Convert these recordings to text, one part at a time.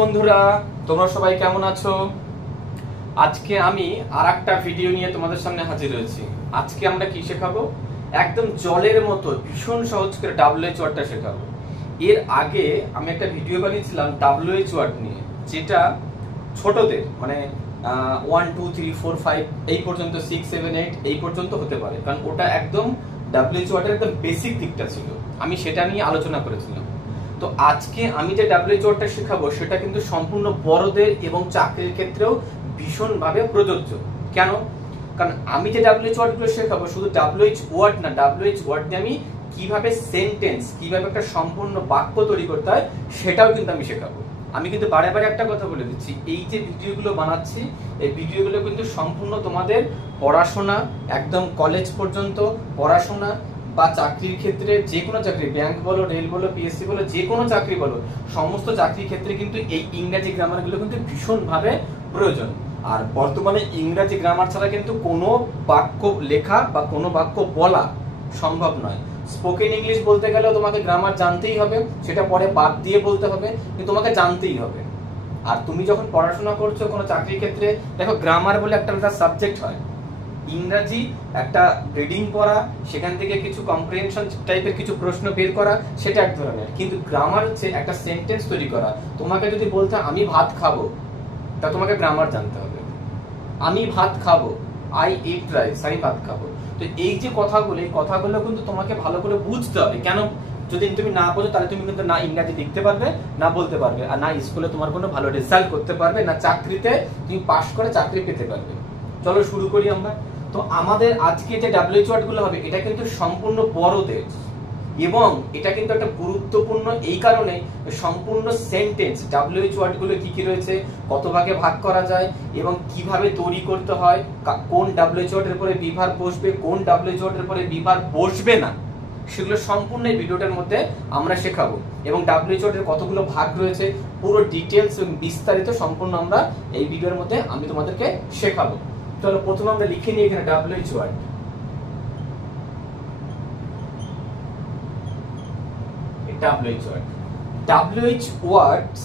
বন্ধুরা, তোমরা সবাই কেমন আছো? আজকে আমি আরেকটা ভিডিও নিয়ে তোমাদের সামনে হাজির হয়েছি। আজকে আমরা কি শেখাবো? একদম জলের মতো ভীষণ সহজ করে WH ওয়ার্ডটা শেখাবো। এর আগে আমি একটা ভিডিও বানিয়েছিলাম WH ওয়ার্ড নিয়ে, যেটা ছোটদের মানে 1 2 3 4 5 এই পর্যন্ত 6 7 8 এই পর্যন্ত হতে পারে, কারণ ওটা একদম WH ওয়ার্ডের একদম বেসিক দিকটা ছিল। আমি সেটা নিয়ে আলোচনা করেছিলাম। তো আজকে আমি যে WH ওয়ার্ডটা শেখাবো সেটা কিন্তু সম্পূর্ণ বড়দের এবং চাকরির ক্ষেত্রেও ভীষণভাবে প্রযোজ্য। কেন? কারণ আমি যে WH ওয়ার্ডগুলো শেখাবো শুধু WH ওয়ার্ড না, WH ওয়ার্ড দিয়ে আমি কিভাবে সেন্টেন্স, কিভাবে একটা সম্পূর্ণ বাক্য তৈরি করতে হয় সেটাও কিন্তু আমি শেখাবো। আমি কিন্তু বারে বারে একটা কথা বলে দিচ্ছি, এই যে ভিডিওগুলো বানাচ্ছি এই ভিডিওগুলো কিন্তু সম্পূর্ণ তোমাদের পড়াশোনা, একদম কলেজ পর্যন্ত পড়াশোনা বা চাকরির ক্ষেত্রে, যে কোনো চাকরি, ব্যাংক বলো, রেল বলো, পিএসসি বলো, যে কোনো চাকরি বলো, সমস্ত চাকরির ক্ষেত্রে কিন্তু এই ইংরেজি গ্রামারগুলো কিন্তু ভীষণভাবে প্রয়োজন। আর বর্তমানে ইংরেজি গ্রামার ছাড়া কিন্তু কোনো বাক্য লেখা বা কোনো বাক্য বলা সম্ভব নয়। স্পোকেন ইংলিশ বলতে গেলেও তোমাকে গ্রামার জানতেই হবে, সেটা পরে বাদ দিয়ে বলতে হবে, কিন্তু তোমাকে জানতেই হবে। আর তুমি যখন পড়াশোনা করছো কোনো চাকরির ক্ষেত্রে, দেখো গ্রামার বলে একটা আলাদা সাবজেক্ট হয়। ইংরাজি একটা রিডিং পড়া, সেখান থেকে কিছু কম্প্রিহেনশন টাইপের কিছু প্রশ্ন বের করা, সেটা এক ধরনের। কিন্তু গ্রামার হচ্ছে একটা সেন্টেন্স তৈরি করা। তোমাকে যদি বলতে আমি ভাত খাবো, তা তোমাকে গ্রামার জানতে হবে। আমি ভাত খাবো, আই ইট রাইস, আমি ভাত খাবো। তো এই যে কথাগুলো, এই কথাগুলো কিন্তু তোমাকে ভালো করে বুঝতে হবে। কেন? যদি তুমি না বোঝো তাহলে তুমি কিন্তু না ইংরাজি লিখতে পারবে, না বলতে পারবে, আর না স্কুলে তোমার কোনো ভালো রেজাল্ট করতে পারবে, না চাকরিতে তুমি পাশ করে চাকরি পেতে পারবে। চলো শুরু করি আমরা। তো আমাদের আজকে যে WH ওয়ার্ড গুলো হবে এটা কিন্তু সম্পূর্ণ বড়দের, এবং এটা কিন্তু একটা গুরুত্বপূর্ণ এই কারণে সম্পূর্ণ সেন্টেন্স WH ওয়ার্ড গুলো কি কি রয়েছে, কত ভাগে ভাগ করা যায় এবং কিভাবে তৈরি করতে হয়, কোন WH ওয়ার্ডের পরে বিভার বসবে, কোন WH ওয়ার্ডের পরে বিভার বসবে না, সেগুলো সম্পূর্ণ এই ভিডিওটার মধ্যে আমরা শেখাবো। এবং WH ওয়ার্ডের কতগুলো ভাগ রয়েছে পুরো ডিটেইলস এবং বিস্তারিত সম্পূর্ণ আমরা এই ভিডিওর মধ্যে আমি তোমাদেরকে শেখাবো। চলো প্রথমে আমরা লিখে নিই এখানে WH word. WH word, WH words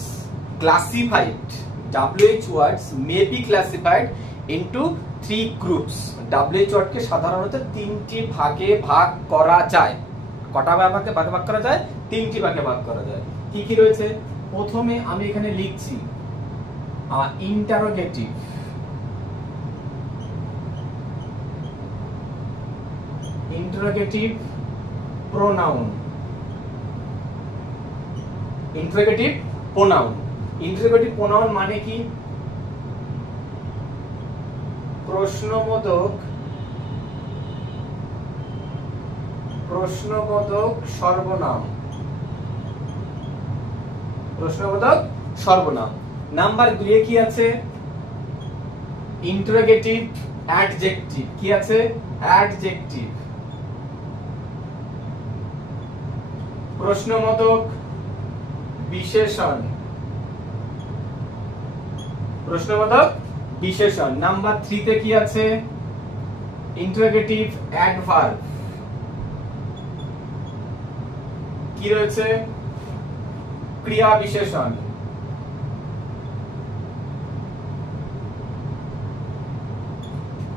classified, WH words may be classified into 3 groups। WH word কে সাধারণত তিনটি ভাগে ভাগ করা যায়। কটা ভাগে ভাগ করা যায়? তিনটি ভাগে ভাগ করা যায়। কি কি রয়েছে? প্রথমে আমি এখানে লিখছি interrogative, interrogative pronoun, interrogative pronoun. Interrogative pronoun মানে কি? প্রশ্নবোধক, প্রশ্নবোধক সর্বনাম, প্রশ্নবোধক সর্বনাম। নাম্বার 2 কি আছে? Interrogative adjective. কি আছে? অ্যাডজেক্টিভ। প্রশ্নবোধক বিশেষণ, প্রশ্নবোধক বিশেষণ। নাম্বার 3 তে কি আছে? Interrogative adverb. কি রয়েছে? ক্রিয়া বিশেষণ।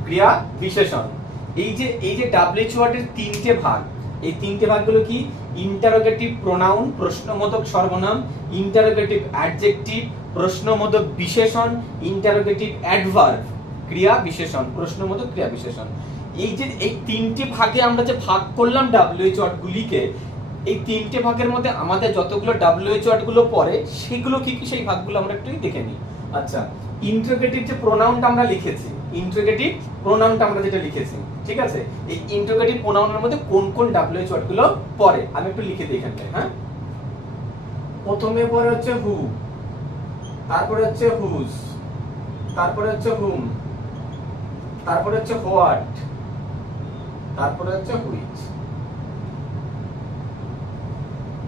ক্রিয়া বিশেষণ। এই যে WH ওয়ার্ডের তিনটে ভাগ, এই তিনটে ভাগগুলো কি? ইন্টারোগেটিভ প্রোনাউন, প্রশ্নবোধক সর্বনাম, ইন্টারোগেটিভ অ্যাডজেক্টিভ, প্রশ্নবোধক বিশেষণ, ইন্টারোগেটিভ অ্যাডভার্ব, ক্রিয়া বিশেষণ, প্রশ্নবোধক ক্রিয়া বিশেষণ। এই তিনটে ভাগে আমরা যে ভাগ করলাম WH ওয়ার্ড গুলিকে, এই তিনটে ভাগের মধ্যে আমাদের যতগুলো WH ওয়ার্ড গুলো পড়ে সেগুলো কি কি, সেই ভাগগুলো আমরা একটু দেখে নিই। আচ্ছা, ইন্টারোগেটিভ যে প্রোনাউনটা আমরা লিখেছি, ইন্টারোগেটিভ প্রোনাউনটা আমরা যেটা লিখেছি, ঠিক আছে, এই ইন্টারোগেটিভ প্রোনাউনের মধ্যে কোন কোন WH ওয়ার্ড গুলো পড়ে আমি একটু লিখে দিই এখানটায়। হ্যাঁ, প্রথমে পরে হচ্ছে হু, তারপরে হচ্ছে হুজ, তারপরে হচ্ছে হুম, তারপরে হচ্ছে হোয়াট, তারপরে হচ্ছে হুইচ।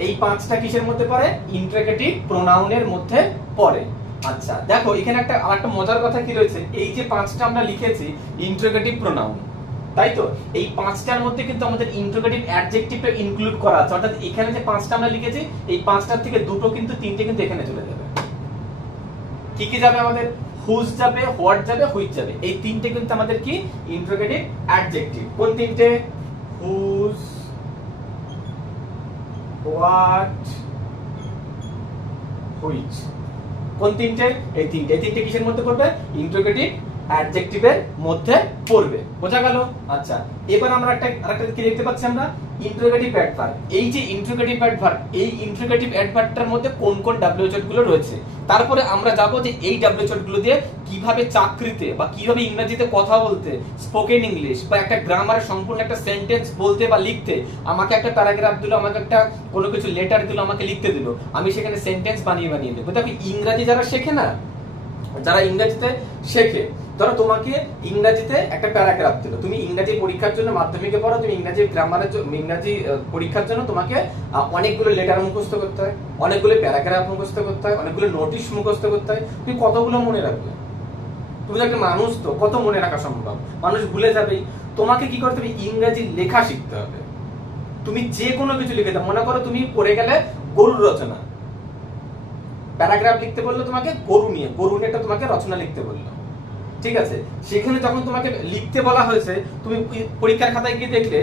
এই পাঁচটা কিসের মধ্যে পড়ে? ইন্টারোগেটিভ প্রোনাউনের মধ্যে পড়ে। আচ্ছা দেখো এখানে আরেকটা মজার কথা কি রয়েছে, এই যে পাঁচটা আমরা লিখেছি ইন্টারোগেটিভ প্রোনাউন, তাই তো এই পাঁচটার মধ্যে কিন্তু আমাদের ইন্টারোগেটিভ অ্যাডজেক্টিভটা ইনক্লুড করা আছে। অর্থাৎ এখানে যে পাঁচটা আমরা লিখেছি এই পাঁচটার থেকে দুটো কিন্তু তিনটে কিন্তু এখানে চলে যাবে। কি কি যাবে আমাদের? হুজ যাবে, হোয়াট যাবে, হুইচ যাবে। এই তিনটে কিন্তু আমাদের কি ইন্টারোগেটিভ অ্যাডজেক্টিভ। কোন তিনটে? Whose, what, which. কোন তিনটে? এই তিনটে। এই তিনটে কিসের মধ্যে পড়বে? ইন্টারোগেটিভ অ্যাডজেক্টিভের মধ্যে পড়বে। বোঝা গেল? আচ্ছা, এবার আমরা আরেকটা কি দেখতে পাচ্ছি আমরা? Interrogative adverb. এই যে ইন্টারোগেটিভ অ্যাডভার্ব, এই ইন্টারোগেটিভ অ্যাডভার্বটার মধ্যে কোন কোন ডাব্লিউএইচ গুলো রয়েছে, তারপরে আমরা যাবো যে এই ডাব্লিউএইচ গুলো দিয়ে কিভাবে চাকরিতে বা কিভাবে ইংরেজিতে কথা বলতে, স্পোকেন ইংলিশ বা একটা গ্রামারের সম্পূর্ণ একটা সেন্টেন্স বলতে বা লিখতে, আমাকে একটা প্যারাগ্রাফ দিল, আমাকে একটা কোনো কিছু লেটার দিল, আমাকে লিখতে দিল, আমি সেখানে সেন্টেন্স বানিয়ে বানিয়ে দেবো। দেখো ইংরেজি যারা শেখে না, যারা ইংরেজিতে শেখে, ধরো তোমাকে ইংরেজিতে একটা প্যারাগ্রাফ দিল, তুমি ইংরেজি পরীক্ষার জন্য মাধ্যমিকে পড়ো, তুমি ইংরেজি গ্রামারের ইংরেজি পরীক্ষার জন্য তোমাকে অনেকগুলো লেটার মুখস্থ করতে হয়, অনেকগুলো প্যারাগ্রাফ মুখস্থ করতে হয়, অনেকগুলো নোটিশ মুখস্থ করতে হয়। তুমি কতগুলো মনে রাখবে? তুমি একটা মানুষ, তো কত মনে রাখা সম্ভব? মানুষ ভুলে যাবেই। তোমাকে কি করতে হবে? ইংরেজি লেখা শিখতে হবে। তুমি যে কোনো কিছু লিখে দাও। মনে করো তুমি পড়ে গেলে গরুর রচনা, প্যারাগ্রাফ লিখতে বললো তোমাকে গরু নিয়ে একটা তোমাকে রচনা লিখতে বললো, ঠিক আছে? সেখানে যখন তোমাকে লিখতে বলা হয়েছে, তুমি পরীক্ষার খাতায় গিয়ে দেখলে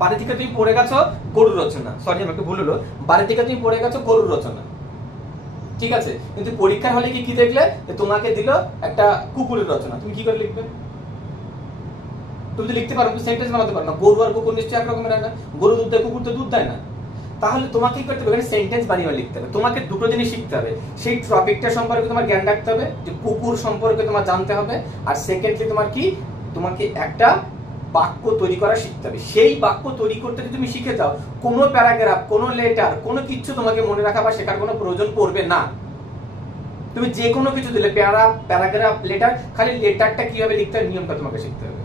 বাড়ি থেকে তুমি পড়ে গেছো গরুর রচনা, সরি আমাকে ভুল হলো, বাড়ি থেকে তুমি পড়ে গেছো গরুর রচনা, ঠিক আছে? কিন্তু পরীক্ষার হলে কি দেখলে? তোমাকে দিল একটা কুকুরের রচনা, তুমি কি করে লিখবে? তুমি তো লিখতে পারো, সেন্টেন্স বানাতে পারো না। গরু আর কুকুর নিশ্চয়ই এক রকমের হয় না। গরু দুধ দেয়, কুকুর তো দুধ দেয় না। তাহলে তোমাকে কি করতে হবে? এখানে সেন্টেন্স বানিয়ে লিখতে হবে। তোমাকে দুটো জিনিস শিখতে হবে। সেই টপিকটা সম্পর্কে তোমার জ্ঞান রাখতে হবে, যে কুকুর সম্পর্কে তোমার জানতে হবে, আর সেকেন্ডলি তোমার কি, তোমাকে একটা বাক্য তৈরি করা শিখতে হবে। সেই বাক্য তৈরি করতে যদি তুমি শিখে যাও, কোনো প্যারাগ্রাফ, কোনো লেটার, কোনো কিছু তোমাকে মনে রাখা বা শেখার কোনো প্রয়োজন পড়বে না। তুমি যে কোনো কিছু দিলে, প্যারাগ্রাফ, লেটার, খালি লেটারটা কিভাবে লিখতে হয় নিয়মটা তোমাকে শিখতে হবে।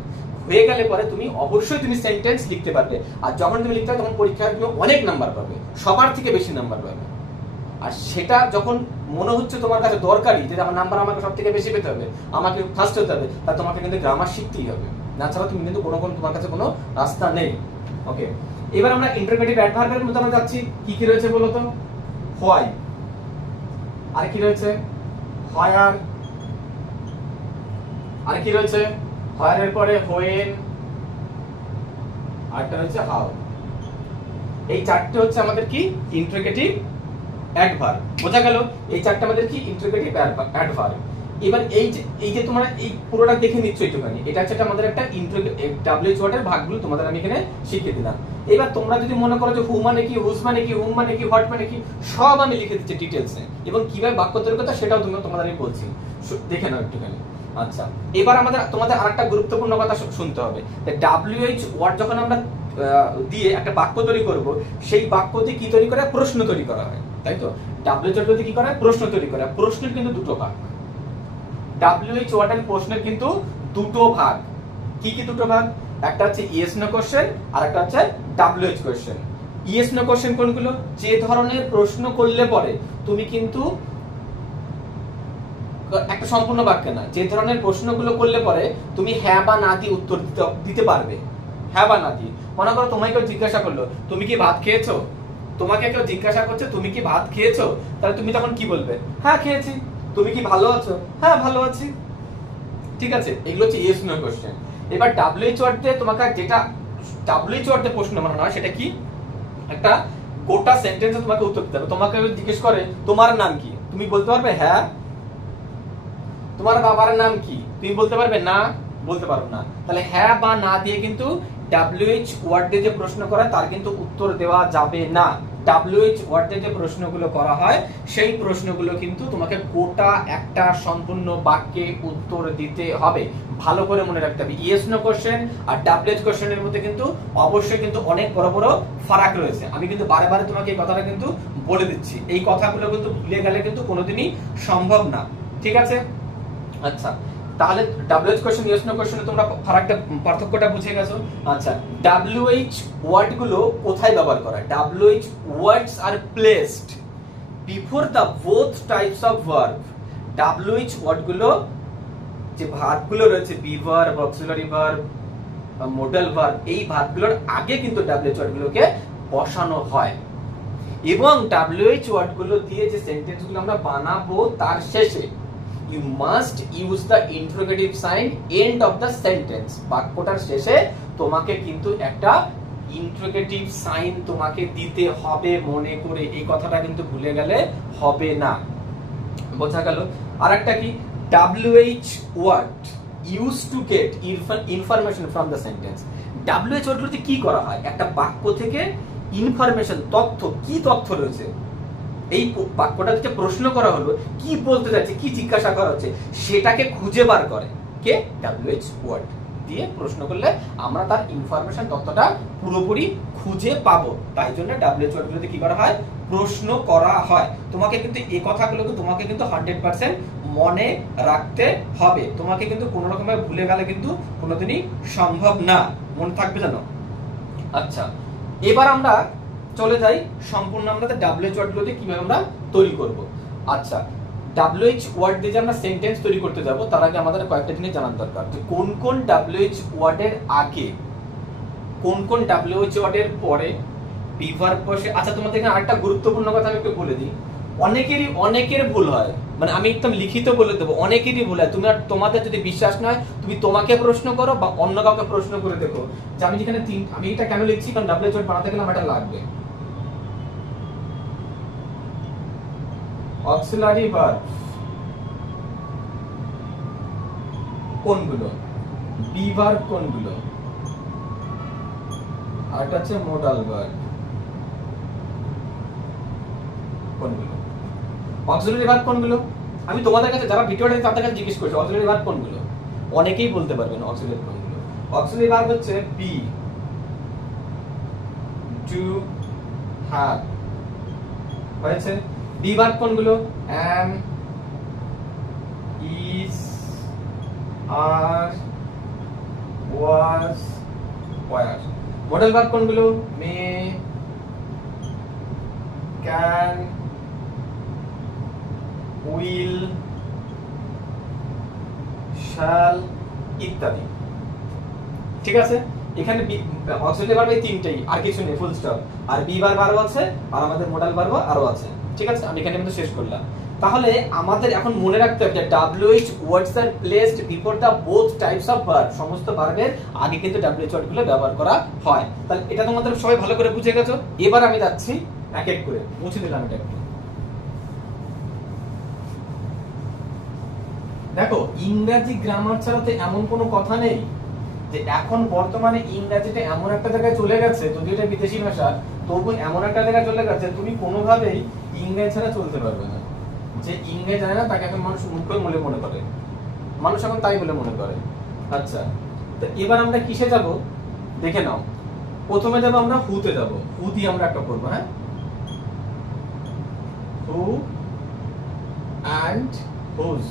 হয়ে গেলে পরে তুমি অবশ্যই তুমি সেন্টেন্স লিখতে পারবে। আর যখন তুমি লিখতে হবে তখন পরীক্ষায় তুমি অনেক নাম্বার পাবে, সবার থেকে বেশি নাম্বার পাবে। আর সেটা যখন মনে হচ্ছে তোমার কাছে দরকারি, যে আমার নাম্বার আমাকে সব থেকে বেশি পেতে হবে, আমাকে ফার্স্ট হতে হবে, তা তোমাকে কিন্তু গ্রামার শিখতেই হবে। না ছাড়া তুমি কিন্তু তোমার কাছে কোনো রাস্তা নেই। ওকে, এবার আমরা ইন্টারোগেটিভ অ্যাডভার্বের মধ্যে আমরা যাচ্ছি। কি কি রয়েছে বলো তো? হোয়াই, আর কি রয়েছে? হোয়ার, আর কি রয়েছে? হোয়ার এর পরে হোয়েন, আরটা হচ্ছে হাউ। এই চারটে হচ্ছে আমাদের কি ইন্টারোগেটিভ অ্যাডভার্ব। বোঝা গেল? এই চারটে আমাদের কি ইন্টারোগেটিভ অ্যাডভার্ব। এবার এই যে তোমরা এই পুরোটা দেখে নিচ্ছ একটুখানি, এটা হচ্ছে আমাদের একটা ডাব্লিউএইচ ওয়ার্ডের ভাগগুলো তোমাদের আমি এখানে শিখিয়ে দিলাম। এবার তোমরা যদি মনে করো যে হু মানে কি, হুজ মানে কি, হুম মানে কি, হোয়াট মানে কি, সব আমি লিখে দিচ্ছি ডিটেইলসে, এবং কিভাবে বাক্য তৈরি করতে সেটাও তোমাদের আমি বলছি, দেখে নাও একটুখানি। আচ্ছা, এবার তোমাদের আরেকটা গুরুত্বপূর্ণ কথা শুনতে হবে। ডাব্লিউএইচ ওয়ার্ড যখন আমরা দিয়ে একটা বাক্য তৈরি করব, সেই বাক্য দিয়ে কি তৈরি করা? প্রশ্ন তৈরি করা হয়, তাই তো? ডাব্লিউএইচ ওয়ার্ড দিয়ে কি করা? প্রশ্ন তৈরি করা। প্রশ্নের কিন্তু দুটো ভাগ। ডাব্লিউএইচ ওয়ার্ডের প্রশ্নের কিন্তু দুটো ভাগ। কি কি দুটো ভাগ? একটা হচ্ছে ইয়েস নো কোশ্চেন, আর একটা হচ্ছে WH question. Yes no question কোনগুলো? যে ধরনের প্রশ্ন করলে পরে তুমি কিন্তু একটা সম্পূর্ণ বাক্য না, যে ধরনের প্রশ্নগুলো করলে পরে তুমি হ্যাঁ বা না দিয়ে উত্তর দিতে পারবে। হ্যাঁ বা না দিয়ে, মনে করো তোমায় কেউ জিজ্ঞাসা করলো তুমি কি ভাত খেয়েছো, তোমাকে কেউ জিজ্ঞাসা করছে তুমি কি ভাত খেয়েছো, তাহলে তুমি তখন কি বলবে? হ্যাঁ খেয়েছি। তুমি কি ভালো আছো? হ্যাঁ ভালো আছি। ঠিক আছে, এগুলো হচ্ছে ইয়েস নো কোশ্চেন। এবার ডাব্লিউএইচ ওয়ার্ড দিয়ে তোমাকে যেটা ডাব্লিউএইচ ওয়ার্ড দিয়ে প্রশ্ন বানানো হয়, সেটা কি? একটা গোটা সেন্টেন্সে তোমাকে উত্তর দিতে হবে। তোমাকে জিজ্ঞেস করে তোমার নাম কি, তুমি বলতে পারবে হ্যাঁ। তোমার বাবার নাম কি, তুমি বলতে পারবে না, বলতে পারো না। তাহলে হ্যাঁ বা না দিয়ে কিন্তু ডাব্লিউএইচ ওয়ার্ড দিয়ে যে প্রশ্ন করা তার কিন্তু উত্তর দেওয়া যাবে না। ডাব্লিউএইচ ওয়ার্ড দিয়ে যে প্রশ্নগুলো করা হয় সেই প্রশ্নগুলো কিন্তু তোমাকে গোটা একটা সম্পূর্ণ বাক্যে উত্তর দিতে হবে। ভালো করে মনে রাখতে হবে, ইয়েস নো কোশ্চেন আর ডাব্লিউএইচ কোশ্চেনের মধ্যে কিন্তু অবশ্যই কিন্তু অনেক বড় বড় ফারাক রয়েছে। আমি কিন্তু বারে বারে তোমাকে এই কথাটা কিন্তু বলে দিচ্ছি। এই কথাগুলো কিন্তু ভুলে গেলে কিন্তু কোনোদিনই সম্ভব না। ঠিক আছে? আচ্ছা, তাহলে ডাব্লিউএইচ কোশ্চেন, ইয়েস নো কোশ্চেনে তোমরা পার্থক্যটা বুঝে গেছো। আচ্ছা, ডাব্লিউএইচ ওয়ার্ড গুলো কোথায় ব্যবহার করা হয়? WH words are placed before the both types of verb. WH word গুলো, যে ভার্বগুলো রয়েছে, be verb, auxiliary verb, modal verb, এই ভার্বগুলোর আগে কিন্তু ডাব্লিউএইচ ওয়ার্ড গুলোকে বসানো হয়, এবং ডাব্লিউএইচ ওয়ার্ড গুলো দিয়ে যে সেন্টেন্সগুলো আমরা বানাবো তার শেষে you must use the interrogative sign end of the sentence. বাক্যটার শেষে তোমাকে কিন্তু একটা ইন্টারোগেটিভ সাইন তোমাকে দিতে হবে মনে করে, এই কথাটা কিন্তু ভুলে গেলে হবে না। বোঝা গেল? আর একটা কি, WH word use to get information from the sentence. WH ওয়ার্ডগুলোতে কি করা হয়? একটা বাক্য থেকে ইনফরমেশন, তথ্য, কি তথ্য রয়েছে, এই বাক্যটা থেকে প্রশ্ন করা হলো, কি বলতে যাচ্ছে, কি জিজ্ঞাসা করা হচ্ছে, সেটাকে খুঁজে বার করে কে? WH ওয়ার্ড দিয়ে প্রশ্ন করলে আমরা তার ইনফরমেশন, তথ্যটা পুরোপুরি খুঁজে পাবো। তাই জন্য WH ওয়ার্ডগুলোতে কি করা হয়? প্রশ্ন করা হয়। তোমাকে কিন্তু এই কথাগুলোকে তোমাকে কিন্তু 100% মনে রাখতে হবে। তোমাকে কিন্তু কোনো রকম ভাবে ভুলে গেলে কিন্তু কোনোদিনই সম্ভব না। মনে থাকবে জানো? আচ্ছা, এবার আমরা চলে যাই সম্পূর্ণ আমরা WH ওয়ার্ডগুলোতে কিভাবে আমরা তৈরি করব। আচ্ছা, WH ওয়ার্ড দিয়ে যে আমরা সেন্টেন্স তৈরি করতে যাব তার আগে আমাদের কয়েকটা জিনিস জানার দরকার, যে কোন কোন WH ওয়ার্ডের আগে, কোন কোন WH ওয়ার্ডের পরে বিভার্ব বসে। আচ্ছা, তোমাদের এখানে আরেকটা গুরুত্বপূর্ণ কথা আমি একটু বলে দিই, অনেকের ভুল হয়, মানে আমি একদম লিখিত বলে দেবো, অনেকেরই ভুল হয়। তোমাদের যদি বিশ্বাস না হয় তুমি তোমাকে প্রশ্ন করো বা অন্য কাউকে প্রশ্ন করে দেখো, যে আমি যেখানে আমি এটা কেন লিখছি, কারণ WH ওয়ার্ড বানাতে গেলে আমার এটা লাগবে। অক্সিলারি ভার্ব কোনগুলো, বি ভার্ব কোনগুলো, আর একটা হচ্ছে মোডাল ভার্ব কোনগুলো, অক্সিলারি ভার্ব কোনগুলো। আমি তোমাদের কাছে যারা ভিডিওটা দেখে তাদের কাছে জিজ্ঞেস করছি অক্সিলারি ভার্ব কোনগুলো, অনেকেই বলতে পারবেন অক্সিলারি কোনগুলো। অক্সিলারি ভার্ব হচ্ছে বি, ডু, হ্যাভ, হয়েছে। বি ভার্ব কোনগুলো? am, is, are, was, were। Model verb কোনগুলো? may, can, will, shall ইত্যাদি। ঠিক আছে, এখানে অক্সিলারি ভার্ব এই তিনটেই, আর কিছু নেই, ফুল স্টপ। আর বি ভার্ব আরো আছে, আর আমাদের মডেল ভার্ব আরো আছে। ঠিক আছে, আমি এখানে কিন্তু শেষ করলাম। তাহলে আমাদের এখন মনে রাখতে হবে যে WH words are placed before the both types of verb. সমস্ত ভার্বের আগে কিন্তু WH ওয়ার্ডগুলো ব্যবহার করা হয়। তাহলে এটা তোমাদের সবাই ভালো করে বুঝে গেছো। এবার আমি যাচ্ছি এক এক করে, মুছে দিলাম এটা একটু। দেখো, ইংরেজি গ্রামার ছাড়া তো এমন কোনো কথা নেই যে এখন বর্তমানে ইংরেজিটা এমন একটা জায়গায় চলে গেছে, যদি এটা বিদেশি ভাষা তবু এমন একটা জায়গায় চলে গেছে তুমি কোনোভাবেই ইংরেজি ছাড়া চলতে পারবে না। যে ইংরেজি জানে না তাকে এখন মানুষ মূর্খ বলে মনে করে, মানুষ এখন তাই বলে মনে করে। আচ্ছা, তো এবার আমরা কিসে যাব দেখে নাও। প্রথমে যাব আমরা হুতে যাব, হু দিয়ে আমরা একটা করবো। হ্যাঁ, হু অ্যান্ড হুজ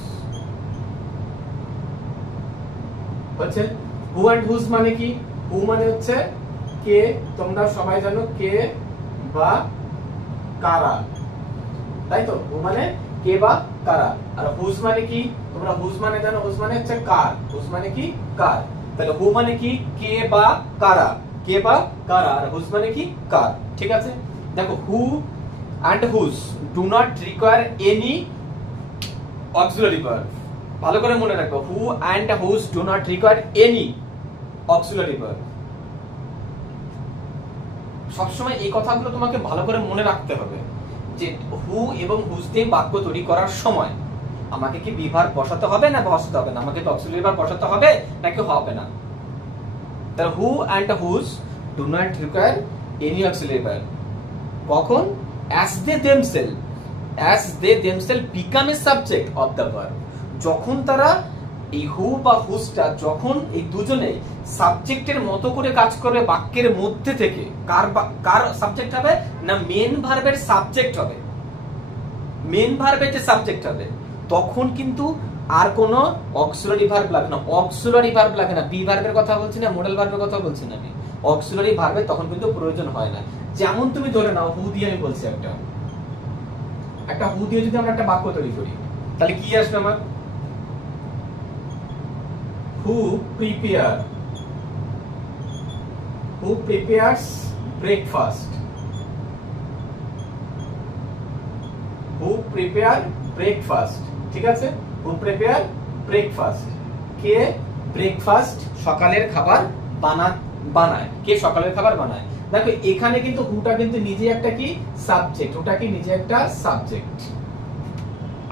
হচ্ছে। হু অ্যান্ড হুজ মানে কি? হু মানে হচ্ছে কে, তোমরা সবাই জানো কে বা কারা, তাই তো? হু মানে কে বা কারা। আর হুজ মানে কি? তোমরা হুজ মানে জানো, হুজ মানে হচ্ছে কার, হুজ মানে কি? কার। তাহলে হু মানে কি? কে বা কারা, কে বা কারা। আর হুজ মানে কি? কার। ঠিক আছে, দেখো who and whose do not require any auxiliary verb. ভালো করে মনে রাখো, who and whose do not require any auxiliary verb. সবসময় এই কথাগুলো তোমাকে ভালো করে মনে রাখতে হবে যে হু এবং হুজ দিয়ে বাক্য তৈরি করার সময় আমাকে কি বি ভার্ব বসাতে হবে না বসাতে হবে না, আমাকে কি অক্সিলারি ভার্ব বসাতে হবে নাকি হবে না। তাহলে who and whose do not require any auxiliary verb. কখন? as they themselves become a subject of the verb। যখন তারা এই হু বা হুজটা, যখন এই দুজনে সাবজেক্টের মতো করে কাজ করবে বাক্যের মধ্যে থেকে, কার সাবজেক্ট হবে না? মেন ভার্বের সাবজেক্ট হবে, মেন ভার্বের যে সাবজেক্ট হবে, তখন কিন্তু আর কোনো অক্সিলারি ভার্ব লাগে না। অক্সিলারি ভার্ব লাগে না, বি ভার্বের কথা বলছি না, মডেল ভার্বের কথা বলছি না আমি। অক্সিলারি ভার্বের তখন কিন্তু প্রয়োজন হয় না। যেমন তুমি ধরে নাও, হু দিয়ে আমি বলছি একটা হু দিয়ে যদি আমরা একটা বাক্য তৈরি করি, তাহলে কি আসবে আমার? Who prepares breakfast? Who prepare breakfast? ঠিক আছে, হু প্রিপেয়ার ব্রেকফাস্ট, কে ব্রেকফাস্ট সকালের খাবার বানায়, কে সকালের খাবার বানায়। দেখো এখানে কিন্তু হুটা কিন্তু নিজে একটা কি সাবজেক্ট, ওটা কি নিজে একটা সাবজেক্ট।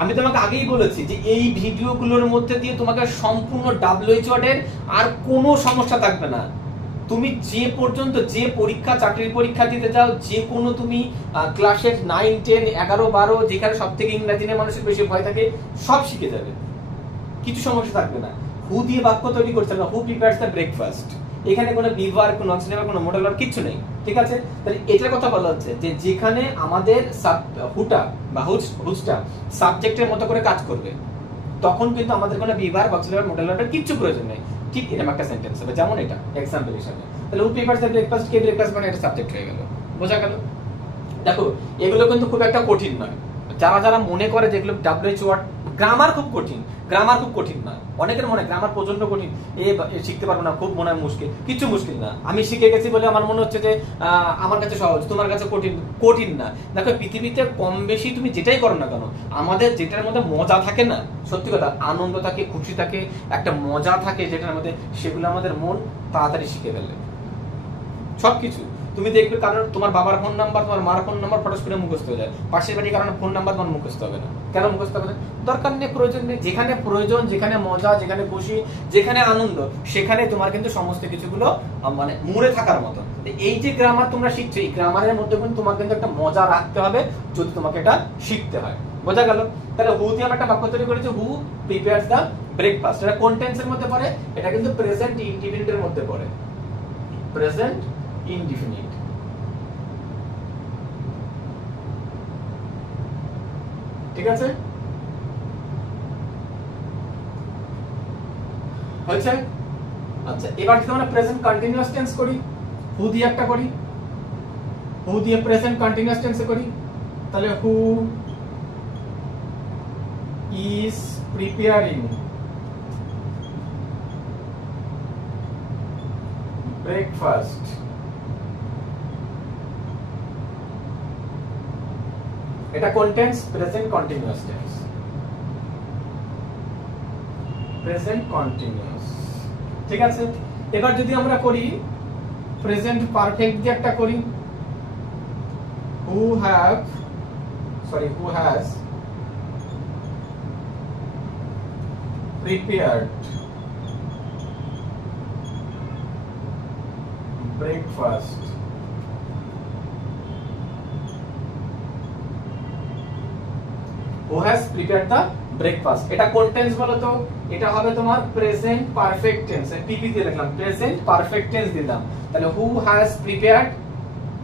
আমি তোমাকে আগেই বলেছি যে এই ভিডিওগুলোর মধ্যে দিয়ে তোমাকে সম্পূর্ণ WHO এর আর কোনো সমস্যা থাকবে না। তুমি যে পর্যন্ত যে পরীক্ষা, চাকরির পরীক্ষা দিতে যাও, যে কোনো তুমি ক্লাসের 9, 10, 11, 12 যেখানে সব থেকে ইংরেজি নিয়ে মানুষের বেশি ভয় থাকে, সব শিখে যাবে, কিছু সমস্যা থাকবে না। হু দিয়ে বাক্য তৈরি করছে না, হু প্রিপেয়ারস দ্য ব্রেকফাস্ট, এখানে কোনো বিভার, কোনো অক্সিলারি, কোনো মডেল আর কিছু নেই, ঠিক আছে। তাহলে এটার কথা বলা হচ্ছে যে যেখানে আমাদের হুটা বা হুজটা সাবজেক্টের মতো করে কাজ করবে, তখন কিন্তু আমাদের কোনো বিভার, অক্সিলারি, মডেল আর কিছু প্রয়োজন নেই। ঠিক এরকম একটা সেন্টেন্স হবে, যেমন এটা এক্সাম্পল হিসেবে। তাহলে হু প্রিপেয়ারস দ্য ব্রেকফাস্ট, কে ব্রেকফাস্ট মানে এটা সাবজেক্ট হয়ে গেল, বোঝা গেল। দেখো এগুলো কিন্তু খুব একটা কঠিন নয়। যারা যারা মনে করে যেগুলো WHO ওয়ার্ড, গ্রামার খুব কঠিন, গ্রামার খুব কঠিন না। অনেকের মনে গ্রামার প্রচন্ড কঠিন, শিখতে পারবো না, খুব মনে হয় মুশকিল। কিছু মুশকিল না, আমি শিখে গেছি বলে আমার মনে হচ্ছে যে আমার কাছে সহজ, তোমার কাছে কঠিন। কঠিন না। দেখো পৃথিবীতে কম বেশি তুমি যেটাই করো না কেন, আমাদের যেটার মধ্যে মজা থাকে না, সত্যি কথা, আনন্দ থাকে, খুশি থাকে, একটা মজা থাকে যেটার মধ্যে, সেগুলো আমাদের মন তাড়াতাড়ি শিখে ফেলে সবকিছু। তুমি দেখবে কারণ তোমার বাবার ফোন নাম্বার, তোমার মার ফোন নাম্বার ফটাস করে মুখস্থ হয়ে যায়, পাশের বাড়ির কারণে ফোন নাম্বার তোমার মুখস্থ হবে না। কেন মুখস্থ হবে না? দরকার নেই, প্রয়োজন নেই। যেখানে প্রয়োজন, যেখানে মজা, যেখানে খুশি, যেখানে আনন্দ, সেখানে তোমার কিন্তু সমস্ত কিছুগুলো মানে মনে থাকার মতো। এই যে গ্রামার তোমরা শিখছো, এই গ্রামারের মধ্যে কিন্তু তোমার কিন্তু একটা মজা রাখতে হবে যদি তোমাকে এটা শিখতে হয়, বোঝা গেল। তাহলে হু দিয়ে আমরা একটা বাক্য তৈরি করেছি, হু প্রিপেয়ারস দ্য ব্রেকফাস্ট। এটা কোন টেন্সের মধ্যে পড়ে? এটা কিন্তু প্রেজেন্ট ইনডিফিনিটের মধ্যে পড়ে, প্রেজেন্ট ইনডিফিনিট। ঠিক আছে, হয়েছে? আচ্ছা, এবার যদি আমরা প্রেজেন্ট কন্টিনিউয়াস টেন্স করি, হু দিয়ে একটা করি, হু দিয়ে প্রেজেন্ট কন্টিনিউয়াস টেন্সে করি, তাহলে হু ইজ প্রিপেয়ারিং ব্রেকফাস্ট। এটা কোন tense? Present continuous tense, present continuous. ঠিক আছে, এবার যদি আমরা করি প্রেজেন্ট পারফেক্ট দিয়ে একটা করি, who has prepared breakfast. Who has prepared the breakfast? এটা কোন টেন্স বলো তো? এটা হবে তোমার প্রেজেন্ট পারফেক্ট টেন্স। পিপি দিয়ে লিখলাম, প্রেজেন্ট পারফেক্ট টেন্স দিলাম। তাহলে who has prepared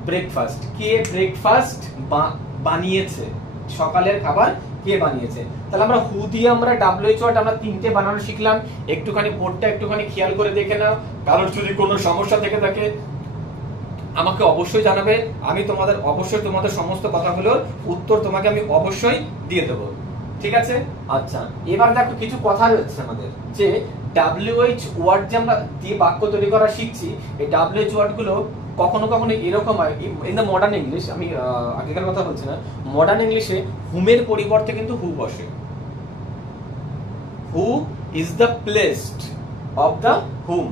breakfast, K breakfast বানিয়েছে, সকালের খাবার কে বানিয়েছে। তাহলে আমরা হু দিয়ে আমরা WHO ওয়ার্ড আমরা তিনটে বানানো শিখলাম। একটুখানি বোর্ডটা একটুখানি খেয়াল করে দেখে নাও, কারণ যদি কোনো সমস্যা থেকে থাকে আমাকে অবশ্যই জানাবে, আমি অবশ্যই তোমাদের সমস্ত কথাগুলোর উত্তর তোমাকে আমি অবশ্যই দিয়ে দেবো, ঠিক আছে। আচ্ছা, এবার দেখো কিছু কথা রয়েছে আমাদের, যে WH ওয়ার্ড যে আমরা দিয়ে বাক্য তৈরি করা শিখছি, এই WH ওয়ার্ড গুলো কখনো কখনো এরকম হয় ইন দ্য মডার্ন ইংলিশ, আমি আগেকার কথা বলছি না, মডার্ন ইংলিশে হুমের পরিবর্তে কিন্তু হু বসে। Who is the placed of the whom,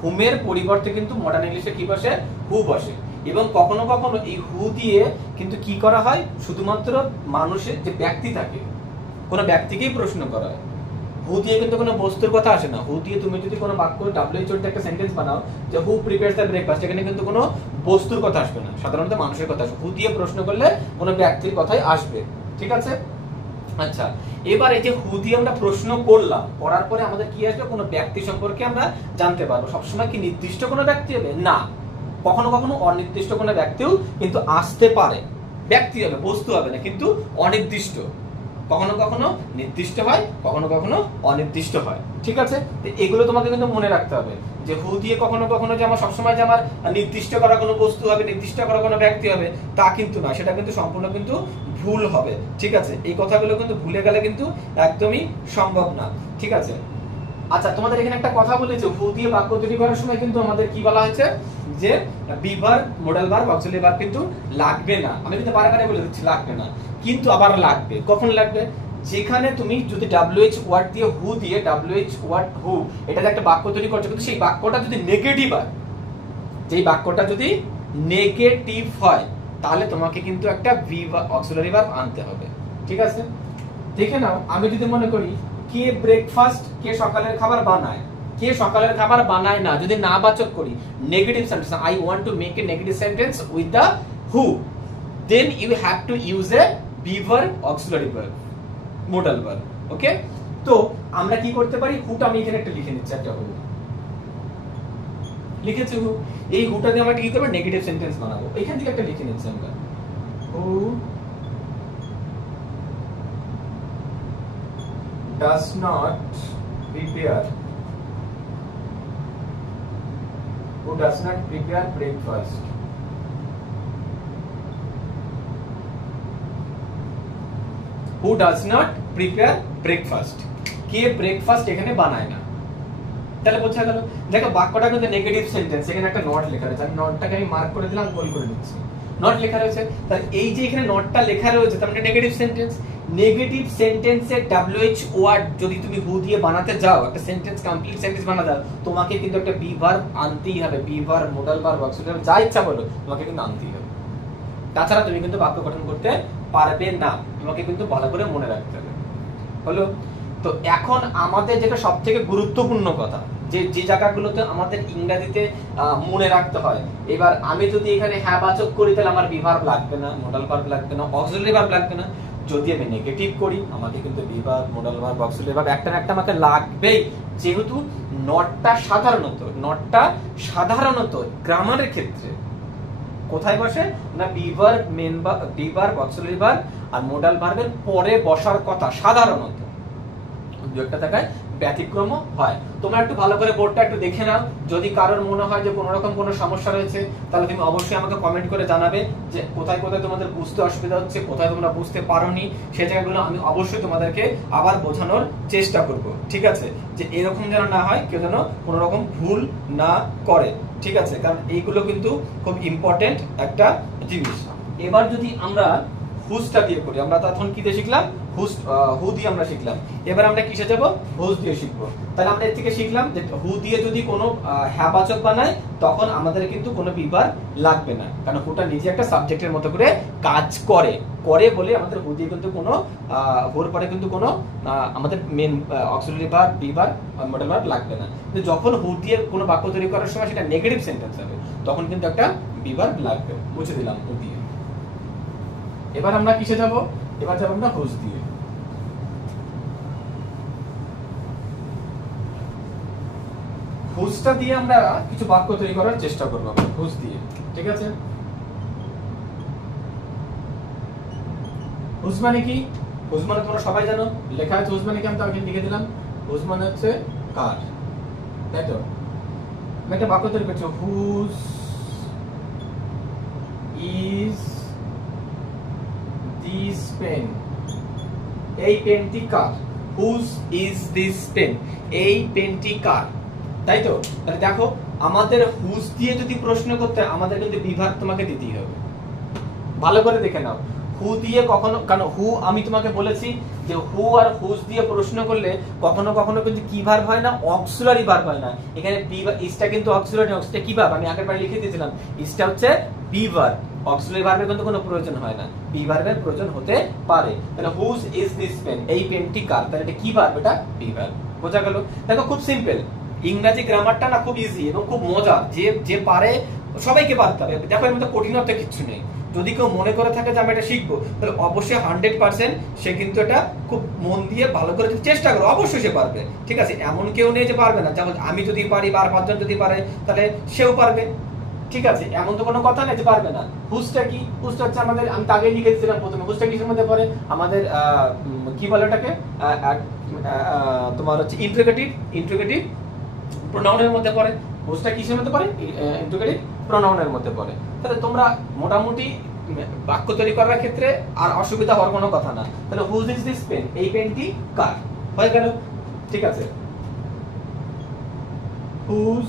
হুমের পরিবর্তে কিন্তু মডার্ন ইংলিশে কি বসে? হু বসে। এবং কখনো কখনো এই হু দিয়ে কিন্তু কি করা হয়, শুধুমাত্র মানুষের যে ব্যক্তি থাকে, কোনো ব্যক্তিকেই প্রশ্ন করা হয়। হু দিয়ে কিন্তু কোনো বস্তুর কথা আসে না। হু দিয়ে তুমি যদি কোনো বাক্য WHO এর একটা সেন্টেন্স বানাও যে হু প্রিপেয়ারস দ্য ব্রেকফাস্ট, এখানে কিন্তু কোনো বস্তুর কথা আসবে না, সাধারণত মানুষের কথা আসবে। হু দিয়ে প্রশ্ন করলে কোনো ব্যক্তির কথাই আসবে, ঠিক আছে। আচ্ছা, এবার এই যে হু দিয়ে আমরা প্রশ্ন করলাম, করার পরে আমাদের কি আসবে? কোনো ব্যক্তি সম্পর্কে আমরা জানতে পারবো। সবসময় কি নির্দিষ্ট কোনো ব্যক্তি হবে? না, কখনো কখনো অনির্দিষ্ট কোনো ব্যক্তিও কিন্তু আসতে পারে। ব্যক্তি হবে, বস্তু হবে না, কিন্তু অনির্দিষ্ট। কখনো কখনো নির্দিষ্ট হয়, কখনো কখনো অনির্দিষ্ট হয়, ঠিক আছে। এগুলো তোমাকে কিন্তু মনে রাখতে হবে, যে হু দিয়ে কখনো কখনো যে আমার সবসময় যে আমার নির্দিষ্ট করা কোনো বস্তু হবে, নির্দিষ্ট করা কোনো ব্যক্তি হবে, তা কিন্তু না, সেটা কিন্তু সম্পূর্ণ কিন্তু ভুল হবে, ঠিক আছে। এই কথাগুলো কিন্তু ভুলে গেলে কিন্তু একদমই সম্ভব না, ঠিক আছে। আচ্ছা, তোমাদের এখানে একটা কথা বলেছে, হু দিয়ে বাক্য তৈরি করার সময় কিন্তু আমাদের কি বলা হয়েছে, যে বিভার, মডাল ভার্ব, অক্সিলারি ভার্ব কিন্তু লাগবে না। আমি কিন্তু বারবার বলে দিচ্ছি লাগবে না, কিন্তু আবার লাগবে। কখন লাগবে? যেখানে তুমি যদি WH ওয়ার্ড দিয়ে হু দিয়ে WH ওয়ার্ড হু এটা একটা বাক্য তৈরি করছো, কিন্তু সেই বাক্যটা যদি নেগেটিভ হয়, যেই বাক্যটা যদি নেগেটিভ হয়, তাহলে তোমাকে কিন্তু একটা অক্সিলারি ভার্ব আনতে হবে। ঠিক আছে, দেখে নাও, আমি যদি মনে করি কে ব্রেকফাস্ট, কে সকালের খাবার বানায়, কে সকালের খাবার বানায় না, যদি না বাচক করি negative sentence, I want to make a negative sentence with the who, then you have to use a be verb auxiliary verb modal verb. Okay, তো আমরা কি করতে পারি, হুটা আমি এখানে একটা লিখে নিচ্ছি, একটা হু লিখেছি, হু, এই হুটা দিয়ে আমরা কি করব, নেগেটিভ সেন্টেন্স বানাবো। এখান থেকে একটা লিখে নিচ্ছি আমরা, হু does not prepare breakfast, who does not prepare breakfast, K breakfast এখানে বানায় না। তাহলে বোঝা গেল, দেখো বাক্যটা কিন্তু নেগেটিভ সেন্টেন্স, এখানে একটা নট লেখা রয়েছে, আমি নটটাকে আমি মার্ক করে দিলাম, গোল করে দিচ্ছি, নট লেখা রয়েছে। তাহলে এই যে এখানে নটটা লেখা রয়েছে, তার মানে নেগেটিভ সেন্টেন্স। নেগেটিভ সেন্টেন্সের WH ওয়ার্ড যদি তুমি হু দিয়ে বানাতে যাও, একটা সেন্টেন্স কমপ্লিট সেন্টেন্স বানাতে যাও, তোমাকে কিন্তু একটা বি ভার্ব আনতেই হবে, B verb, modal verb, auxiliary verb, যা ইচ্ছা বলো, তোমাকে কিন্তু আনতেই হবে। তাছাড়া তুমি কিন্তু বাক্য গঠন করতে পারবে না, তোমাকে কিন্তু ভালো করে মনে রাখতে হবে। হলো, তো এখন আমাদের যেটা সবথেকে গুরুত্বপূর্ণ কথা, যে যে জায়গাগুলোতে আমাদের ইংরেজিতে মনে রাখতে হয়, এবার আমি যদি এখানে হ্যাঁ বাচক করি, তাহলে আমার বি ভার্ব লাগবে না, মোডাল ভার্ব লাগবে না, অক্সিলারি ভার্ব লাগবে না। যদি আমি নেগেটিভ করি, আমাকে কিন্তু B verb, modal verb, auxiliary verb একটা না একটা আমাকে লাগবেই, যেহেতু নটটা সাধারণত গ্রামারের ক্ষেত্রে কোথায় বসে না, be verb, main verb, be verb, auxiliary verb আর মোডাল ভার্বের পরে বসার কথা সাধারণত, দু একটা জায়গায় ব্যতিক্রম হয়। তোমরা একটু ভালো করে বোর্ডটা একটু দেখে নাও, যদি কারোর মনে হয় যে কোনো রকম কোনো সমস্যা রয়েছে, তাহলে তুমি অবশ্যই আমাকে কমেন্ট করে জানাবে যে কোথায় কোথায় তোমাদের বুঝতে অসুবিধা হচ্ছে, কোথায় তোমরা বুঝতে পারোনি, সেই জায়গাগুলো আমি অবশ্যই তোমাদেরকে আবার বোঝানোর চেষ্টা করব। ঠিক আছে, যে এরকম যেন না হয়, কেউ যেন কোনো রকম ভুল না করে। ঠিক আছে, কারণ এইগুলো কিন্তু খুব ইম্পর্টেন্ট একটা জিনিস। এবার যদি আমরা হুজটা দিয়ে করি, আমরা তখন কি দিয়ে শিখলাম, হু দিয়ে আমরা শিখলাম, এবার আমরা কিসে যাব, হুজ দিয়ে শিখবো। তাহলে আমরা এর থেকে শিখলাম যে হু দিয়ে যদি কোনো হ্যাঁ বাচক বানায়, তখন আমাদের কিন্তু কোনো বি ভার্ব লাগবে না, কারণ হুটা নিজে একটা সাবজেক্টের মতো করে কাজ করে বলে আমাদের হু দিয়ে কিন্তু কোনো হুর পরে কিন্তু কোনো আমাদের main auxiliary verb, be verb, modal verb লাগবে না। কিন্তু যখন হু দিয়ে কোনো বাক্য তৈরি করার সময় সেটা নেগেটিভ সেন্টেন্স হবে, তখন কিন্তু একটা বি ভার্ব লাগবে। বুঝে দিলাম হু দিয়ে। এবার আমরা কিসে যাব, এবার যাব আমরা হুজ দিয়ে। হুজটা দিয়ে আমরা কিছু বাক্য তৈরি করার চেষ্টা করব, হুজ দিয়ে। ঠিক আছে, হুজ মানে কি, হুজ মানে তোমরা সবাই জানো, লেখা আছে হুজ মানে কি, আমি তাকে লিখে দিলাম, হুজ মানে হচ্ছে কার, তাই তো। আমি একটা বাক্য তৈরি করছি, হুজ ইজ দিস পেন, এই পেনটি কার, হুজ ইজ দিস পেন, এই পেনটি কার, তাই তো। তাহলে দেখো, আমাদের হুজ দিয়ে যদি প্রশ্ন করতে হয়, আমাদের কিন্তু বি ভার্ব তোমাকে দিতেই হবে। ভালো করে দেখে নাও, হু দিয়ে কখনো, কারণ হু আমি তোমাকে বলেছি যে হু আর হুজ দিয়ে প্রশ্ন করলে কখনো কখনো কিন্তু কি ভার্ব হয় না, অক্সিলারি ভার্ব হয় না। এখানে বি ইসটা কিন্তু অক্সিলারি, অক্সিটা কি ভার্ব, আমি আগের বার লিখে দিয়েছিলাম, ইসটা হচ্ছে বি ভার্ব, অক্সিলারি ভার্বের কিন্তু কোনো প্রয়োজন হয় না, বি ভার্বের প্রয়োজন হতে পারে। তাহলে হুজ ইজ দিস পেন, এই পেনটি কার, তাহলে এটা কি ভার্ব, এটা বি ভার্ব। বোঝা গেল? দেখো খুব সিম্পল, ইংরেজি গ্রামারটা না খুব ইজি এবং খুব মজা, যে পারে সবাইকে পারতে হবে। দেখো এর মধ্যে কঠিনতা কিছু নেই। যদি কেউ মনে করে থাকে যে আমি এটা শিখবো, তাহলে অবশ্যই 100% সে কিন্তু এটা খুব মন দিয়ে ভালো করে চেষ্টা করো, অবশ্যই সে পারবে। ঠিক আছে, এমন কেউ নেই যে পারবে না, যেমন আমি যদি পারি, আর 5 জন যদি পারে, তাহলে সেও পারবে। ঠিক আছে, এমন তো কোনো কথা নেই যে পারবে না। হুজটা কি, হুজটা হচ্ছে আমাদের, আমি আগে লিখে দিয়েছিলাম প্রথমে, হুজটা কিসের মধ্যে পড়ে, আমাদের কি বলে ওটাকে, তোমার হচ্ছে ইন্ট্রোগেটিভ প্রোনাউনের মধ্যে পড়ে। হুজটা কিসের মধ্যে পড়ে, ইন্ট্রোগেটিভ প্রোনাউনের মধ্যে পড়ে। তাহলে তোমরা মোটামুটি বাক্য তৈরি করার ক্ষেত্রে আর অসুবিধা হওয়ার কোনো কথা না। তাহলে হুজ ইজ দিস পেন, এই পেনটি কার, হয়ে গেল। ঠিক আছে, হুজ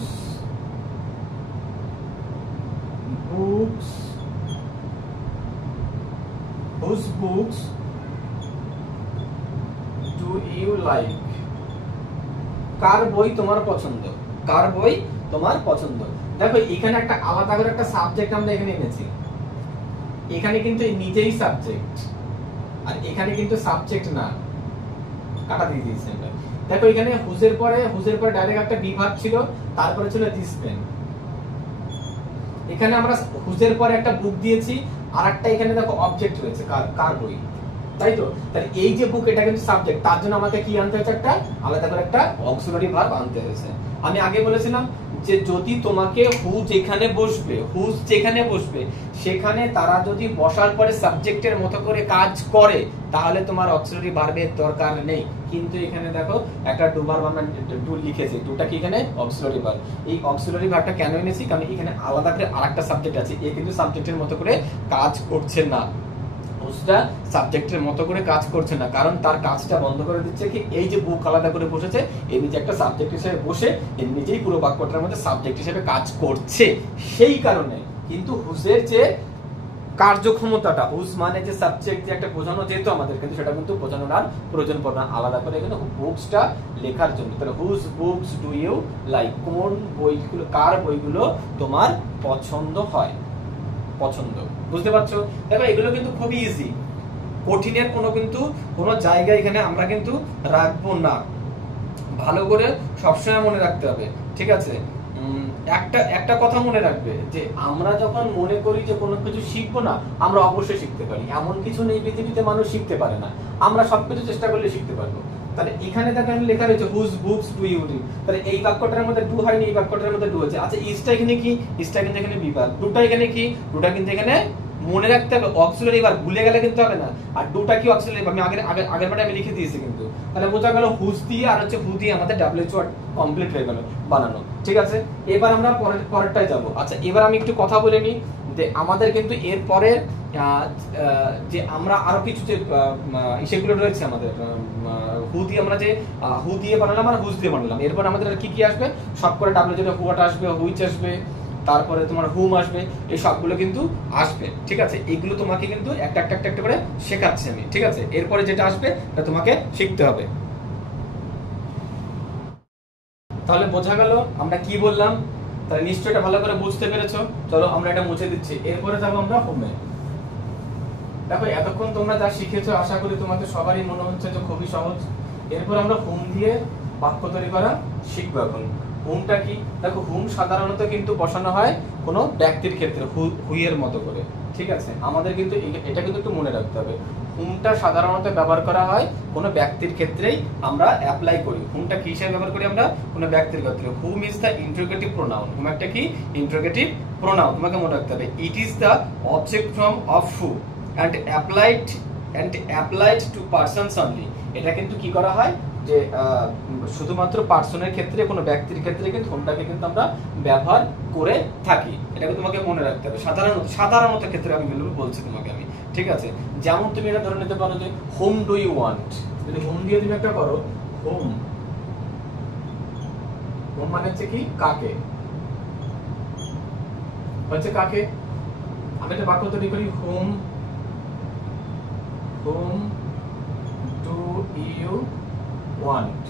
ইউ লাইক? কার বই তোমার পছন্দ? কার বই তোমার পছন্দ? দেখো এখানে একটা আলাদা করে একটা সাবজেক্ট আমরা এখানে এনেছি। এখানে কিন্তু নিজেই সাবজেক্ট, আর এখানে কিন্তু সাবজেক্ট না, কাটা দিয়ে দিয়েছি আমরা। দেখো এখানে হুজের পরে ডাইরেক্ট একটা বিভাগ ছিল, তারপরে ছিল দিস পেন। এখানে আমরা হুজের পরে একটা বুক দিয়েছি, আর একটা এখানে দেখো অবজেক্ট রয়েছে, কার বই, তাই তো? তাহলে এই যে বুক, এটা কিন্তু সাবজেক্ট, তার জন্য আমাকে কি আনতে হয়েছে? একটা আলাদা করে একটা অক্সিলারি ভার্ব আনতে হয়েছে। আমি আগে বলেছিলাম যে যদি তোমাকে যেখানে বসবে সেখানে তারা যদি বসার পরে সাবজেক্টের মতো করে কাজ করে তাহলে তোমার অক্সিলারি ভার্বের দরকার নেই। কিন্তু এখানে দেখো একটা ডুবার আমরা ডু লিখেছি, ডুটা কি এখানে অক্সিলারি ভার্ব। এই অক্সিলারি ভার্বটা কেন এনেছি? কারণ এখানে আলাদা করে আরেকটা সাবজেক্ট আছে, এ কিন্তু সাবজেক্টের মতো করে কাজ করছে না, হুজটা সাবজেক্টের মতো করে কাজ করছে না, কারণ তার কাজটা বন্ধ করে দিচ্ছে কি, এই যে বুক আলাদা করে বসেছে, এই নিজে একটা সাবজেক্ট হিসেবে বসে এর নিজেই পুরো বাক্যটার মধ্যে সাবজেক্ট হিসেবে কাজ করছে, সেই কারণে। কিন্তু হুজের যে কার্যক্ষমতাটা, হুজ মানে যে সাবজেক্ট যে একটা বোঝানো যেত আমাদের, কিন্তু সেটা কিন্তু বোঝানোর আর প্রয়োজন পড়ে না, আলাদা করে এখানে বুকসটা লেখার জন্য। তাহলে whose books do you like? কোন বইগুলো, কার বইগুলো তোমার পছন্দ হয়, পছন্দ। বুঝতে পারছো? দেখো এগুলো কিন্তু খুবই ইজি, কঠিনের কোনো জায়গা এখানে আমরা কিন্তু রাখবো না, ভালো করে সবসময় মনে রাখতে হবে, ঠিক আছে? একটা কথা মনে রাখবে যে আমরা যখন মনে করি যে কোনো কিছু শিখবো না, আমরা অবশ্যই শিখতে পারি, এমন কিছু নেই পৃথিবীতে মানুষ শিখতে পারে না, আমরা সবকিছু চেষ্টা করলে শিখতে পারবো। তাহলে এখানে দেখেন লেখা রয়েছে whose books do you read, তাহলে এই বাক্যটার মধ্যে ডু হয়নি, এই বাক্যটার মধ্যে ডু হচ্ছে। আচ্ছা ইজটা এখানে কি? ইজটা কিন্তু এখানে বিভাগ। ডুটা এখানে কি? ডুটা কিন্তু এখানে মনে রাখতে হবে অক্সিলারি ভার্ব, ভুলে গেলে কিন্তু হবে না। আর ডুটা কি অক্সিলারি ভার্ব, আমি আগের পাঠে আমি লিখে দিয়েছি কিন্তু। তাহলে বোঝা গেল হুজ দিয়ে আর হচ্ছে হু দিয়ে আমাদের ডাব্লিউএইচ ওয়ার্ড কমপ্লিট হয়ে গেল বানানো, ঠিক আছে? এবার আমরা পরেরটায় যাব। আচ্ছা এবার আমি একটু কথা বলে নিই যে আমাদের কিন্তু এর পরে যে আমরা আরো কিছু যে সেগুলো রয়েছে আমাদের, হু দিয়ে আমরা যে হু দিয়ে বানালাম আর হুজ দিয়ে বানালাম, এরপর আমাদের কি কি আসবে? সব করে ডাব্লিউএইচ হোয়াট আসবে, হুইচ আসবে, তারপরে তোমার হুম আসবে, এই সবগুলো কিন্তু আসবে, ঠিক আছে? এগুলো তোমাকে কিন্তু একটা করে শেখাচ্ছি আমি, ঠিক আছে? এরপরে যেটা আসবে তা তোমাকে শিখতে হবে। তাহলে বোঝা গেল আমরা কি বললাম? তাহলে নিশ্চয়ই এটা ভালো করে বুঝতে পেরেছো। চলো আমরা এটা মুছে দিচ্ছি, এরপরে যাবো আমরা হোমে। দেখো এতক্ষণ তোমরা যা শিখেছো আশা করি তোমাদের সবারই মনে হচ্ছে যে খুবই সহজ। এরপর আমরা হোম দিয়ে বাক্য তৈরি করা শিখবো। এখন হুমটা কি? দেখো হুম সাধারণত কিন্তু বসানো হয় কোনো ব্যক্তির ক্ষেত্রে, হুইয়ের মতো করে, ঠিক আছে? আমাদের কিন্তু এটা কিন্তু একটু মনে রাখতে হবে, হুমটা সাধারণত ব্যবহার করা হয় কোনো ব্যক্তির ক্ষেত্রেই আমরা অ্যাপ্লাই করি। হুমটা কি হিসেবে ব্যবহার করি আমরা? কোনো ব্যক্তির ক্ষেত্রে। হুম ইজ দ্য ইন্টারোগেটিভ প্রোনাউন। হুম একটা কি? ইন্টারোগেটিভ প্রোনাউন, তোমাকে মনে রাখতে হবে। ইট is the object from of who and applied to persons only। এটা কিন্তু কি করা হয় যে শুধুমাত্র পার্সনের ক্ষেত্রে, কোনো ব্যক্তির ক্ষেত্রে কিন্তু হোমটাকে কিন্তু আমরা ব্যবহার করে থাকি, এটাকে তোমাকে মনে রাখতে হবে। সাধারণত ক্ষেত্রে আমি বলছি তোমাকে আমি, ঠিক আছে? যেমন তুমি এটা ধরে নিতে পারো যে হোম ডু ইউ ওয়ান্ট, যদি হোম দিয়ে তুমি একটা করো, হোম মানে হচ্ছে কি? কাকে, হচ্ছে কাকে। আমি একটা বাক্য তৈরি করি, হোম ডু ইউ ওয়ান্ট।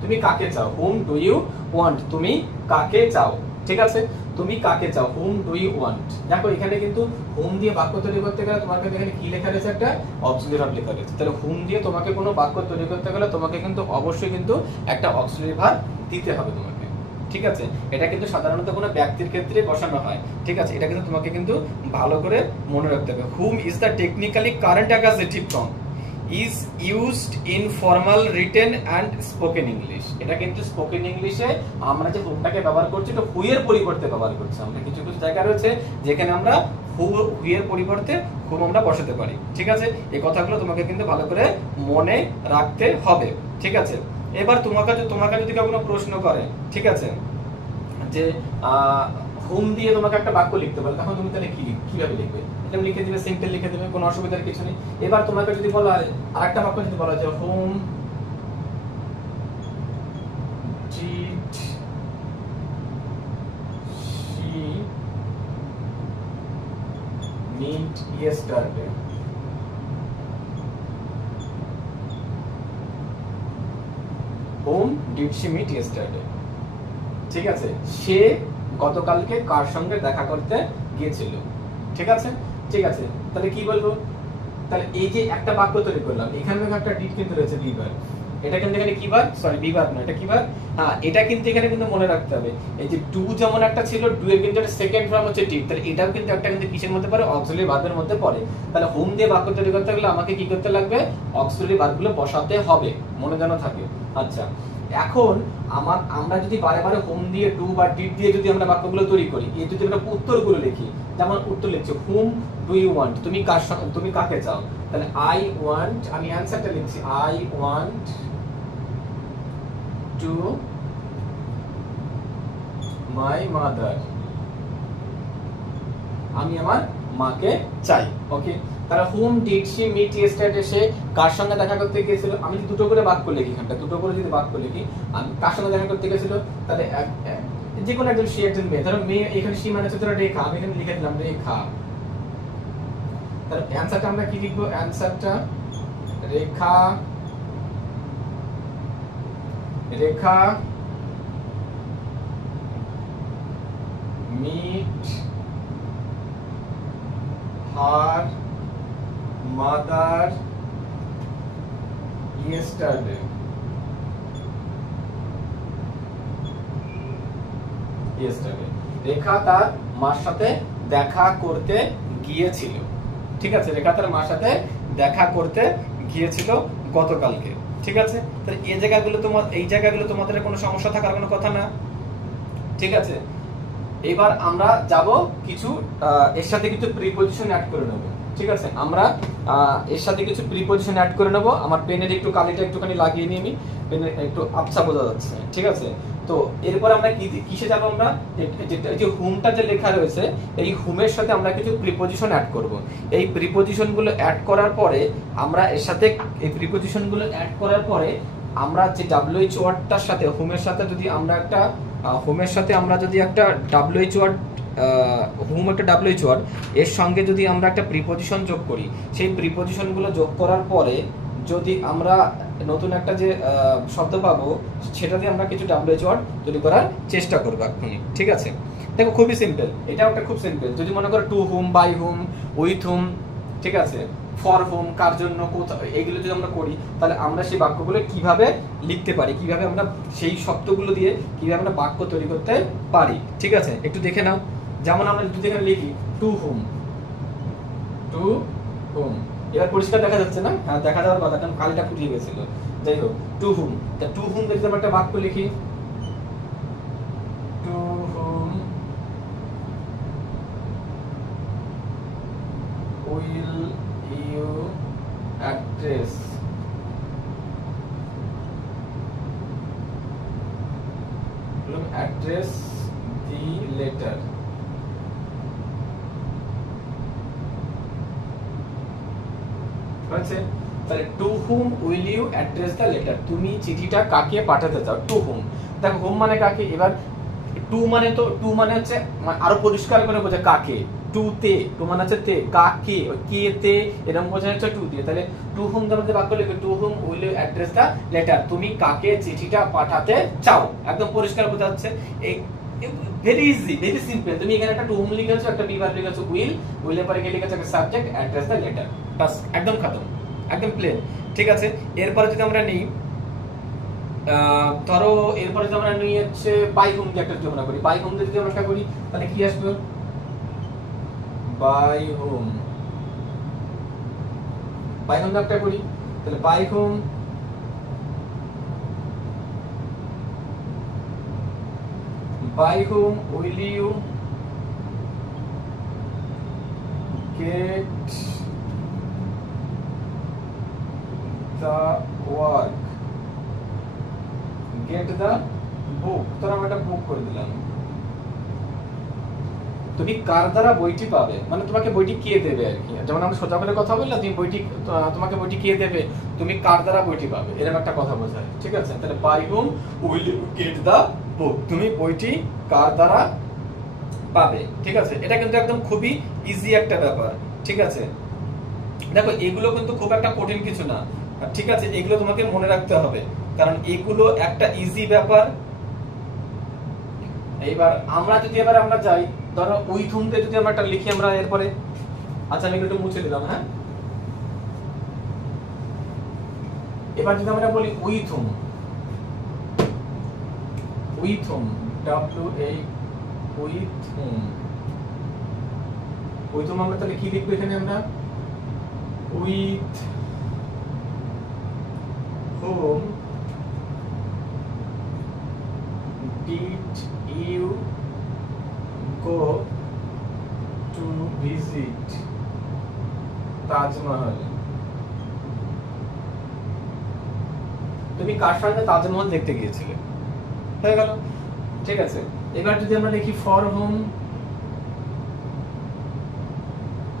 তুমি কাকে চাও? হোম ডু ইউ ওয়ান্ট, তুমি কাকে চাও, ঠিক আছে? তুমি কাকে চাও, হোম ডু ইউ ওয়ান্ট। দেখো এখানে কিন্তু হোম দিয়ে বাক্য তৈরি করতে গেলে তোমার কাছে এখানে কি লেখা রয়েছে? একটা অক্সিলারি ভার্ব লেখা রয়েছে। তাহলে হোম দিয়ে তোমাকে কোনো বাক্য তৈরি করতে গেলে তোমাকে কিন্তু অবশ্যই কিন্তু একটা অক্সিলারি ভার্ব দিতে হবে তোমাকে, ঠিক আছে? এটা কিন্তু সাধারণত কোনো ব্যক্তির ক্ষেত্রে বসানো হয়, ঠিক আছে? এটা কিন্তু তোমাকে কিন্তু ভালো করে মনে রাখতে হবে। Whom is the technically current accusative form, is used in formal written and spoken English. এটা কিন্তু স্পোকেন ইংলিশে আমরা যে হুমটাকে ব্যবহার করছি এটা হুইয়ের পরিবর্তে ব্যবহার করছি আমরা। কিছু কিছু জায়গা রয়েছে যেখানে আমরা হুইয়ের পরিবর্তে হুম আমরা বসাতে পারি, ঠিক আছে? এই কথাগুলো তোমাকে কিন্তু ভালো করে মনে রাখতে হবে, ঠিক আছে? এবার তোমাকে যদি কেউ কোনো প্রশ্ন করে, ঠিক আছে, যে হোম দিয়ে তোমাকে একটা বাক্য লিখতে বলে, তখন তুমি তাহলে কিভাবে লিখবে? এটা লিখে দিবে, সিম্পল লিখে দিবে, কোনো অসুবিধার কিছু নেই। এবার তোমাকে যদি বলা হয় আরেকটা বাক্য যদি বলা যায়, whom did she meet yesterday, whom did she meet yesterday. ঠিক আছে, সে গতকালকে কার সঙ্গে দেখা করতে গিয়েছিল। ঠিক আছে, ঠিক আছে, তাহলে কি বলবো? তাহলে এই যে একটা বাক্য তৈরি করলাম, এখানে একটা ডিড কিন্তু রয়েছে বিবার, এটা কিন্তু এখানে কি বার, সরি বিবার না, এটা কি বার, হ্যাঁ এটা কিন্তু এখানে কিন্তু মনে রাখতে হবে। এই যে ডু যেমন একটা ছিল, ডু এর কিন্তু একটা সেকেন্ড ফর্ম হচ্ছে ডিড, তাহলে এটাও কিন্তু একটা কিন্তু কিসের মধ্যে পড়ে, অক্সিলারি ভার্বের মধ্যে পড়ে। তাহলে হোম দিয়ে বাক্য তৈরি করতে গেলে আমাকে কি করতে লাগবে, অক্সিলারি ভার্বগুলো বসাতে হবে, মনে যেন থাকে। আচ্ছা, এখন আমরা যদি বারে বারে হোম দিয়ে ডু বা ডিড দিয়ে যদি আমরা বাক্যগুলো তৈরি করি, এই যদি আমরা উত্তরগুলো লিখি, যেমন উত্তর লিখছি হুম ডু ইউ ওয়ান্ট, তুমি কাকে চাও, তাহলে আই ওয়ান্ট, আমি অ্যানসারটা লিখছি I want to my mother, আমি আমার মাকে চাই। ওকে, তারা whom did she meet yesterday, সে কার সঙ্গে দেখা করতে গিয়েছিল। আমি যদি দুটো করে বাক্য লিখি, এখানটা দুটো করে যদি বাক্য লিখি, আমি কার সঙ্গে দেখা করতে গিয়েছিল, তাহলে যে কোনো একজন সে একজন মেয়ে, ধরো মেয়ে, এখানে সে মানে হচ্ছে ধরো রেখা, আমি এখানে লিখে দিলাম রেখা। তাহলে অ্যানসারটা আমরা কি লিখবো, অ্যানসারটা রেখা রেখা মিট হার মাদার ইয়েস্টারডে। রেখা তার মার সাথে দেখা করতে গিয়েছিল। ঠিক আছে, রেখা তার মার সাথে দেখা করতে গিয়েছিল গতকালকে। ঠিক আছে, তাহলে এই জায়গাগুলো তোমাদের কোনো সমস্যা থাকার কোনো কথা না। ঠিক আছে, এবার আমরা যাব কিছু এর সাথে কিছু প্রিপজিশন অ্যাড করে নেব। ঠিক আছে, আমরা এর সাথে কিছু প্রিপজিশন অ্যাড করে নেব। আমার পেনের একটু কালিটা একটুখানি লাগিয়ে নিয়ে, আমি পেনের একটু আবছা বোঝা যাচ্ছে। ঠিক আছে, তো এরপর আমরা কিসে যাব, আমরা যে হুমটা যে লেখা রয়েছে, এই হুমের সাথে আমরা কিছু প্রিপজিশন অ্যাড করব। এই প্রিপজিশন গুলো অ্যাড করার পরে আমরা এর সাথে আমরা যে ডাব্লিউএইচ ওয়ার্ডটার সাথে হুমের সাথে যদি আমরা একটা ডাব্লিউএইচ ওয়ার্ড, হুম একটা ডাব্লিউএইচ ওয়ার্ড, এর সঙ্গে যদি আমরা একটা প্রিপজিশন যোগ করি, সেই প্রিপজিশন গুলো যোগ করার পরে যদি আমরা নতুন একটা যে শব্দ পাবো, সেটা দিয়ে আমরা কিছু ডাব্লিউএইচ ওয়ার্ড তৈরি করার চেষ্টা করবো এখনই। ঠিক আছে, দেখো খুবই সিম্পল, এটাও একটা খুব সিম্পল। যদি মনে করো to whom, by whom, with whom, ঠিক আছে, ফর হুম, কার জন্য, কোথাও, এগুলো যদি আমরা করি, তাহলে আমরা সেই বাক্যগুলো কিভাবে লিখতে পারি, কিভাবে আমরা সেই শব্দগুলো দিয়ে কিভাবে আমরা বাক্য তৈরি করতে পারি। ঠিক আছে, একটু দেখে নাও। যেমন আমরা যদি এখানে লিখি টু হুম, এবার পরিষ্কার দেখা যাচ্ছে না? হ্যাঁ, দেখা যাওয়ার কথা, কারণ কালিটা ফুটিয়ে গেছিল। যাই হোক, টু হুম, তা টু হুম দেখতে আমরা একটা বাক্য লিখি, to whom will you address the letter. তাহলে to whom will you address the letter, তুমি চিঠিটা কাকে পাঠাতে চাও, টু হুম। দেখো হুম মানে কাকে, এবার টু মানে হচ্ছে আরো পরিষ্কার করে বোঝা কাকে, টু তে, টু মানে হচ্ছে তে, কাকে, কে তে, এরকম বোঝা যাচ্ছে টু দিয়ে। তাহলে টু হুম আমাদের বাক্য লিখবে, to whom will you address the letter, তুমি কাকে চিঠিটা পাঠাতে চাও, একদম পরিষ্কার বোঝা যাচ্ছে। এই ভেরি ইজি, ভেরি সিম্পল। তুমি এখানে একটা টু হুম লিখেছো, একটা বিভার লিখেছো উইল এর পরে কি লিখেছো, একটা সাবজেক্ট, অ্যাড্রেস দ্য লেটার, বাস, একদম খতম, একদম প্লেন। ঠিক আছে, এরপরে যদি আমরা নিই, ধরো এরপরে যদি আমরা নিই হচ্ছে বাই হোম দিয়ে একটা যদি আমরা করি, বাই হোম দিয়ে যদি আমরা একটা করি, তাহলে কি আসবে, বাই হোম দিয়ে একটা করি, তাহলে by whom will you get the work, get the book, তোরা আমরা একটা বুক করে দিলাম। তুমি কার দ্বারা বইটি পাবে, মানে তোমাকে বইটি কে দেবে আর কি। যেমন আমরা সোজা করে কথা বললাম, তোমাকে বইটি কে দেবে, তুমি কার দ্বারা বইটি পাবে, এরকম একটা কথা বোঝায়। ঠিক আছে, তাহলে by whom will you get the book, তুমি বইটি কার দ্বারা পাবে। ঠিক আছে, এটা কিন্তু একদম খুবই ইজি একটা ব্যাপার। ঠিক আছে, দেখো এগুলো কিন্তু খুব একটা কঠিন কিছু না। ঠিক আছে, এগুলো তোমাকে মনে রাখতে হবে। কারণ এগুলো একটা ইজি ব্যাপার। এইবার আমরা যদি আমরা যাই, ধরো উইথ হুম কে যদি আমরা একটা লিখি আমরা এরপরে, আচ্ছা আমি একটু মুছে দিলাম, হ্যাঁ। এবার যদি আমরা বলি with whom, with whom, with whom, with whom আমরা তাহলে কি লিখবো এখানে আমরা, with whom did you go to visit Taj Mahal. তুমি কার সঙ্গে তাজমহল দেখতে গিয়েছিলে, হয়ে গেল, ঠিক আছে। এবার যদি আমরা লিখি ফর হোম,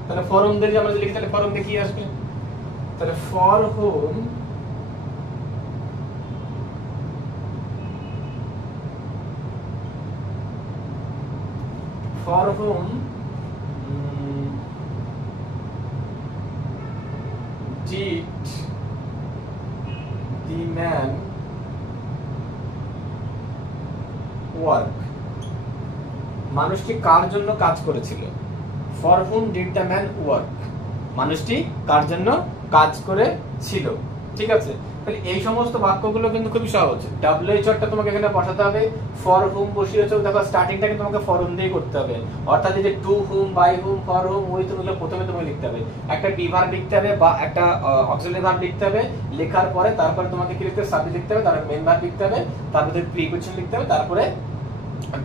তাহলে ফর হোম দিয়ে আমরা যদি লিখি তাহলে ফর হোম দিয়ে কি আসবে, তাহলে for home for whom did the man work? মানুষটি কার জন্য কাজ করেছিল? For whom did the man work? মানুষটি কার জন্য কাজ করেছিল, ঠিক আছে। তাহলে এই সমস্ত বাক্যগুলো কিন্তু খুবই সহজ। WH টা তোমাকে এখানে বসাতে হবে, ফর হুম বসিয়েছো, দেখো স্টার্টিংটাকে তোমাকে ফর হুম দিয়ে করতে হবে, অর্থাৎ এই যে to whom, by whom, for whom, with whom প্রথমে তোমাকে লিখতে হবে, একটা বি ভার্ব লিখতে হবে বা একটা অক্সিলারি ভার্ব লিখতে হবে, লেখার পরে তারপরে তোমাকে কি লিখতে হবে, সাবজেক্ট লিখতে হবে, তারপরে মেইন ভার্ব লিখতে হবে, তারপরে প্রিপজিশন লিখতে হবে, তারপরে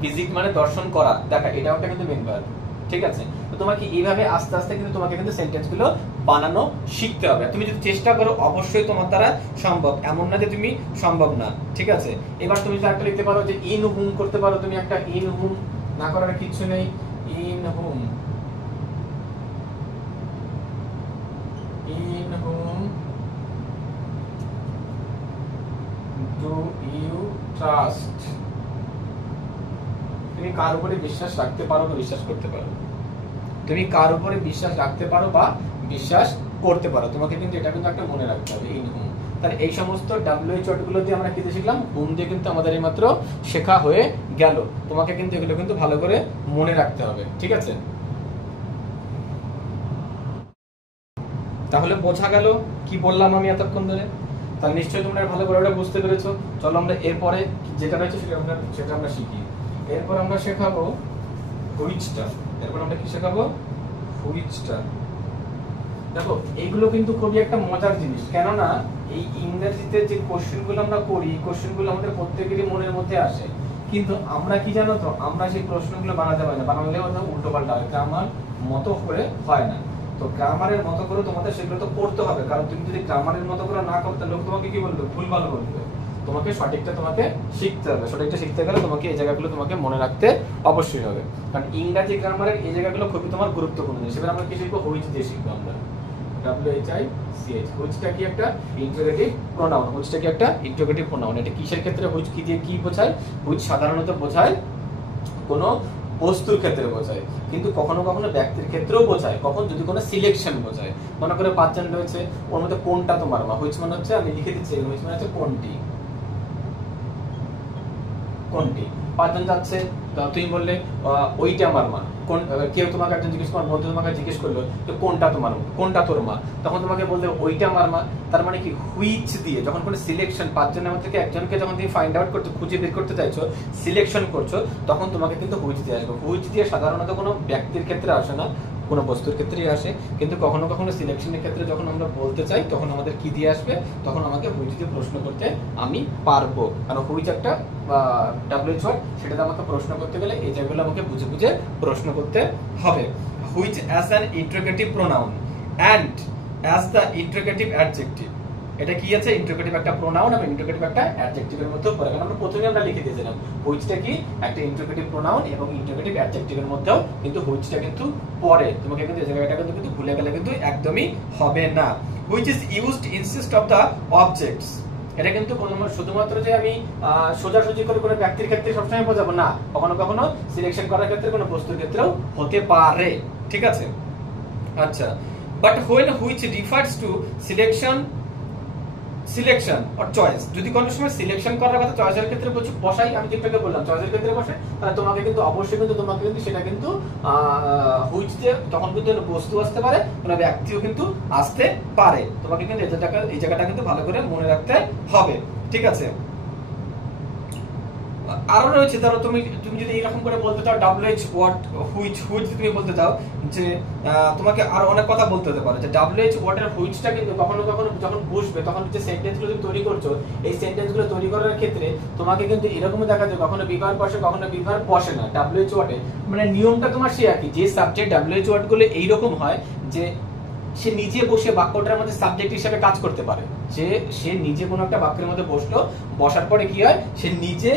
ভিজিট মানে দর্শন করা, দেখা, এটাও একটা কিন্তু মেইন ভার্ব, ঠিক আছে। তো তোমাকে এইভাবে আস্তে আস্তে কিন্তু তোমাকে কিন্তু সেন্টেন্সগুলো বানানো শিখতে হবে। তুমি যদি চেষ্টা করো অবশ্যই তোমার দ্বারা সম্ভব, এমন না যে তুমি সম্ভব না, ঠিক আছে। এবার তুমি যদি একটা লিখতে পারো যে ইন হুম করতে পারো, তুমি একটা ইন হুম, না করার কিছু নেই, in whom, in whom do you trust, তুমি কার উপরে বিশ্বাস রাখতে পারো বা বিশ্বাস করতে পারো, তুমি কার উপরে বিশ্বাস রাখতে পারো বা বিশ্বাস করতে পারো, তোমাকে কিন্তু এটা কিন্তু একটা মনে রাখতে হবে, ইন হুম। তাহলে এই সমস্ত WH ওয়ার্ডগুলো দিয়ে আমরা কি শিখলাম, হুম দিয়ে কিন্তু আমাদের এইমাত্র শেখা হয়ে গেল। তোমাকে কিন্তু এগুলো কিন্তু ভালো করে মনে রাখতে হবে, ঠিক আছে। তাহলে বোঝা গেল কি বললাম আমি এতক্ষণ ধরে? তাহলে নিশ্চয়ই তোমরা ভালো করে ওটা বুঝতে পেরেছো। চলো আমরা এরপরে যেটা রয়েছে সেটা আমরা শিখি। এরপর আমরা শেখাবো হুইচটা। এরপর আমরা কি শেখাবো, হুইচটা। দেখো এইগুলো কিন্তু খুবই একটা মজার জিনিস, কেননা এই ইংরেজিতে যে কোশ্চেনগুলো আমরা করি, এই কোশ্চেনগুলো আমাদের প্রত্যেকেরই মনের মধ্যে আসে, কিন্তু আমরা কি জানো তো, আমরা সেই প্রশ্নগুলো বানাতে পারি না, বানালেও উল্টো পাল্টা হয়, গ্রামার মতো করে হয় না। তো গ্রামারের মতো করে তোমাদের সেগুলো তো পড়তে হবে, কারণ তুমি যদি গ্রামারের মতো করে না করতে, লোক তোমাকে কি বলবে, ভুলভাল বলবে। তোমাকে সঠিকটা তোমাকে শিখতে হবে, সঠিকটা শিখতে গেলে তোমাকে এই জায়গাগুলো তোমাকে মনে রাখতে অবশ্যই হবে, কারণ ইংরেজি গ্রামারের এই জায়গাগুলো খুবই তোমার গুরুত্বপূর্ণ জিনিস। এবার আমরা কি শিখবো, হুইচ দিয়ে শিখবো আমরা, WHICH। হুইচটা কি একটা ইন্টারোগেটিভ প্রোনাউন, হুইচটা কি একটা ইন্টারোগেটিভ প্রোনাউন। এটা কিসের ক্ষেত্রে হুইচ কি দিয়ে কি বোঝায়, হুইচ সাধারণত বোঝায় কোনো বস্তুর ক্ষেত্রে বোঝায়, কিন্তু কখনো কখনো ব্যক্তির ক্ষেত্রেও বোঝায়, কখন, যদি কোনো সিলেকশন বোঝায়। মনে করে 5 জন রয়েছে, ওর মধ্যে কোনটা তোমার মা, হুইচ মানে হচ্ছে, আমি লিখে দিচ্ছি, হুইচ মানে হচ্ছে কোনটি, কোনটি। 5 জন যাচ্ছে, তুমি বললে ওইটা আমার মা, কোন, কেউ তোমাকে একজন জিজ্ঞেস করলো, বন্ধু তোমাকে জিজ্ঞেস করলো যে কোনটা তোমার, কোনটা তোর মা, তখন তোমাকে বলতে ওইটা আমার মা। তার মানে কি, হুইচ দিয়ে যখন কোনো সিলেকশন, 5 জনের মধ্যে থেকে একজনকে যখন তুমি ফাইন্ড আউট করছো, খুঁজে বের করতে চাইছো, সিলেকশন করছো, তখন তোমাকে কিন্তু হুইচ দিয়ে আসবে। হুইচ দিয়ে সাধারণত কোনো ব্যক্তির ক্ষেত্রে আসে না, কোনো বস্তুর ক্ষেত্রেই আসে, কিন্তু কখনো কখনো সিলেকশনের ক্ষেত্রে যখন আমরা বলতে চাই, তখন আমাদের কি দিয়ে আসবে, তখন আমাকে হুইচ দিয়ে প্রশ্ন করতে আমি পারবো, কারণ হুইচ একটা WH ওয়ার্ড, সেটাতে আমাকে প্রশ্ন করতে গেলে এই জায়গাগুলো আমাকে বুঝে বুঝে প্রশ্ন করতে হবে। Which as an interrogative pronoun and as the interrogative adjective. এটা কি আছে, ইন্টারোগেটিভ একটা প্রোনাউন এবং ইন্টারোগেটিভ একটা অ্যাডজেক্টিভের মধ্যেও পড়ে, কারণ আমরা প্রথমে আমরা লিখে দিয়েছিলাম হুইচটা কি একটা ইন্টারোগেটিভ প্রোনাউন এবং ইন্টারোগেটিভ অ্যাডজেক্টিভের মধ্যেও কিন্তু হুইচটা কিন্তু পড়ে। তোমাকে কিন্তু এই জায়গাটা কিন্তু ভুলে গেলে কিন্তু একদমই হবে না। Which is used instead of the objects. এটা কিন্তু শুধুমাত্র যে আমি সোজাসুজি করে কোনো ব্যক্তির ক্ষেত্রে সবসময় বোঝাবো না, কখনো কখনো সিলেকশন করার ক্ষেত্রে কোনো বস্তুর ক্ষেত্রেও হতে পারে, ঠিক আছে। আচ্ছা, but when which refers to selection or choice. যদি কোনো সময় সিলেকশন করার কথা চয়েসের ক্ষেত্রে বসাই, আমি যেটাকে বললাম চয়েসের ক্ষেত্রে বসে, তাহলে তোমাকে কিন্তু অবশ্যই কিন্তু তোমাকে কিন্তু সেটা কিন্তু হুইচ দিয়ে তখন কিন্তু বস্তু আসতে পারে, কোনো ব্যক্তিও কিন্তু আসতে পারে। তোমাকে কিন্তু এই জায়গাটা কিন্তু ভালো করে মনে রাখতে হবে, ঠিক আছে। আরো রয়েছে, ধরো তুমি যদি এরকম করে বলতে চাও WH ওয়াট হুইচ তুমি বলতে চাও যে তোমাকে আরো অনেক কথা বলতে হতে পারে যে WH ওয়াট এর হুইচটা কিন্তু কখনো কখনো যখন বসবে তখন যে সেন্টেন্সগুলো তুমি তৈরি করছো, এই সেন্টেন্সগুলো তৈরি করার ক্ষেত্রে তোমাকে কিন্তু এরকমই দেখা যায় কখনো বিভার বসে কখনো বিভার বসে না WH ওয়াটে। মানে নিয়মটা তোমার সে একই, যে সাবজেক্ট WH ওয়াট গুলো এইরকম হয় যে সে নিজে বসে বাক্যটার মধ্যে সাবজেক্ট হিসেবে কাজ করতে পারে। সে নিজে কোনো একটা বাক্যের মধ্যে বসলো, বসার পরে কি হয়, সে নিজে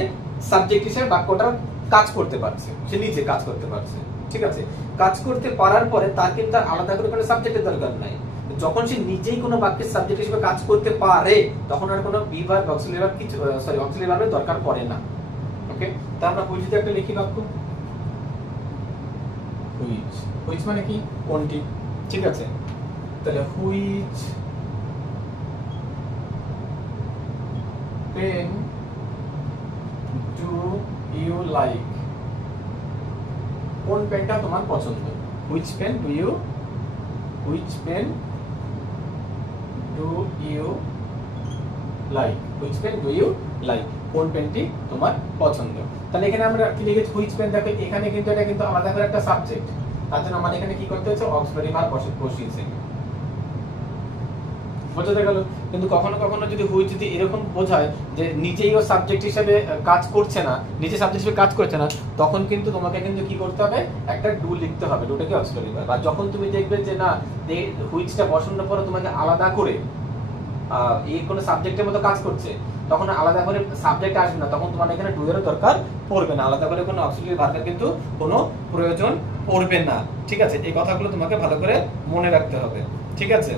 সাবজেক্ট হিসেবে বাক্যটার কাজ করতে পারছে, সে নিজে কাজ করতে পারছে, ঠিক আছে। কাজ করতে পারার পরে তার কিন্তু আলাদা করে কোনো সাবজেক্টের দরকার নাই। যখন সে নিজেই কোনো বাক্যের সাবজেক্ট হিসেবে কাজ করতে পারে তখন আর কোনো বি ভার্ব অক্সিলারি ভার্ব কিছু অক্সিলারি ভার্বের দরকার পড়ে না। ওকে, তা আমরা হুইচ দিয়ে একটা লিখি বাক্য, হুইচ মানে কি, কোনটি, ঠিক আছে। তাহলে which pen do you like, কোন পেনটা তোমার পছন্দ, which pen do you like, কোন পেনটি তোমার পছন্দ। তাহলে এখানে আমরা কি লিখেছি, হুইচ পেন। দেখো এখানে কিন্তু এটা কিন্তু আলাদা করে একটা সাবজেক্ট, তার জন্য আমার এখানে কি করতে হচ্ছে, অক্সিলারি ভার্ব বসিয়েছে, বোঝাতে গেল। কিন্তু কখনো কখনো যদি হুইচ যদি এরকম বোঝায় যে নিজেই ও সাবজেক্ট হিসেবে কাজ করছে না, নিজে সাবজেক্ট হিসেবে কাজ করছে না, তখন কিন্তু তোমাকে কিন্তু কি করতে হবে, একটা ডু লিখতে হবে, ডুটাকে অক্সিলারি ভার্ব। আর যখন তুমি দেখবে যে না হুইচটা বসানোর পরে তোমাকে আলাদা করে এই কোনো সাবজেক্টের মতো কাজ করছে, তখন আলাদা করে সাবজেক্ট আসবে না, তখন তোমার এখানে ডু এর দরকার পড়বে না, আলাদা করে কোনো অক্সিলারি ভার্বের কিন্তু কোনো প্রয়োজন পড়বে না, ঠিক আছে। এই কথাগুলো তোমাকে ভালো করে মনে রাখতে হবে, ঠিক আছে।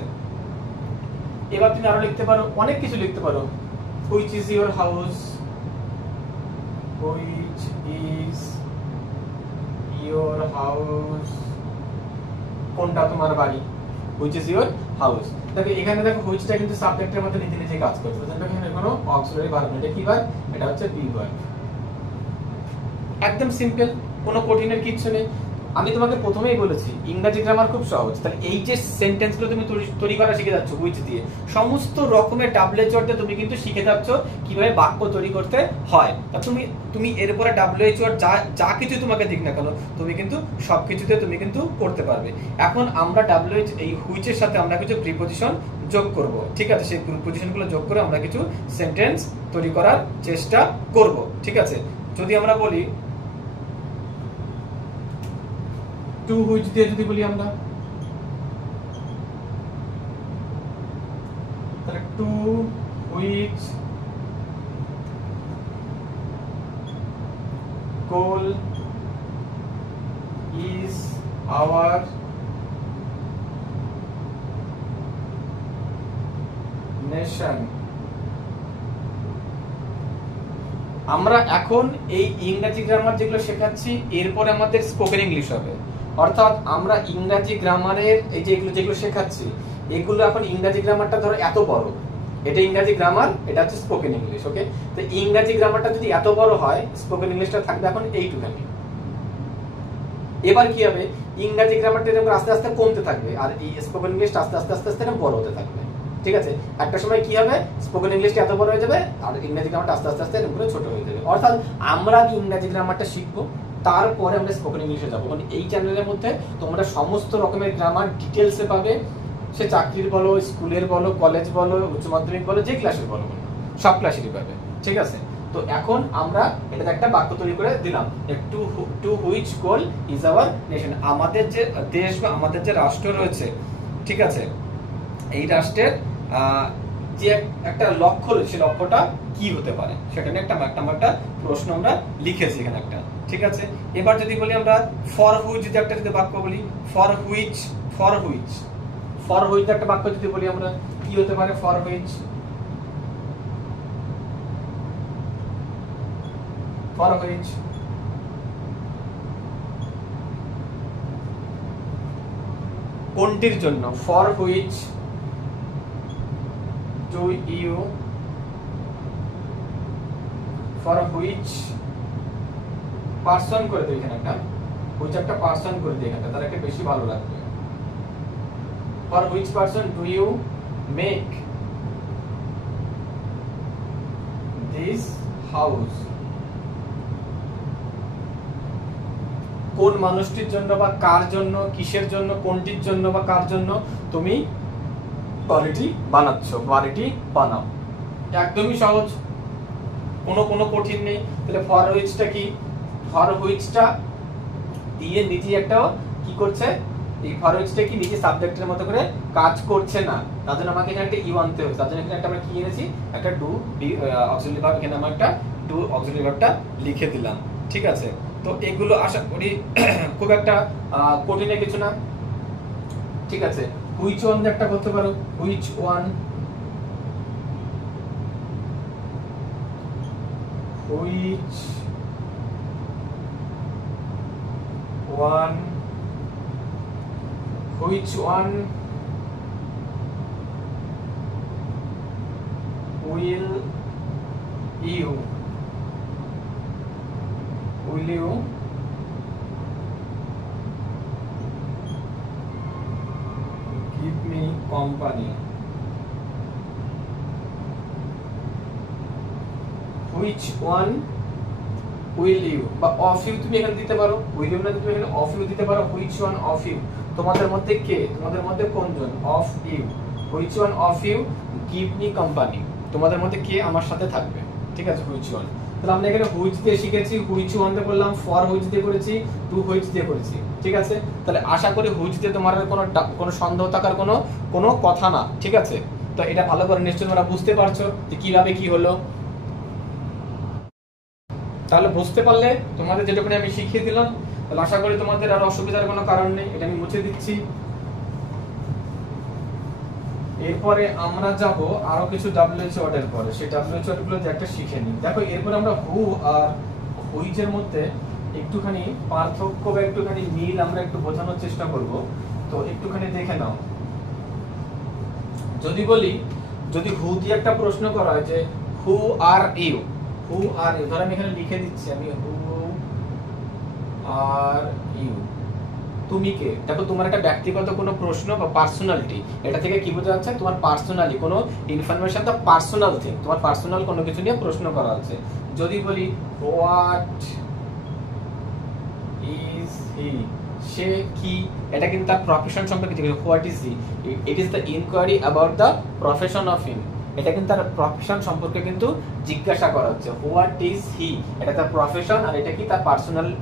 এবার তুমি আরো লিখতে পারো, অনেক কিছু লিখতে পারো, which is your house, which is your house, কোনটা তোমার বাড়ি, হুইচ ইজ ইওর হাউস। দেখো এখানে দেখো হুইচটা কিন্তু সাবজেক্টের মধ্যে নিজে নিজে কাজ করছে, এখানে কোনো অক্সিলারি ভার্ব নেই, এটা কি ভার্ব, এটা হচ্ছে বি ভার্ব। একদম সিম্পল, কোনো কঠিনের কিছু নেই। আমি তোমাকে প্রথমেই বলেছি ইংরেজি গ্রামার খুব সহজ। তাহলে এই যে সেন্টেন্সগুলো তুমি তৈরি করা শিখে যাচ্ছ হুইচ দিয়ে, সমস্ত রকমের WH ওয়ার্ড দিয়ে তুমি কিন্তু শিখে যাচ্ছ কিভাবে বাক্য তৈরি করতে হয়। তা তুমি এরপরে WH ওয়ার্ড যা কিছু তোমাকে দিক না কেন, তুমি কিন্তু সবকিছুতে তুমি কিন্তু করতে পারবে। এখন আমরা WH এই হুইচের সাথে আমরা কিছু প্রিপজিশন যোগ করব, ঠিক আছে। সেই প্রিপজিশনগুলো যোগ করে আমরা কিছু সেন্টেন্স তৈরি করার চেষ্টা করব, ঠিক আছে। যদি আমরা বলি টু হুইচ দিয়ে যদি বলি আমরা, তাহলে to which goal is our nation। আমরা এখন এই ইংরেজি গ্রামার যেগুলো শেখাচ্ছি এরপরে আমাদের স্পোকেন ইংলিশ হবে, অর্থাৎ আমরা ইংরেজি গ্রামারের এই যে যেগুলো শেখাচ্ছি এগুলো এখন ইংরেজি গ্রামারটা ধরো এত বড়, এটা ইংরেজি গ্রামার, এটা হচ্ছে স্পোকেন ইংলিশ, ওকে। তো ইংরেজি গ্রামারটা যদি এত বড় হয় স্পোকেন ইংলিশটা থাকবে এখন এইটুখানি। এবার কি হবে, ইংরেজি গ্রামারটা এরকম আস্তে আস্তে কমতে থাকবে আর এই স্পোকেন ইংলিশটা আস্তে আস্তে আস্তে আস্তে বড় হতে থাকবে, ঠিক আছে। একটা সময় কি হবে, স্পোকেন ইংলিশটা এত বড় হয়ে যাবে আর ইংরেজি গ্রামারটা আস্তে আস্তে আস্তে এরকম করে ছোট হয়ে যাবে। অর্থাৎ আমরা কি ইংরেজি গ্রামারটা শিখবো, তারপরে আমরা স্পোকেন ইংলিশে যাবো। মানে এই চ্যানেলের মধ্যে তোমরা সমস্ত রকমের গ্রামার ডিটেলসে পাবে, সে চাকরির বলো, স্কুলের বলো, কলেজ বলো, উচ্চ মাধ্যমিক বলো, যে ক্লাসের বলো, সব ক্লাসেরই পাবে, ঠিক আছে। তো এখন আমরা এটা একটা বাক্য তৈরি করে দিলাম, to which goal is our nation. আমাদের যে দেশ বা আমাদের যে রাষ্ট্র রয়েছে, ঠিক আছে, এই রাষ্ট্রের যে একটা লক্ষ্য রয়েছে সেই লক্ষ্যটা কি হতে পারে সেটা নিয়ে একটা প্রশ্ন আমরা লিখেছি এখানে একটা, ঠিক আছে। এবার যদি বলি আমরা ফর হুইচ যদি একটা যদি বাক্য বলি, ফর হুইচ একটা বাক্য যদি বলি আমরা, কি হতে পারে, ফর হুইচ কোনটির জন্য, for which do you, for which person করে দিই এখানে একটা, হুইচ একটা পারসন করে দিই এখানে, তাহলে একটা বেশি ভালো লাগবে। For which person do you make this house, কোন মানুষটির জন্য বা কার জন্য, কিসের জন্য, কোনটির জন্য বা কার জন্য তুমি বাড়িটি বানাচ্ছ, বাড়িটি বানাও। একদমই সহজ, কোনো কঠিন নেই। তাহলে ফর হুইচটা কি, ফর হুইচটা দিয়ে নিজে একটা কি করছে, এই ফর হুইচটা কি নিজে সাবজেক্টের মতো করে কাজ করছে না, তার জন্য আমাকে এখানে একটা ইউ আনতে হবে। তার জন্য এখানে একটা আমরা কি এনেছি, একটা ডু অক্সিলারি ভার্ব, এখানে আমরা একটা ডু অক্সিলারি ভার্বটা লিখে দিলাম। ঠিক আছে, তো এগুলো আশা করি খুব একটা কঠিন কিছু না। ঠিক আছে, হুইচ ওয়ান একটা করতে পারো, which one, which one, which one will you give me company, which one will you বা of you তুমি এখানে দিতে পারো, will you না তুমি এখানে of you দিতে পারো, which one of you তোমাদের মধ্যে কে, তোমাদের মধ্যে কোনজন, of you, which one of you give me company তোমাদের মধ্যে কে আমার সাথে থাকবে। ঠিক আছে, which one, তাহলে আমরা এখানে হুইচ দিয়ে শিখেছি, হুইচ ওয়ান দিয়ে করলাম, ফর হুইচ দিয়ে করেছি, টু হুইচ দিয়ে করেছি। ঠিক আছে, তাহলে আশা করি হুইচ দিয়ে তোমার কোনো সন্দেহ থাকার কোনো কথা না। ঠিক আছে, তো এটা ভালো করে নিশ্চয়ই তোমরা বুঝতে পারছো যে কিভাবে কি হলো। তাহলে বুঝতে পারলে তোমাদের যেটুকুনি আমি শিখিয়ে দিলাম, তাহলে আশা করি তোমাদের আর অসুবিধার কোনো কারণ নেই। এটা আমি মুছে দিচ্ছি। এরপরে আমরা যাব আরো কিছু ডাব্লিউএইচ ওয়ার্ডের পরে, সেই ডাব্লিউএইচ ওয়ার্ডগুলো যে একটা শিখে নিই। দেখো এরপরে আমরা হু আর হুইচের মধ্যে একটুখানি পার্থক্য বা একটুখানি মিল আমরা একটু বোঝানোর চেষ্টা করব। তো একটুখানি দেখে নাও। যদি হু দিয়ে একটা প্রশ্ন করা হয় যে হু are you, who are you, ধর আমি এখানে লিখে দিচ্ছি, আমি হু আর ইউ, তুমি কে। দেখো তোমার একটা ব্যক্তিগত কোনো প্রশ্ন বা পার্সোনালিটি, এটা থেকে কি বোঝা যাচ্ছে, তোমার পার্সোনালি কোনো ইনফরমেশন বা পার্সোনাল থিং, তোমার পার্সোনাল কোনো কিছু নিয়ে প্রশ্ন করা হচ্ছে। যদি বলি হোয়াট ইজ হি, সে কি, এটা কিন্তু তার প্রফেশন সম্পর্কে জিজ্ঞাসা, what is he, it is the inquiry about the profession of him, এটা কিন্তু তার প্রফেশন সম্পর্কে কিন্তু জিজ্ঞাসা করা হচ্ছে। হোয়াট ইজ হি, এটা তার প্রফেশন, আর এটা কি তার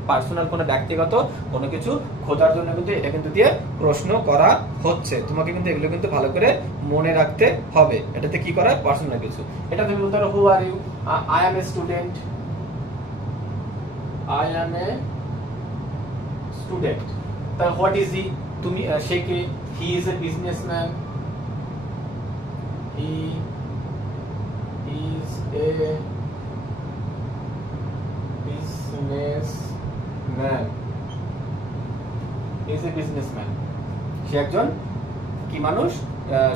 পার্সোনাল কোনো ব্যক্তিগত কোনো কিছু খোঁজার জন্য কিন্তু এটা কিন্তু দিয়ে প্রশ্ন করা হচ্ছে। তোমাকে কিন্তু এগুলো কিন্তু ভালো করে মনে রাখতে হবে। এটাতে কি করা, পার্সোনাল কিছু। এটা তুমি বলতে পারো who are you, I am a student, I am a student. তাহলে হোয়াট ইজ হি, তুমি সে কে, he is a businessman, he is a businessman, is a businessman, সে একজন কি মানুষ,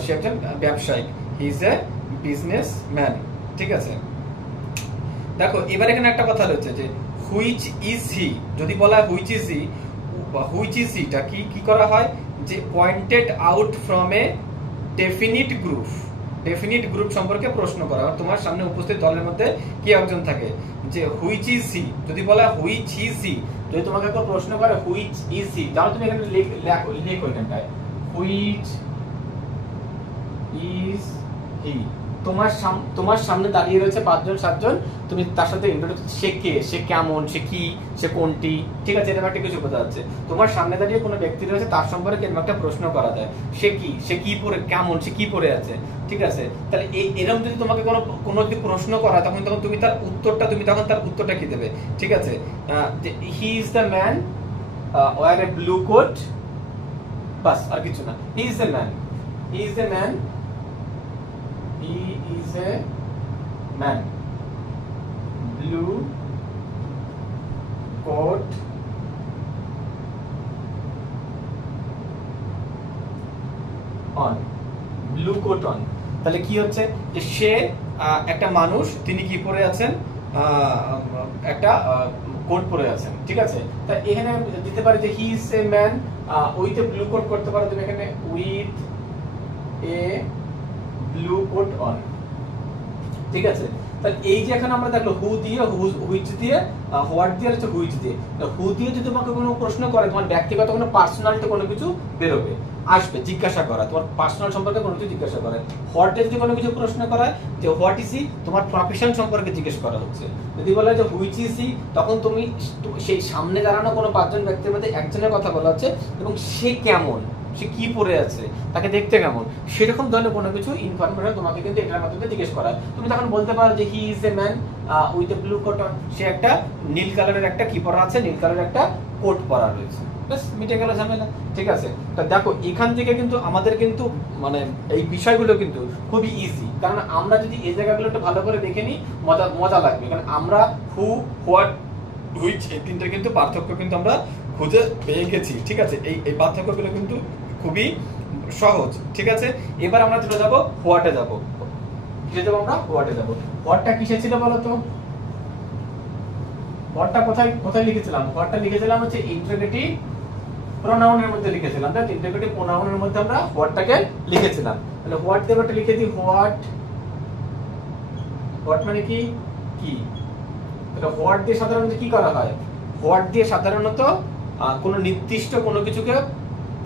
সে একজন ব্যবসায়ী, he is a businessman। ঠিক আছে, দেখো এবার এখানে একটা কথা রয়েছে যে which is he, যদি বলা হয় which is he বা which is he টা কি করা হয়, যে pointed out from a definite group, definite group সম্পর্কে প্রশ্ন করা। তোমার সামনে উপস্থিত দলের মধ্যে কি একজন থাকে, যে হুইচ ইজ হি, যদি বলা হুইচ ইজ হি, যদি তোমাকে কেউ প্রশ্ন করে হুইচ ইজ হি, তাহলে তুমি এখানে লেখো এখানটায় হুইচ ইজ হি। তোমার সামনে দাঁড়িয়ে রয়েছে 5 জন 7 জন, তুমি তার সাথে ইন্ট্রোডাকশন, সে কে, সে কেমন, সে কি, সে কোনটি। ঠিক আছে, এটা একটা কিছু বোঝা যাচ্ছে। তোমার সামনে দাঁড়িয়ে কোনো ব্যক্তি রয়েছে, তার সম্পর্কে একটা প্রশ্ন করা যায়, সে কি পরে, কেমন, সে কি পরে আছে। ঠিক আছে, তাহলে এরকম যদি তোমাকে কোনো যদি প্রশ্ন করা, তখন তুমি তার উত্তরটা কি দেবে। ঠিক আছে, he is the man wear a blue coat, বাস, আর কিছু না। He is the man, he is the man, he is a man, blue coat on, blue coat on। তাহলে কি হচ্ছে যে সে একটা মানুষ, তিনি কি পরে আছেন, একটা কোট পরে আছেন, ঠিক আছে। তা এখানে দিতে পারে যে he is a man with a blue coat করতে পারো তুমি এখানে, with a blue coat on, ঠিক আছে। তাহলে এই যে এখন আমরা দেখলো হু দিয়ে, হুইচ দিয়ে, হোয়াট দিয়ে, হচ্ছে হুইচ দিয়ে। হু দিয়ে যদি তোমাকে কোনো প্রশ্ন করে, তোমার ব্যক্তিগত কোনো পার্সোনালিটি কোনো কিছু বেরোবে, আসবে জিজ্ঞাসা করা, তোমার পার্সোনাল সম্পর্কে কোনো কিছু জিজ্ঞাসা করা। হোয়াটে যদি কোনো কিছু প্রশ্ন করা যে হোয়াট ইজ হি, তোমার প্রফেশন সম্পর্কে জিজ্ঞেস করা হচ্ছে। যদি বলা যে হুইচ ইজ হি, তখন তুমি সেই সামনে দাঁড়ানো কোনো পাঁচজন ব্যক্তির মধ্যে একজনের কথা বলা হচ্ছে এবং সে কেমন, সে কি পরে আছে, তাকে দেখতে কেমন, সেরকম ধরনের কোনো কিছু ইনফরমেশন তোমাকে কিন্তু এটার মাধ্যমে জিজ্ঞেস করা। তুমি তখন বলতে পারো যে he is a man with a blue coat on, সে একটা নীল কালারের একটা কি পরা আছে, নীল কালারের একটা কোট পরা রয়েছে, ব্যাস মিটে গেল ঝামেলা, ঠিক আছে। তা দেখো এখান থেকে কিন্তু আমাদের কিন্তু মানে এই বিষয়গুলো কিন্তু খুবই ইজি, কারণ আমরা যদি এই জায়গাগুলো একটু ভালো করে দেখে নিই মজা লাগবে, কারণ আমরা হু, হোয়াট, হুইচ এই তিনটে কিন্তু পার্থক্য কিন্তু আমরা খুঁজে পেয়ে গেছি, ঠিক আছে। এই পার্থক্যগুলো কিন্তু খুবই সহজ, ঠিক আছে। এবার আমরা চলে যাব হোয়াটে যাব, কিসে যাব আমরা, হোয়াটে যাব। হোয়াটটা কিসে ছিল বলো তো, হোয়াটটা কোথায় কোথায় লিখেছিলাম, হোয়াটটা লিখেছিলাম হচ্ছে ইন্টারোগেটিভ প্রোনাউনের মধ্যে লিখেছিলাম, তাই ইন্টারোগেটিভ প্রোনাউনের মধ্যে আমরা হোয়াটটাকে লিখেছিলাম। তাহলে হোয়াট দেবটা লিখে দিই হোয়াট, হোয়াট মানে কি, কি। তাহলে হোয়াট দিয়ে সাধারণত কি করা হয়, হোয়াট দিয়ে সাধারণত কোনো নির্দিষ্ট কোনো কিছুকে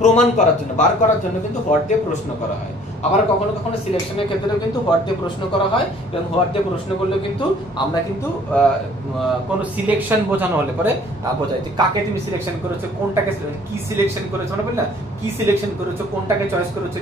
প্রমাণ করার জন্য, বার করার জন্য কিন্তু হোয়াট দিয়ে প্রশ্ন করা হয়। আবার কখনো কখনো সিলেকশনের ক্ষেত্রেও কিন্তু হোয়াট দিয়ে প্রশ্ন করা হয়, এবং হোয়াট দিয়ে প্রশ্ন করলে কিন্তু আমরা কিন্তু কোনো সিলেকশন বোঝানো হলে পরে বোঝাই যে কাকে তুমি সিলেকশন করেছো, কোনটাকে কি সিলেকশন করেছো, মানে বললা কি সিলেকশন করেছো, কোনটাকে চয়েস করেছো,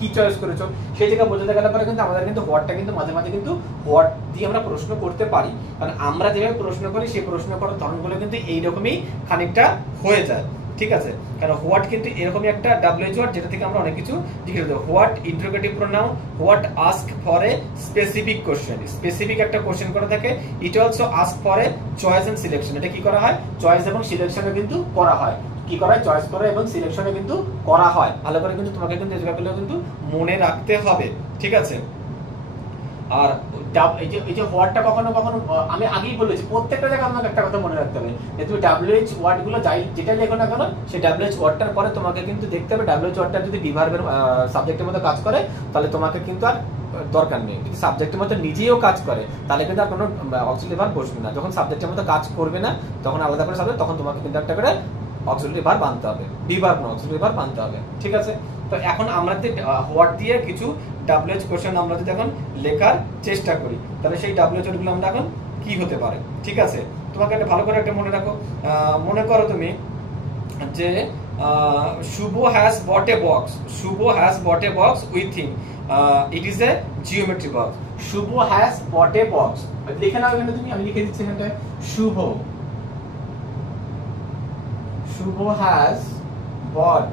কি চয়েস করেছো, সেই জায়গা বোঝাতে গেলে পরে কিন্তু আমাদের কিন্তু হোয়াটটা কিন্তু মাঝে মাঝে কিন্তু হোয়াট দিয়ে আমরা প্রশ্ন করতে পারি, কারণ আমরা যেভাবে প্রশ্ন করি সেই প্রশ্ন করার ধরনগুলো কিন্তু এইরকমই খানিকটা হয়ে যায়, ঠিক আছে। কারণ হোয়াট কিন্তু এরকমই একটা ডাব্লিউএইচ ওয়ার্ড যেটা থেকে আমরা অনেক কিছু জিজ্ঞেস করব। What interrogative pronoun, what ask for a specific question, specific একটা কোশ্চেন করা থাকে। It also ask for a choice and selection, এটা কি করা হয়, চয়েস এবং সিলেকশনে কিন্তু করা হয়, কি করা হয়, চয়েস করে এবং সিলেকশনে কিন্তু করা হয়। ভালো করে কিন্তু তোমাকে কিন্তু এই জায়গাগুলো কিন্তু মনে রাখতে হবে, ঠিক আছে। আর এই যে হোয়াটটা কখনো কখনো আমি আগেই বলেছি, প্রত্যেকটা জায়গায় আপনাকে একটা কথা মনে রাখতে হবে যে তুমি ডাব্লিউএইচ ওয়ার্ড গুলো যেটা লেখো না কেন, সেই ডাব্লিউএইচ ওয়ার্ডটার পরে তোমাকে কিন্তু দেখতে হবে ডাব্লিউএইচ ওয়ার্ডটা যদি বিভার্বের সাবজেক্টের মধ্যে কাজ করে তাহলে তোমাকে কিন্তু আর দরকার নেই। যদি সাবজেক্টের মধ্যে নিজেও কাজ করে তাহলে কিন্তু আর কোনো অক্সিলারি ভার্ব বসবে না। যখন সাবজেক্টের মধ্যে কাজ করবে না তখন আলাদা করে সাবজেক্ট, তখন তোমাকে কিন্তু একটা করে অক্সিলারি ভার্ব আনতে হবে, বিভার্ব না অক্সিলারি ভার্ব আনতে হবে, ঠিক আছে। তো এখন আমরা যে হোয়াট দিয়ে কিছু ডাব্লিউএইচ কোশ্চেন আমরা যদি এখন লেখার চেষ্টা করি তাহলে সেই ডাব্লিউএইচ ওয়ার্ডগুলো আমরা এখন কি হতে পারে, ঠিক আছে। তোমাকে একটা ভালো করে একটা মনে রাখো, মনে করো তুমি যে Shubho has brought a box, Shubho has brought a box with him, it is a geometry box. Shubho has brought a box লিখে নাও এখানে তুমি, আমি লিখে দিচ্ছি এখানটায় Shubho, Shubho has brought,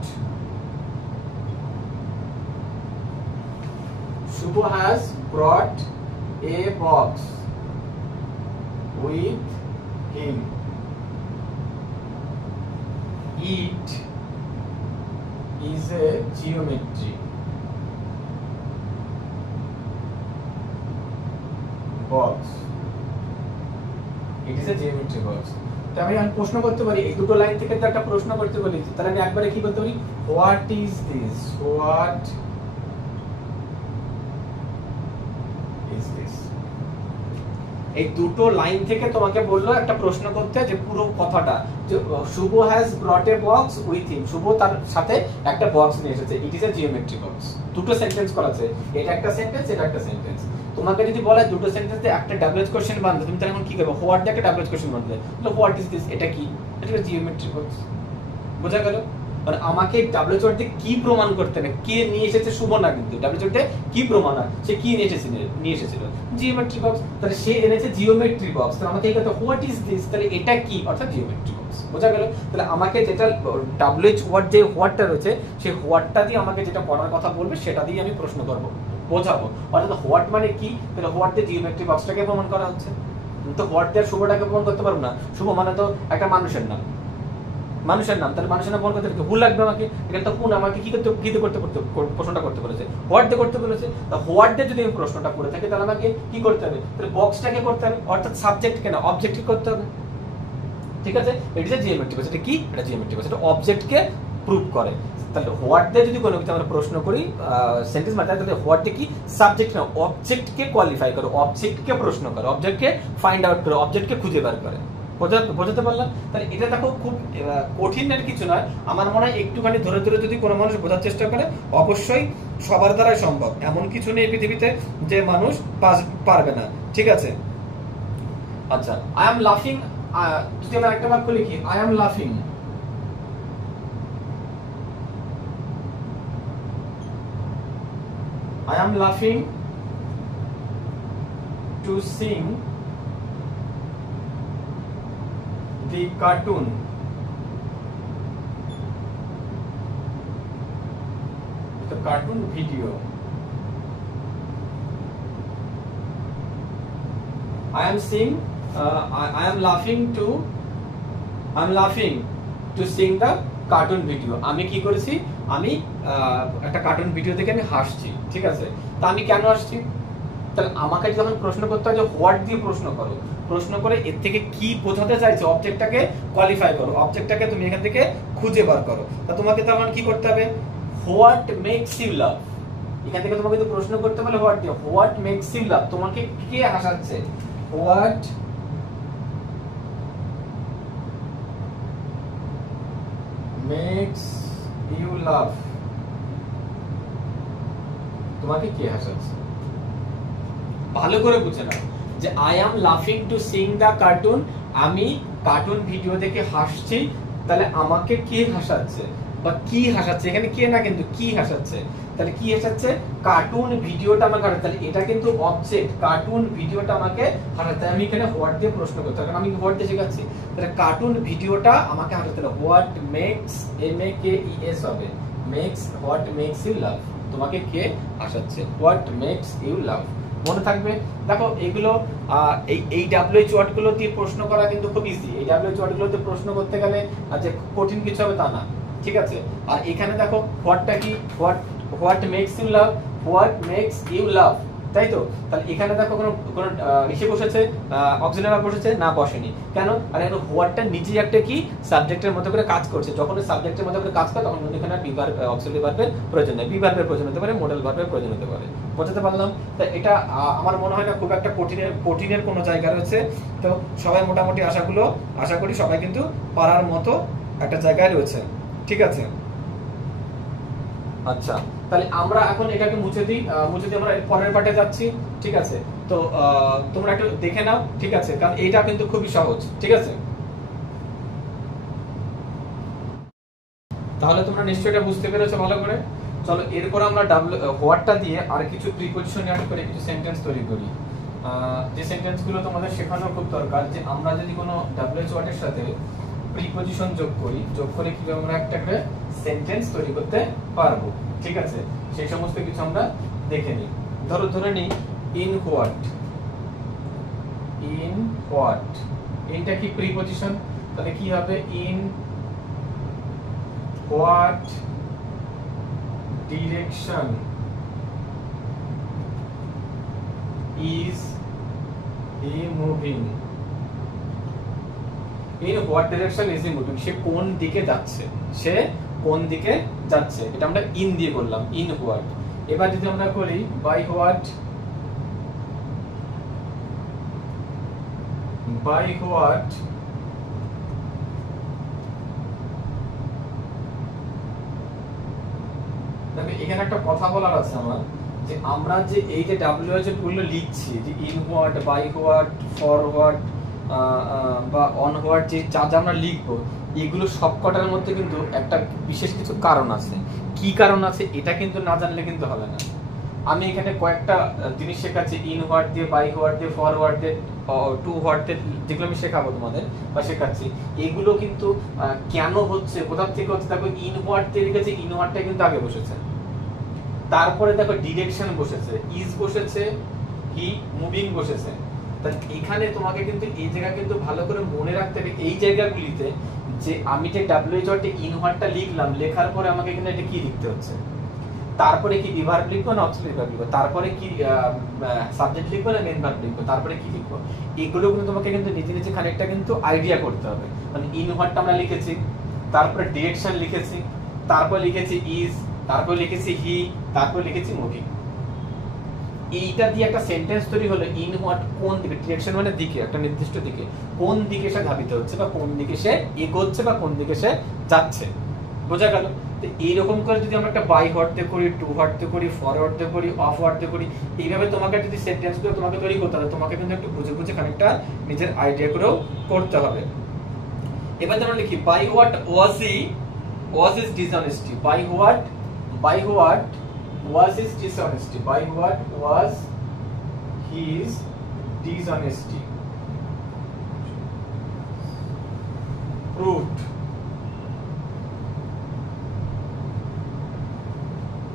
Shubho has brought a box with him. It is a geometry box. It is a geometry box. তো আমি প্রশ্ন করতে পারি, এই দুটো লাইন থেকে তো একটা প্রশ্ন করতে পারি, তাহলে আমি একবারে কি বলতে পারি, what is this, what is this. এই দুটো লাইন থেকে তোমাকে বললো একটা প্রশ্ন করতে, যে পুরো কথাটা যে Shubho has brought a box with him, Shubho তার সাথে একটা বক্স নিয়ে এসেছে, it is a geometry box. দুটো সেন্টেন্স করা আছে, এটা একটা সেন্টেন্স, এটা একটা সেন্টেন্স। তোমাকে যদি বলে দুটো সেন্টেন্সে একটা ডাব্লিউএইচ কোশ্চেন বানাতে, তুমি তাহলে এখন কি করবে, হোয়াট দিয়ে একটা ডাব্লিউএইচ কোশ্চেন বানাতে, তাহলে হোয়াট ইজ দিস, এটা কি, এটা জিওমেট্রি বক্স। বোঝা গেল? মানে আমাকে ডাব্লিউএইচ ওয়ার্ড দিয়ে কি প্রমাণ করতে না, কে নিয়ে এসেছে শুভ না, কিন্তু ডাব্লিউএইচ ওয়ার্ড দিয়ে কি প্রমাণ, সে কি নিয়ে এসেছিল জিওমেট্রি বক্স, তাহলে সে এনেছে জিওমেট্রি বক্স। তাহলে আমাকে এই কথা হোয়াট ইজ দিস, তাহলে এটা কি, অর্থাৎ জিওমেট্রি বক্স। বোঝা গেল? তাহলে আমাকে যেটা ডাব্লিউএইচ ওয়ার্ড যে হোয়াটটা রয়েছে সেই হোয়াটটা দিয়ে আমাকে যেটা পড়ার কথা বলবে সেটা দিয়ে আমি প্রশ্ন করব, বোঝাবো। অর্থাৎ হোয়াট মানে কি, তাহলে হোয়াট দিয়ে জিওমেট্রি বক্সটাকে প্রমাণ করা হচ্ছে। তো হোয়াট দিয়ে শুভটাকে প্রমাণ করতে পারবো না, শুভ মানে তো একটা মানুষের নাম, মানুষের নাম, তাহলে মানুষের নাম বল করতে হু লাগবে আমাকে। এখানে তো কোন আমাকে কি করতে প্রশ্নটা করতে বলেছে, হোয়াট দিয়ে করতে বলেছে। তা হোয়াট দিয়ে যদি আমি প্রশ্নটা করে থাকি তাহলে আমাকে কি করতে হবে, তাহলে বক্সটাকে করতে হবে, অর্থাৎ সাবজেক্ট কেন অবজেক্টকে করতে হবে। ঠিক আছে, এটা যে জিওমেট্রিক বাস, এটা কি, এটা জিওমেট্রিক বাস, এটা অবজেক্টকে প্রুভ করে। তাহলে হোয়াট দিয়ে যদি কোনো কিছু আমরা প্রশ্ন করি সেন্টেন্স মানে, তাহলে হোয়াট দিয়ে কি সাবজেক্ট না অবজেক্টকে কোয়ালিফাই করে, অবজেক্টকে প্রশ্ন করে, অবজেক্টকে ফাইন্ড আউট করে, অবজেক্টকে খুঁজে বের করে। বোঝাতে পারলাম? তাহলে এটা দেখো খুব কঠিনের কিছু নয়, আমার মনে হয় একটুখানি ধরে ধরে যদি কোনো মানুষ বোঝার চেষ্টা করে অবশ্যই সবার দ্বারাই সম্ভব। এমন কিছু নেই পৃথিবীতে যে মানুষ পারবে না। ঠিক আছে, আচ্ছা, আই এম লাফিং, যদি আমরা একটা বাক্য লিখি আই এম লাফিং, I am laughing to sing the cartoon. The cartoon video. I am sing. I am laughing to. I am laughing to sing the cartoon video. আমি কি করেছি, আমি একটা কার্টুন ভিডিও থেকে আমি হাসছি। ঠিক আছে, তা আমি কেন হাসছি, তাহলে আমাকে যখন প্রশ্ন করতে হয় যে হোয়াট দিয়ে প্রশ্ন করো, প্রশ্ন করে এর থেকে কি বোঝাতে চাইছে অবজেক্টটাকে কোয়ালিফাই করো, অবজেক্টটাকে তুমি এখান থেকে খুঁজে বার করো। তা তোমাকে তখন কি করতে হবে, হোয়াট মেক্স ইউ লাভ, এখান থেকে তোমাকে তো প্রশ্ন করতে পারলে হোয়াট দিয়ে, হোয়াট মেক্স ইউ লাভ, তোমাকে কে হাসাচ্ছে, হোয়াট makes you laugh, তোমাকে কে হাসাচ্ছে। ভালো করে বুঝে নাও যে আই এম লাফিং টু সিং দ্য কার্টুন, আমি কার্টুন ভিডিও দেখে হাসছি, তাহলে আমাকে কে হাসাচ্ছে বা কি হাসাচ্ছে, এখানে কে না কিন্তু কি হাসাচ্ছে, তাহলে কি হাসাচ্ছে, কার্টুন ভিডিওটা আমাকে হাসাচ্ছে, তাহলে এটা কিন্তু অবজেক্ট, কার্টুন ভিডিওটা আমাকে হাসাচ্ছে। আমি এখানে হোয়াট দিয়ে প্রশ্ন করতে হবে, কারণ আমি হোয়াট দিয়ে শেখাচ্ছি, তাহলে কার্টুন ভিডিওটা আমাকে হাসাচ্ছে, হোয়াট মেক্স MAKES হবে, makes, what makes you love, তোমাকে কে হাসাচ্ছে, হোয়াট মেক্স ইউ লাভ। মনে থাকবে, দেখো এগুলো এই WH ওয়ার্ড গুলো দিয়ে প্রশ্ন করা কিন্তু খুব ইজি, এই WH ওয়ার্ড গুলো দিয়ে প্রশ্ন করতে গেলে যে কঠিন কিছু হবে তা না। ঠিক আছে, আর এখানে দেখো হোয়াটটা কি, what makes you love, what makes you love, তাই তো। তাহলে এখানে দেখো কোনো এসে বসেছে, অক্সিলারি ভার্ব বসেছে না, বসেনি কেন, আর এখানে হোয়াটটা নিজেই একটা কি সাবজেক্টের মতো করে কাজ করছে, যখন সাবজেক্টের মতো করে কাজ করে তখন এখানে বি ভার্ব অক্সিলারি ভার্বের প্রয়োজন নেই, বি ভার্বের প্রয়োজন হতে পারে, মডেল ভার্বের প্রয়োজন হতে পারে। বোঝাতে পারলাম? তা এটা আমার মনে হয় না খুব একটা কঠিনের কোনো জায়গা রয়েছে। তো সবাই মোটামুটি আশা করি সবাই কিন্তু পারার মতো একটা জায়গায় রয়েছে। ঠিক আছে, আচ্ছা, তাহলে আমরা এখন এটাকে মুছে দিই আমরা পরের পার্টে যাচ্ছি। ঠিক আছে, তো তোমরা একটু দেখে নাও। ঠিক আছে, কারণ এইটা কিন্তু খুবই সহজ। ঠিক আছে, তাহলে তোমরা নিশ্চয়ই এটা বুঝতে পেরেছো ভালো করে। চলো এরপর আমরা হোয়াটটা দিয়ে আর কিছু প্রিপজিশন অ্যাড করে কিছু সেন্টেন্স তৈরি করি, যে সেন্টেন্স গুলো তোমাদের শেখানো খুব দরকার, যে আমরা যদি কোনো WH ওয়ার্ডের সাথে প্রিপজিশন যোগ করে কিভাবে আমরা একটা করে সেন্টেন্স তৈরি করতে পারবো। ঠিক আছে, সেই সমস্ত কিছু আমরা দেখে নিই। ধরে নিই ইন হোয়াট, এটা কি প্রিপজিশন, তাহলে কি হবে, in what direction is he moving, in what direction is he moving, সে কোন দিকে যাচ্ছে, এটা আমরা ইন দিয়ে বললাম, ইন হোয়াট। এবার যদি আমরা করি বাই হোয়াট এখানে একটা কথা বলার আছে আমার, যে আমরা যে এই যে WH গুলো লিখছি, যে in what, by what, for what বা অন হোয়াট, যে যা আমরা লিখবো, এগুলো সবকটার মধ্যে কিন্তু একটা বিশেষ কিছু কারণ আছে। কি কারণ আছে এটা কিন্তু না জানলে কিন্তু হবে না। আমি এখানে কয়েকটা জিনিস শেখাচ্ছি, ইন হোয়াট দিয়ে, বাই হোয়াট দিয়ে, ফর হোয়াট দিয়ে, টু হোয়াট দিয়ে, যেগুলো আমি শেখাবো তোমাদের বা শেখাচ্ছি, এগুলো কিন্তু কেন হচ্ছে, কোথা থেকে হচ্ছে। দেখো ইন হোয়াট দিয়ে লিখেছে, ইন হোয়াটটা কিন্তু আগে বসেছে, তারপরে দেখো ডিরেকশন বসেছে, ইজ বসেছে, হি মুভিং বসেছে, তাহলে এখানে তোমাকে কিন্তু এই জায়গা কিন্তু ভালো করে মনে রাখতে হবে এই জায়গাগুলিতে যে আমি যে ডাব্লিউএইচওয়ার্ড ইনওয়ার্ডটা লিখলাম, লেখার পরে আমাকে এখানে এটা কি লিখতে হচ্ছে, তারপরে কি রিভার্ব লিখবো না অক্সিলারি ভার্ব লিখবো, তারপরে কি সাবজেক্ট লিখবো না মেইন ভার্ব লিখবো, তারপরে কি লিখবো, এগুলো কিন্তু তোমাকে কিন্তু নিজে নিজে খানিকটা কিন্তু আইডিয়া করতে হবে। মানে ইনওয়ার্ডটা আমরা লিখেছি, তারপরে ডিরেকশন লিখেছি, তারপর লিখেছি ইজ, তারপর লিখেছি হি, তারপর লিখেছি মুভিং। এইটা দিয়ে একটা সেন্টেন্স তৈরি হলো ইনওয়ার্ড কোন দিকে, ডিরেকশন মানে দিকে, একটা নির্দিষ্ট দিকে, কোন দিকে সে ধাবিত হচ্ছে বা কোন দিকে সে এগোচ্ছে বা কোন দিকে সে যাচ্ছে, বোঝা গেল? তো এইরকম করে যদি আমরা একটা বাই ওয়ার্ড দিয়ে করি, টু ওয়ার্ড দিয়ে করি, ফরওয়ার্ড দিয়ে করি, অফ ওয়ার্ড দিয়ে করি, এইভাবে তোমাকে যদি সেন্টেন্সগুলো তোমাকে তৈরি করতে হবে, তোমাকে কিন্তু একটু বুঝে বুঝে খানিকটা নিজের আইডিয়া করেও করতে হবে। এবার আমরা লিখি by what was his dishonesty, by what was his dishonesty, by what was his dishonesty proved,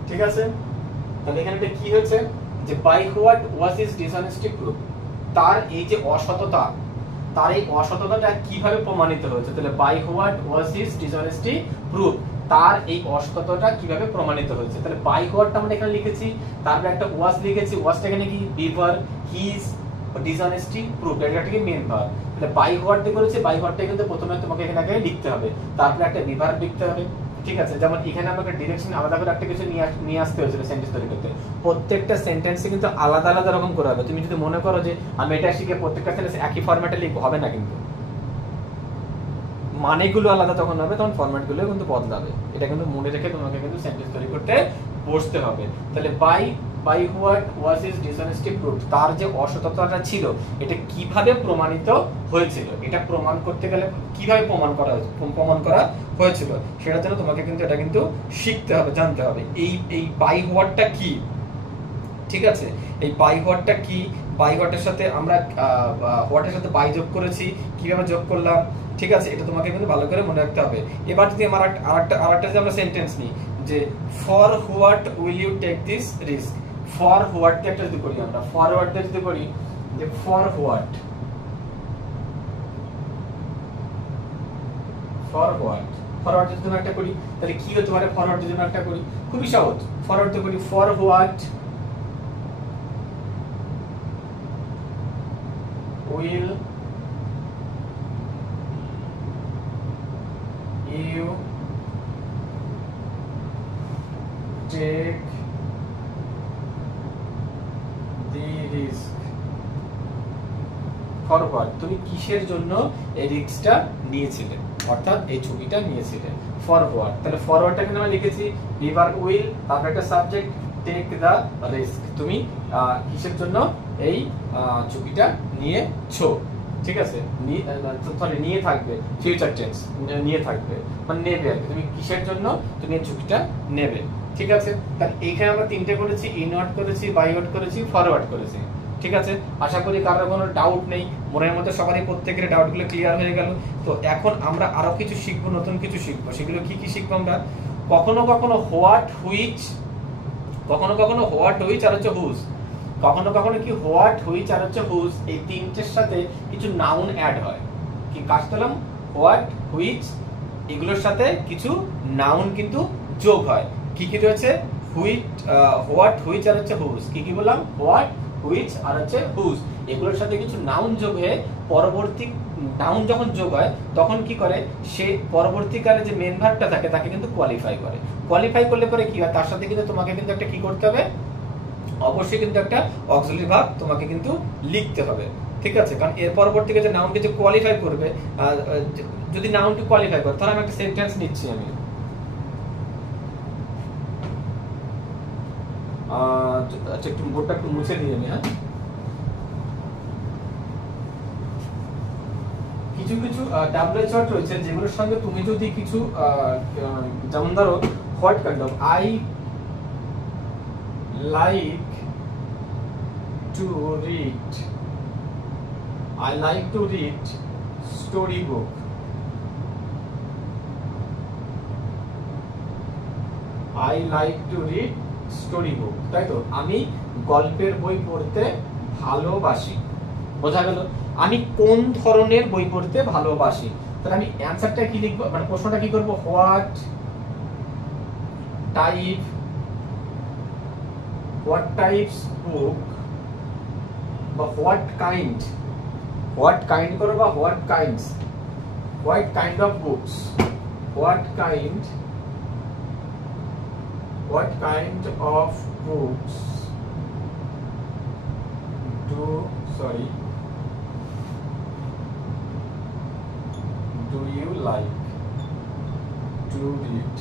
ঠিক আছে? তাহলে এখানে কি হয়েছে যে by what was his dishonesty proved, তার এই যে অসততা, তার এই অসততাটা কিভাবে প্রমাণিত হয়েছে, তাহলে by what was his dishonesty proved, তার এই অসততাটা কিভাবে প্রমাণিত হয়েছে। তাহলে বাই হোয়াটটা আমরা এখানে লিখেছি, তারপরে একটা ওয়াজ লিখেছি, ওয়াজটা এখানে কি বিভার হিজ ডিসঅনেস্টি প্রুফড, এটা কি মেইন ভার্ব। তাহলে বাই হোয়াট দিয়ে করেছে, বাই হোয়াটটা কিন্তু প্রথমে তোমাকে এখানে আগে লিখতে হবে, তারপরে একটা বিভার লিখতে হবে, ঠিক আছে? যেমন এখানে আমাকে ডিরেকশন আলাদা করে একটা কিছু নিয়ে আসতে হয়েছিল সেন্টেন্স তৈরি করতে, প্রত্যেকটা সেন্টেন্সে কিন্তু আলাদা আলাদা রকম করে হবে। তুমি যদি মনে করো যে আমি এটা শিখে প্রত্যেকটা সেন্টেন্স একই ফরম্যাটে লিখবো, হবে না, কিন্তু মানেগুলো আলাদা তখন হবে, তখন ফরম্যাটগুলো কিন্তু বদলাবে। এটা কিন্তু মনে রেখে তোমাকে কিন্তু সেন্টেন্স তৈরি করতে বসতে হবে। তাহলে by what was his dishonesty proved, তার যে অসততাটা ছিল এটা কিভাবে প্রমাণিত হয়েছিল, এটা প্রমাণ করতে গেলে কিভাবে প্রমাণ করা হয়েছিল সেটার জন্য তোমাকে কিন্তু এটা কিন্তু শিখতে হবে, জানতে হবে এই বাই হোয়াটটা কি, ঠিক আছে? এই বাই হোয়াটটা কি, বাই হোয়াটের সাথে আমরা হোয়াটের সাথে বাই যোগ করেছি, কিভাবে যোগ করলাম, ঠিক আছে? এটা তোমাকে কিন্তু ভালো করে মনে রাখতে হবে। এবার যদি আমরা আরেকটা যে আমরা সেন্টেন্স নিই যে for what will you take this risk, for what দিয়ে একটা যদি করি, আমরা ফরওয়ার্ড দিয়ে যদি করি যে ফর হোয়াট ফরওয়ার্ড যদি একটা করি তাহলে কি হতে পারে, ফরওয়ার্ড যদি একটা করি খুবই সহজ, ফরওয়ার্ড দিয়ে করি for what will you take the risk, forward তুমি কিসের জন্য এই রিস্কটা নিয়েছিলে, অর্থাৎ এই ঝুঁকিটা নিয়েছিলে, ফরওয়ার্ড। তাহলে ফরওয়ার্ডটা এখানে আমরা লিখেছি বিভার উইল, তারপর একটা সাবজেক্ট টেক দা রিস্ক, তুমি কিসের জন্য এই ঝুঁকিটা নিয়েছো, ঠিক আছে? নিয়ে থাকবে, ফিউচার টেন্স নিয়ে থাকবে মানে নেবে আর কি, তুমি কিসের জন্য তুমি এই ঝুঁকিটা নেবে, ঠিক আছে? তাহলে এখানে আমরা তিনটে করেছি, ইনওয়ার্ড করেছি, বাইওয়ার্ড করেছি, ফরওয়ার্ড করেছি, ঠিক আছে? আশা করি কারোর কোনো ডাউট নেই, মনের মধ্যে সবারই প্রত্যেকের ডাউটগুলো ক্লিয়ার হয়ে গেল। তো এখন আমরা আরো কিছু শিখবো, নতুন কিছু শিখবো। সেগুলো কি কি শিখবো আমরা? কখনো কখনো হোয়াট হুইচ, কখনো কখনো হোয়াট হুইচ আর হচ্ছে হুজ, কখনো কখনো কি হোয়াট হুইচ আর হচ্ছে হুজ, এই তিনটের সাথে কিছু নাউন অ্যাড হয়। কি কাজ করলাম? হোয়াট হুইচ এগুলোর সাথে কিছু নাউন কিন্তু যোগ হয়। কি কি রয়েছে? হোয়াট হুইচ আর হচ্ছে হুজ। কি কি বললাম? হোয়াট হুইচ আর হচ্ছে হুজ, এগুলোর সাথে কিছু নাউন যোগ হয়ে পরবর্তী নাউন যখন যোগ হয় তখন কি করে, সে পরবর্তীকালে যে মেন ভার্বটা থাকে তাকে কিন্তু কোয়ালিফাই করে। কোয়ালিফাই করলে পরে কি হয়, তার সাথে কিন্তু তোমাকে কিন্তু একটা কি করতে হবে, অবশ্যই কিন্তু একটা অক্সিলারি ভার্ব তোমাকে কিন্তু লিখতে হবে, ঠিক আছে? কারণ এর পরবর্তীতে যে নাউনকে যে কোয়ালিফাই করবে, যদি নাউনটি কোয়ালিফাই করে, তাহলে আমি একটা সেন্টেন্স নিচ্ছি, আমি আচ্ছা একটু বোর্ডটা একটু মুছে দিই আমি, হ্যাঁ। কিছু কিছু ডাব্লিউএইচ ওয়ার্ড রয়েছে যেগুলোর সঙ্গে তুমি যদি কিছু যেমন ধরো what kind of, I like to read, I like to read story book, I like to read story book, তাই তো? আমি গল্পের বই পড়তে ভালোবাসি, বোঝা গেল? আমি কোন ধরনের বই পড়তে ভালোবাসি, তাহলে আমি অ্যানসারটা কি লিখবো, মানে প্রশ্নটা কি করব, হোয়াট টাইপস বুক বা হোয়াট কাইন্ড করো বা what kind of books, what kind of books do you like to read?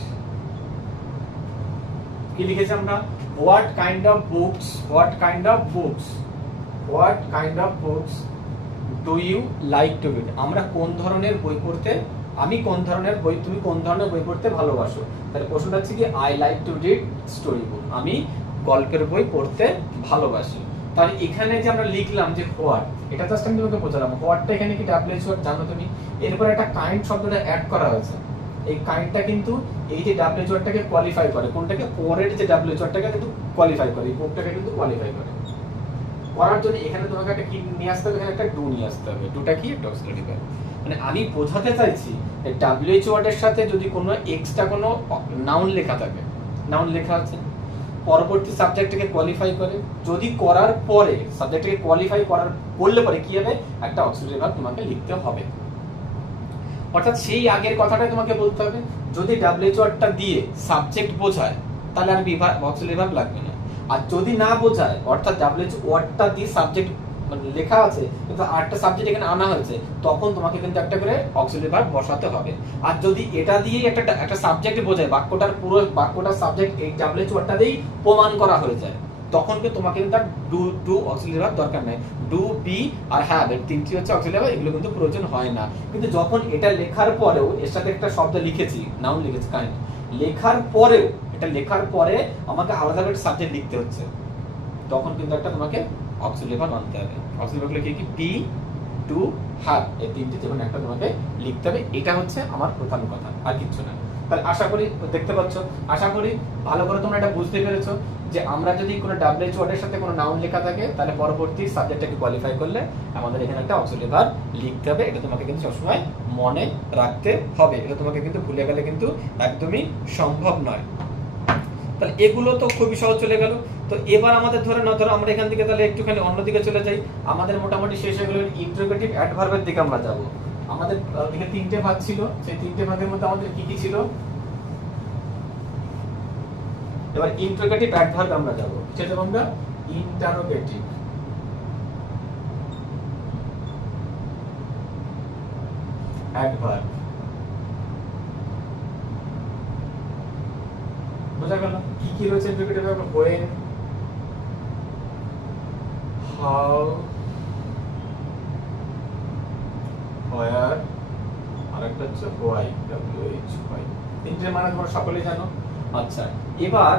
কি লিখেছি আমরা, what kind of books do you like to read? আমরা কোন ধরনের বই পড়তে, আমি কোন ধরনের বই, তুমি কোন ধরনের বই পড়তে ভালোবাসো। তাহলে প্রশ্নটা হচ্ছে কি, I like to read story book, আমি গল্পের বই পড়তে ভালোবাসি। তাহলে এখানে যে আমরা লিখলাম যে হোয়াট, এটা জাস্ট আমি তোমাকে বোঝালাম, হোয়াটটা এখানে কি ডাব্লিউএইচ ওয়ার্ড জানো তুমি, এরপর একটা কাইন্ড শব্দটা অ্যাড করা হয়েছে। এই কাইন্ডটা কিন্তু এই যে ডাব্লিউএইচ ওয়ার্ডটাকে কোয়ালিফাই করে, কোনটাকে, পরের যে ডাব্লিউএইচ ওয়ার্ডটাকে কিন্তু কোয়ালিফাই করে, এই বুকটাকে কিন্তু কোয়ালিফাই করে। করার জন্য এখানে তোমাকে একটা কি নিয়ে আসতে হবে, এখানে একটা ডু নিয়ে আসতে হবে। ডুটা কি, একটা অক্সিলারি ভার্ব। মানে আমি বোঝাতে চাইছি যে ডাব্লিউএইচ ওয়ার্ডের সাথে যদি কোনো এক্সট্রা কোনো নাউন লেখা থাকে, নাউন লেখা আছে, পরবর্তী সাবজেক্টটাকে কোয়ালিফাই করে, যদি করার পরে সাবজেক্টটাকে কোয়ালিফাই করলে পরে কি হবে, একটা অক্সিলারি ভার্ব তোমাকে লিখতে হবে। অর্থাৎ সেই আগের কথাটাই তোমাকে বলতে হবে। যদি ডাব্লিউএইচ ওয়ার্ডটা দিয়ে সাবজেক্ট বোঝায় তাহলে আর অক্সিলারি ভার্ব লাগবে না, আর যদি না বোঝায় অর্থাৎ ডাব্লিউএইচ ওয়ার্ডটা দিয়ে সাবজেক্ট লেখা আছে কিন্তু আরেকটা সাবজেক্ট এখানে আনা হয়েছে, তখন তোমাকে কিন্তু একটা করে অক্সিলারি ভার্ব বসাতে হবে। আর যদি এটা দিয়ে একটা সাবজেক্ট বোঝায়, বাক্যটার সাবজেক্ট এই ডাব্লিউএইচ ওয়ার্ডটা দিয়েই প্রমাণ করা হয়ে যায়, তখন কিন্তু তোমাকে কিন্তু ডু অক্সিলারি ভার্ব দরকার নাই। ডু, বি আর হ্যাভ, এর তিনটি হচ্ছে অক্সিলারি ভার্ব, এগুলো কিন্তু প্রয়োজন হয় না। কিন্তু যখন এটা লেখার পরেও এর সাথে একটা শব্দ লিখেছি, নাউন লিখেছি কাইন্ড, লেখার পরেও এটা লেখার পরে আমাকে আলাদা করে সাবজেক্ট লিখতে হচ্ছে, তখন কিন্তু একটা তোমাকে অক্সিলারি ভার্ব আনতে হবে। অক্সিলারি ভার্বগুলো কি, বি, ডু, হ্যাভ, এই তিনটি যেমন একটা তোমাকে লিখতে হবে। এটা হচ্ছে আমার প্রধান কথা, আর কিছু না। তাহলে আশা করি দেখতে পাচ্ছ, আশা করি ভালো করে তোমরা এটা বুঝতে পেরেছো যে আমরা যদি কোনো ডাব্লিউএইচ ওয়ার্ডের সাথে কোনো নাউন লেখা থাকে তাহলে পরবর্তী সাবজেক্টটাকে কোয়ালিফাই করলে আমাদের এখানে একটা অক্সিলারি ভার্ব লিখতে হবে। এটা তোমাকে কিন্তু সবসময় মনে রাখতে হবে, এটা তোমাকে কিন্তু ভুলে গেলে কিন্তু একদমই সম্ভব নয়। তাহলে এগুলো তো খুবই সহজ চলে গেল। তো এবার আমাদের ধরো আমরা এখান থেকে তাহলে একটুখানি অন্যদিকে চলে যাই, আমাদের মোটামুটি শেষ হয়ে গেল, ইন্টারোগেটিভ অ্যাডভার্বের দিকে আমরা যাব। আমাদের দিকে তিনটে ভাগ ছিল, সেই তিনটে ভাগের মধ্যে আমাদের কি কি ছিল, এবার ইন্টারোগেটিভ অ্যাডভার্ব আমরা যাব। সেটা আমরা ইন্টারোগেটিভ অ্যাডভার্ব, বোঝা গেল কি কি রয়েছে interrogative adverb, when, how, where, আরেকটা হচ্ছে why, why। তিনটের মানে তোমরা সকলেই জানো। আচ্ছা, এবার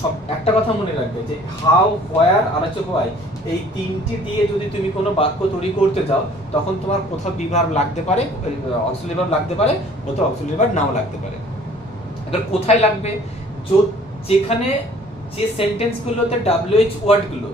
সব একটা কথা মনে রাখবে যে হাউ, হোয়ার আর হচ্ছে হোয়াই, এই তিনটি দিয়ে যদি তুমি কোনো বাক্য তৈরি করতে যাও তখন তোমার কোথাও বিভার্ব লাগতে পারে, অক্সিলারি ভার্ব লাগতে পারে, কোথাও অক্সিলারি ভার্ব নাও লাগতে পারে। এবার কোথায় লাগবে, যেখানে যে সেন্টেন্সগুলোতে ডাব্লিউএইচ ওয়ার্ডগুলো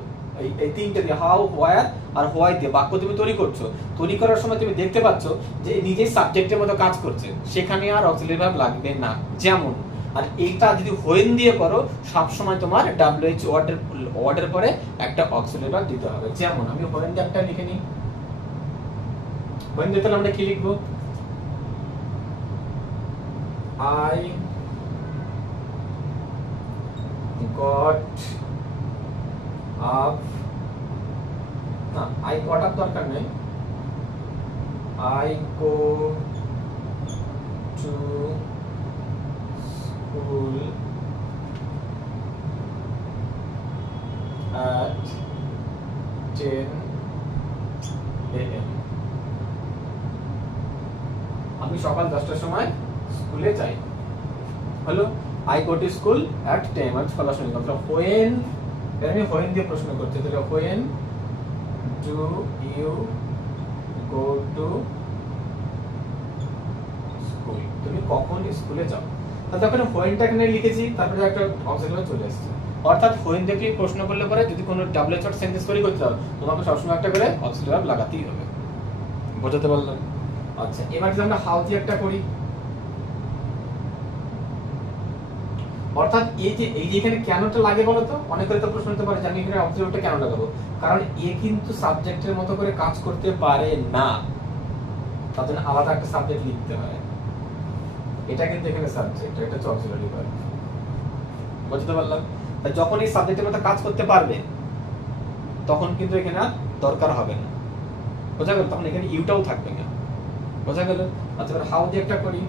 এই তিনটে দিয়ে হাউ, হোয়ার আর হোয়াই দিয়ে বাক্য তুমি তৈরি করছো, তৈরি করার সময় তুমি দেখতে পাচ্ছ যে নিজের সাবজেক্টের মতো কাজ করছে, সেখানে আর অক্সিলারি ভার্ব লাগবে না। যেমন, আর এইটা যদি হোয়েন দিয়ে করো সব সময় তোমার ডাব্লিউএইচ ওয়ার্ডের পরে একটা অক্সিলারি ভার্ব দিতে হবে। যেমন আমি হোয়েন দিয়ে একটা লিখে নিই, হোয়েন দিয়ে তাহলে আমরা কি লিখবো, আই got up, না I got up দরকার নেই, I go to school at 10 AM, আমি সকাল 10টার সময় স্কুলে যাই। হলো I go to school at 10, মানে সকাল সময়। তাহলে when, আমি when দিয়ে প্রশ্ন করছি, তাহলে when do you go to school, তুমি কখন স্কুলে যাও। তখন হোয়েনটা এখানে লিখেছি, তারপরে একটা অক্সিলারি চলে আসছে। অর্থাৎ হোয়েন দেখলে প্রশ্ন করলে পরে যদি কোনো ডাবল শর্ট সেন্টেন্স তৈরি করতে হয় তোমাকে সবসময় একটা করে অক্সিলারি লাগাতেই হবে। বোঝাতে পারলাম? আচ্ছা, এবার যদি আমরা হাউ দিয়ে একটা করি, অর্থাৎ এই যে এখানে কেনটা লাগে বলো তো, অনেক করে তো প্রশ্ন হতে পারে যে আমি এখানে অক্সিলারিটা কেন লাগাবো, কারণ এ কিন্তু সাবজেক্টের মতো করে কাজ করতে পারে না, তার জন্য আলাদা একটা সাবজেক্ট লিখতে হয়। এটা কিন্তু এখানে সাবজেক্ট, এটা হচ্ছে অক্সিলারি ভার্ব। বুঝতে পারলাম? তাই যখন এই সাবজেক্টের মতো কাজ করতে পারবে তখন কিন্তু এখানে আর দরকার হবে না। বোঝা গেল? তখন এখানে ইউটাও থাকবে না। বোঝা গেল? আচ্ছা, এবার হাউ দিয়ে একটা করি।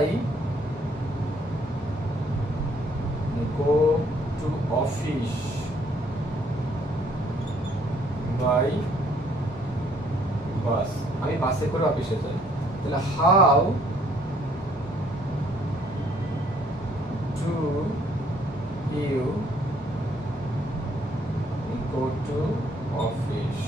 I go to office by bus. আমি বাসে করে অফিসে যাই। তাহলে how do you go to office?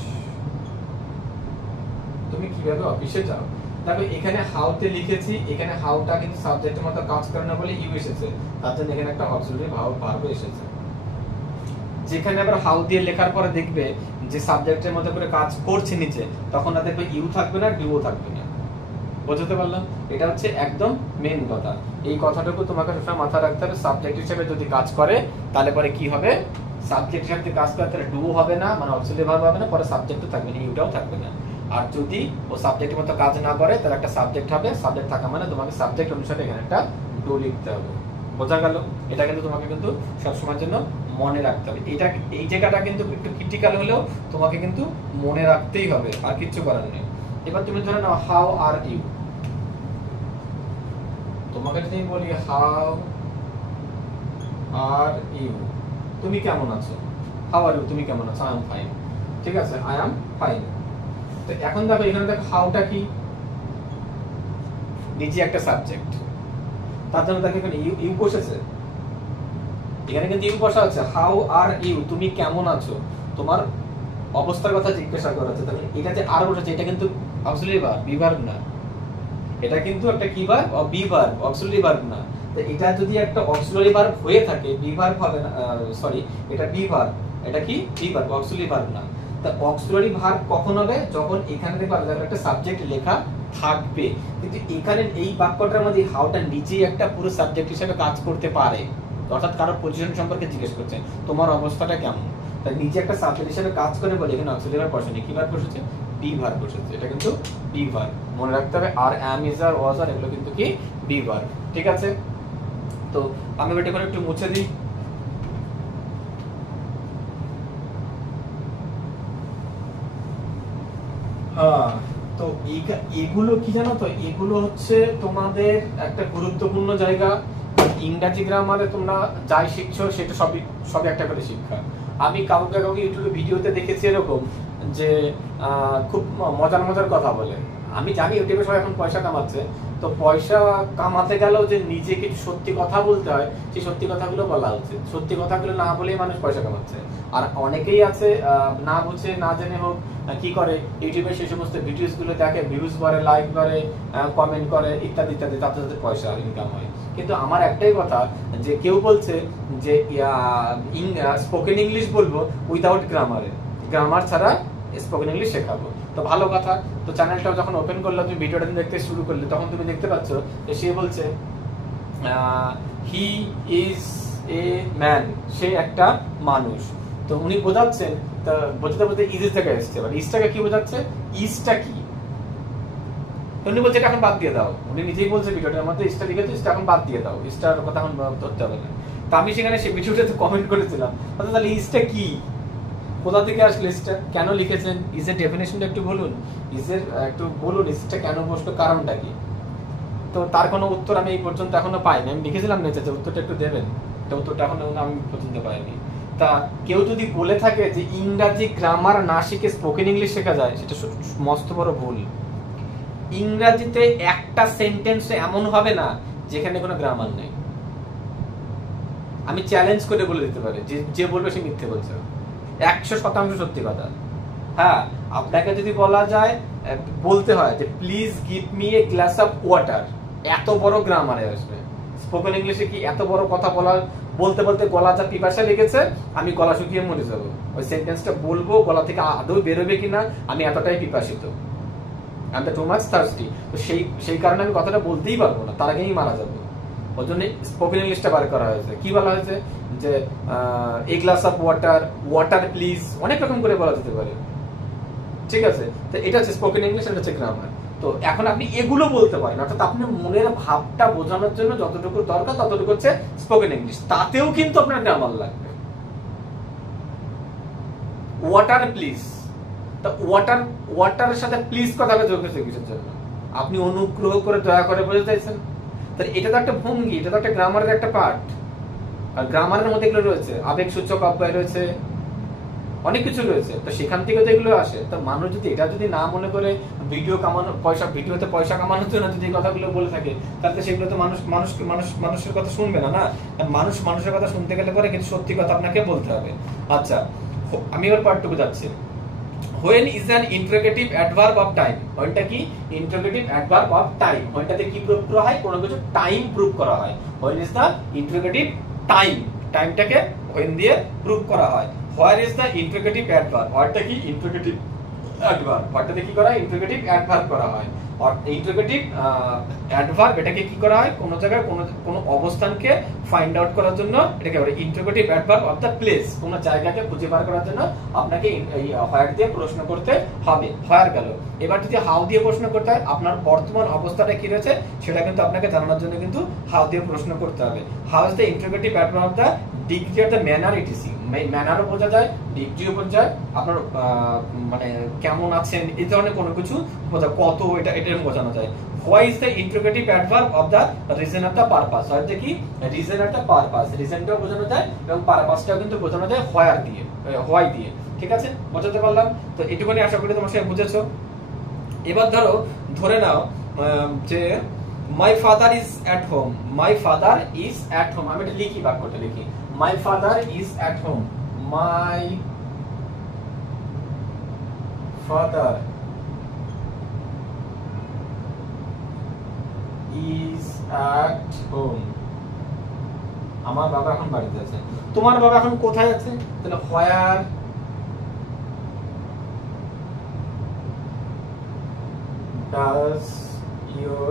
তুমি কিভাবে অফিসে যাও? দেখো এখানে হাউতে লিখেছি, এখানে হাউটা কিন্তু সাবজেক্টের মতো কাজ করে না বলে ইউ এসেছে, তার জন্য এখানে একটা অক্সিলারি ভার্ব এসেছে। যেখানে আবার হাউ দিয়ে লেখার পরে দেখবে যে সাবজেক্টের মতো করে কাজ করছে নিচে, তখন আর দেখবে ইউ থাকবে না, ডিও থাকবে না। বুঝতে পারলাম? এটা হচ্ছে একদম মেইন কথা। এই কথাটুকু তোমাকে সবসময় মাথায় রাখতে হবে। সাবজেক্ট হিসেবে যদি কাজ করে তাহলে পরে কি হবে, সাবজেক্ট হিসেবে কাজ করে তাহলে ডু হবে না, মানে অক্সিলারি ভার্ব হবে না, পরে সাবজেক্টও থাকবে না, ইউটাও থাকবে না। আর যদি ও সাবজেক্টের মতো কাজ না করে তাহলে একটা সাবজেক্ট হবে, সাবজেক্ট থাকা মানে তোমাকে সাবজেক্ট অনুসারে এখানে একটা ডু লিখতে হবে। বোঝা গেল? এটা কিন্তু তোমাকে কিন্তু সবসময়ের জন্য মনে রাখতে হবে। এটা এই জায়গাটা কিন্তু একটু ক্রিটিক্যাল হলেও তোমাকে কিন্তু মনে রাখতেই হবে, আর কিচ্ছু করার নেই। এবার তুমি ধরে নাও হাউ আর ইউ। তোমাকে যদি বলি হাউ আর ইউ, তুমি কেমন আছো? হাউ আর ইউ, তুমি কেমন আছো? I am fine. ঠিক আছে, আই এম ফাইন। তো এখন দেখো এখানে দেখো হাউটা কি, নিচে একটা সাবজেক্ট, তার জন্য দেখো এখানে ইউ ইউ বসেছে, এখানে কিন্তু ইউ বসা আছে। হাউ আর ইউ, তুমি কেমন আছো, তোমার অবস্থার কথা জিজ্ঞাসা করা হচ্ছে। তাহলে এটা যে আর বসেছে এটা কিন্তু অক্সিলারি ভার্ব, বি ভার্ব না। এটা কিন্তু একটা কি verb, be verb, auxiliary verb না। তো এটা যদি একটা অক্সিলারি ভার্ব হয়ে থাকে, বি ভার্ব হবে না, সরি এটা বি ভার্ব, এটা কি বি ভার্ব, অক্সিলারি ভার্ব না। তা অক্সিলারি ভার্ব কখন হবে, যখন এখানে দেখো একটা সাবজেক্ট লেখা থাকবে, কিন্তু এখানে এই বাক্যটার মধ্যে হাউটা নিজেই একটা পুরো সাবজেক্ট হিসেবে কাজ করতে পারে। অর্থাৎ কারো পজিশন সম্পর্কে জিজ্ঞেস করছে, তোমার অবস্থাটা কেমন, তাই নিজে একটা সাবজেক্ট হিসেবে কাজ করে বলে এখানে অক্সিলারি ভার্ব বসেনি, কি ভার্ব বসেছে, বি ভার্ব বসেছে। এটা কিন্তু বি ভার্ব, মনে রাখতে হবে। আর অ্যাম, ইজ, আর, ওয়াজ, আর এগুলো কিন্তু কি বি ভার্ব। ঠিক আছে? তো আমি এটা করে একটু মুছে দিই। হ্যাঁ, তো এগুলো কি জানো তো, এগুলো হচ্ছে তোমাদের একটা গুরুত্বপূর্ণ জায়গা। ইংরাজি গ্রামারে তোমরা যাই শিখছো সেটা সবই একটা করে শিক্ষা। আমি কাউকে ইউটিউবে ভিডিওতে দেখেছি এরকম যে খুব মজার মজার কথা বলে। আমি জানি ইউটিউবে সবাই এখন পয়সা কামাচ্ছে, তো পয়সা কামাতে গেলেও যে নিজে কিছু সত্যি কথা বলতে হয়, সেই সত্যি কথাগুলো বলা উচিত। সত্যি কথাগুলো না বলেই মানুষ পয়সা কামাচ্ছে। আর অনেকেই আছে না বুঝে না জেনে হোক কি করে, ইউটিউবে সেই সমস্ত ভিডিওস গুলো দেখে, ভিউজ বাড়ে, লাইক বাড়ে, কমেন্ট করে, ইত্যাদি ইত্যাদি, তাতে তাদের পয়সা ইনকাম হয়। কিন্তু আমার একটাই কথা, যে কেউ বলছে যে স্পোকেন ইংলিশ বলবো উইদাউট গ্রামারে, গ্রামার ছাড়া স্পোকেন ইংলিশ শেখাবো। তো ভালো কথা। তো চ্যানেলটা যখন ওপেন করলে, তুমি ভিডিওটা দেখতে শুরু করলে, তখন তুমি দেখতে পাচ্ছ যে সে বলছে হি ইজ এ ম্যান, সে একটা মানুষ। তো উনি বোঝাচ্ছেন, তো বোঝাতে বলতে ইজ থেকে এসছে। এবার ইজটাকে কি বোঝাচ্ছে, ইজটা কি, উনি বলছে এটা এখন বাদ দিয়ে দাও। উনি নিজেই বলছে ভিডিওটার মধ্যে ইজটা লিখেছে, ইজটা এখন বাদ দিয়ে দাও, ইজটার কথা এখন ধরতে হবে না। তো আমি সেখানে সেই ভিডিওটাতে কমেন্ট করেছিলাম, তাহলে ইজটা কি, কোথা থেকে আসলে ইজটা, কেন লিখেছেন, ইজের ডেফিনেশনটা একটু বলুন, ইজের একটু বলুন, ইজটা কেন বসলো, কারণটা কি। তো তার কোনো উত্তর আমি এই পর্যন্ত এখনো পাইনি। আমি লিখেছিলাম না যে উত্তরটা একটু দেবেন, তো উত্তরটা এখনো আমি পর্যন্ত পাইনি। তা কেউ যদি বলে থাকে যে ইংরাজি গ্রামার না শিখে স্পোকেন ইংলিশ শেখা যায়, সেটা মস্ত বড় ভুল। ইংরাজিতে একটা সেন্টেন্স এমন হবে না যেখানে কোনো গ্রামার নেই। আমি চ্যালেঞ্জ করে বলে দিতে পারি, যে বলবে সে মিথ্যে বলছে, 100% সত্যি কথা। হ্যাঁ, আপনাকে যদি বলা যায়, বলতে হয় যে please give me a glass of water, এত বড় গ্রামারে আসবে। স্পোকেন ইংলিশে কি এত বড় কথা বলতে বলতে গলা যা পিপাসা লেগেছে, আমি গলা শুকিয়ে মরে যাবো, ওই সেন্টেন্সটা বলবো গলা থেকে আদৌ বেরোবে কিনা, আমি এতটাই পিপাসিত, I am too much thirsty. তো সেই কারণে আমি কথাটা বলতেই পারবো না, তার আগেই মারা যাবো। ওই জন্য স্পোকেন ইংলিশটা বার করা হয়েছে। কি বলা হয়েছে যে a glass of water, water please, অনেক রকম করে বলা যেতে পারে, ঠিক আছে? তো এটা হচ্ছে স্পোকেন ইংলিশ, এটা হচ্ছে গ্রামার। তো এখন আপনি এগুলো বলতে পারেন, অর্থাৎ আপনার মনের ভাবটা বোঝানোর জন্য যতটুকু দরকার ততটুকু হচ্ছে স্পোকেন ইংলিশ, তাতেও কিন্তু আপনার গ্রামার লাগবে। ওয়াটার প্লিজ, তা ওয়াটারের সাথে প্লিজ কথাটা যোগ হয়েছে কিসের জন্য? আপনি অনুগ্রহ করে দয়া করে বোঝাতে চাইছেন। তাহলে এটা তো একটা ভঙ্গি, এটা তো একটা গ্রামারের একটা পার্ট। আর গ্রামারের মধ্যে এগুলো রয়েছে, আবেগ সূচক অব্যয় রয়েছে, অনেক কিছু রয়েছে। তো সেখান থেকে তো এগুলো আসে। তো মানুষ যদি এটা যদি না মনে করে ভিডিওতে পয়সা কামানোর জন্য যদি কথাগুলো বলে থাকে, তাহলে সেগুলো তো মানুষের কথা শুনবে না। মানুষের কথা শুনতে গেলে পরে কিন্তু সত্যি কথা আপনাকে বলতে হবে। আচ্ছা, আমি এবার পার্টটুকু যাচ্ছি। when is an interrogative adverb of time, ওইটা কি interrogative adverb of time, ওইটাতে কি প্রুফ করা হয়? কোনো কিছু টাইম প্রুফ করা হয়। when is the interrogative time, টাইমটাকে when দিয়ে প্রুফ করা হয়। where is the interrogative adverb, ওইটা কি interrogative adverb, ওইটাতে কি করা হয়? interrogative adverb করা হয়। আর ইন্টারোগেটিভ অ্যাডভার্ব, এটাকে কি করা হয়? কোন জায়গায় কোন অবস্থানকে ফাইন্ড আউট করার জন্য এটাকে বলে interrogative adverb of the place. কোন জায়গাকে খুঁজে বার করার জন্য আপনাকে এই হোয়ার দিয়ে প্রশ্ন করতে হবে। হোয়ার গেল। এবার যদি হাউ দিয়ে প্রশ্ন করতে হয়, আপনার বর্তমান অবস্থাটা কি রয়েছে সেটা কিন্তু আপনাকে জানানোর জন্য কিন্তু হাউ দিয়ে প্রশ্ন করতে হবে। How is the interrogative adverb of the degree of the manner, etc. ম্যানারও বোঝা যায়, ডিগ্রিও বোঝা যায়, আপনার মানে কেমন আছেন এই ধরনের কোনো কিছু বোঝা, কত, এটা বোঝানো যায়। Why is the interrogative adverb of the reason of the purpose, অর্থাৎ কি রিজন অফ দ্য পারপাস, রিজনটাও বোঝানো যায় এবং পারপাসটাও কিন্তু বোঝানো যায় হোয়ার দিয়ে, হোয়াই দিয়ে। ঠিক আছে, বোঝাতে পারলাম? তো এটুকুনি আশা করি তোমার সবাই বুঝেছো। এবার ধরে নাও যে my father is at home, my father is at home, আমি এটা লিখি, বাক্যটা লিখি। My father is at home, my father is at home, আমার বাবা এখন বাড়িতে আছে। তোমার বাবা এখন কোথায় আছে? তাহলে হোয়ার does your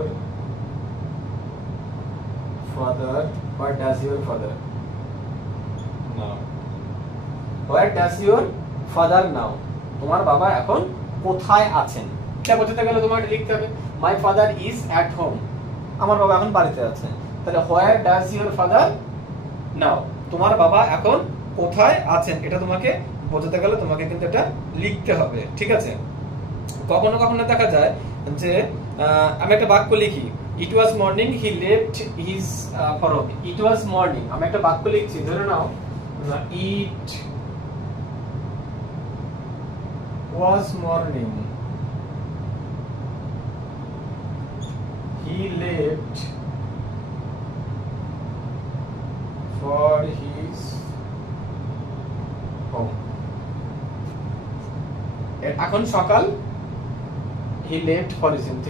father, what does your father now, where does your father now, তোমার বাবা এখন কোথায় আছেন? এটা বোঝাতে গেলে তোমাকে লিখতে হবে my father is at home, আমার বাবা এখন বাড়িতে আছে। তাহলে where does your father now, তোমার বাবা এখন কোথায় আছেন, এটা তোমাকে বোঝাতে গেলে তোমাকে কিন্তু এটা লিখতে হবে। ঠিক আছে, কখনো কখনো দেখা যায় যে আমি একটা বাক্য লিখি, it was morning he left his for home, it was morning, আমি একটা বাক্য লিখছি, ধরে নাও it was morning he left for his home, এখন সকাল, he left for his home,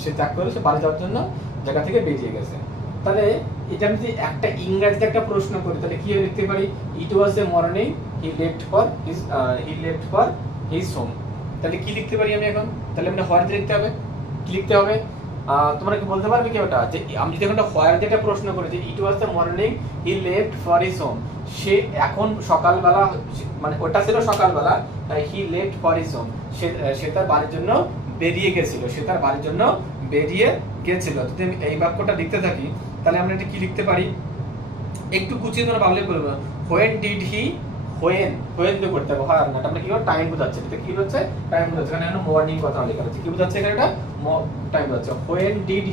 সে ত্যাগ করে সে বাড়ি যাওয়ার জন্য জায়গা থেকে বেরিয়ে গেছে। তাহলে এটা আমি যদি একটা ইংরেজিতে একটা প্রশ্ন করি, তাহলে কি লিখতে পারি? It was a morning he left for his home, তাহলে কি লিখতে পারি আমি এখন? তাহলে মানে হোয়ার দিয়ে লিখতে হবে, কি লিখতে হবে? তোমরা কি বলতে পারবে কি ওটা? যে আমি যদি একটা হোয়ার দিয়ে একটা প্রশ্ন করি যে it was the morning he left for his home, সে এখন সকালবেলা, মানে ওটা ছিল সকালবেলা, he left for his home, সে তার বাড়ির জন্য বেরিয়ে গেছিল, সে তার বাড়ির জন্য বেরিয়ে গেছিল। যদি আমি এই বাক্যটা লিখতে থাকি তাহলে আমরা এটা কি লিখতে পারি? একটু গুছিয়ে তোমরা ভাবলে বলবো, হোয়েন ডিড হি, হোয়েন দিয়ে করতে হবে, হয় না, আমরা কি করব? টাইম বোঝাচ্ছে, এটা কি হচ্ছে? টাইম বোঝাচ্ছে, কারণ এখানে মর্নিং কথা লেখা আছে, কি বোঝাচ্ছে এখানে? এটা টাইম বোঝাচ্ছে। When did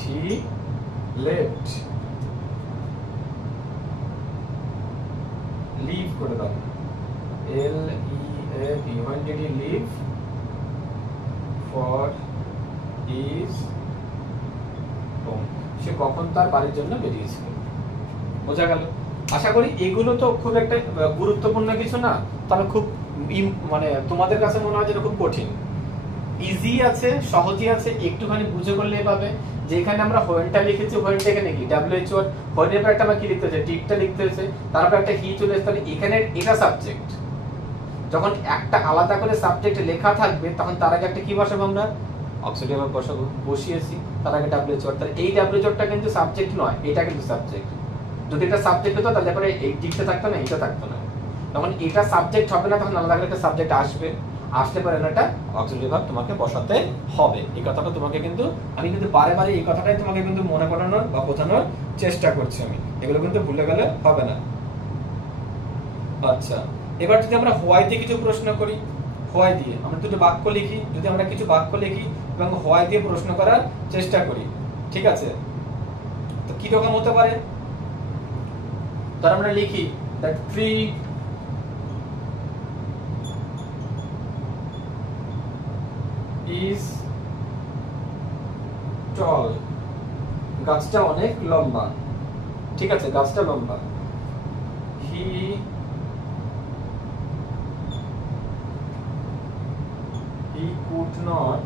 he left, leave করে দাও, LEAV, when did he leave for his home, সে কখন তার বাড়ির জন্য বেরিয়েছিল। বোঝা গেল? আশা করি এগুলো তো খুব একটা গুরুত্বপূর্ণ কিছু না, তবে খুব মানে তোমাদের কাছে মনে হয় যেটা খুব কঠিন। ইজি আছে, সহজই আছে, একটুখানি বুঝে করলেই পাবে। যে এখানে আমরা হোয়েনটা লিখেছি, হোয়েনটা এখানে কি WHO, হোয়েনের পর একটা আমরা কি লিখতে হয়েছে, টিকটা লিখতে হয়েছে, তারপর একটা হি চলে আসছে। তাহলে এখানে এটা সাবজেক্ট। যখন একটা আলাদা করে সাবজেক্ট লেখা থাকবে তখন তার আগে একটা কি বসাবো আমরা, অক্সিলিয়ারি ভার্ব বসাবো, বসিয়েছি, তার আগে WHO। তাহলে এই WHO কিন্তু সাবজেক্ট নয়, এটা কিন্তু সাবজেক্ট। যদি এটা সাবজেক্ট হতো তাহলে পরে এই টিকটা থাকতো না, এটা থাকতো না। তখন এটা সাবজেক্ট হবে না, তখন আলাদা করে একটা সাবজেক্ট আসবে, আসতে পারে না, এটা অক্সিলিয়ারি ভার্ব তোমাকে বসাতে হবে। এই কথাটা তোমাকে কিন্তু আমি কিন্তু বারে বারে এই কথাটাই তোমাকে কিন্তু মনে করানোর বা বোঝানোর চেষ্টা করছি আমি, এগুলো কিন্তু ভুলে গেলে হবে না। আচ্ছা, এবার যদি আমরা হোয়াই দিয়ে কিছু প্রশ্ন করি, হোয়াই দিয়ে আমরা দুটো বাক্য লিখি, যদি আমরা কিছু বাক্য লিখি এবং হোয়াই দিয়ে প্রশ্ন করার চেষ্টা করি, ঠিক আছে, তো কি রকম হতে পারে? তার আমরা লিখি that tree is tall, গাছটা অনেক লম্বা, ঠিক আছে, গাছটা লম্বা। he could not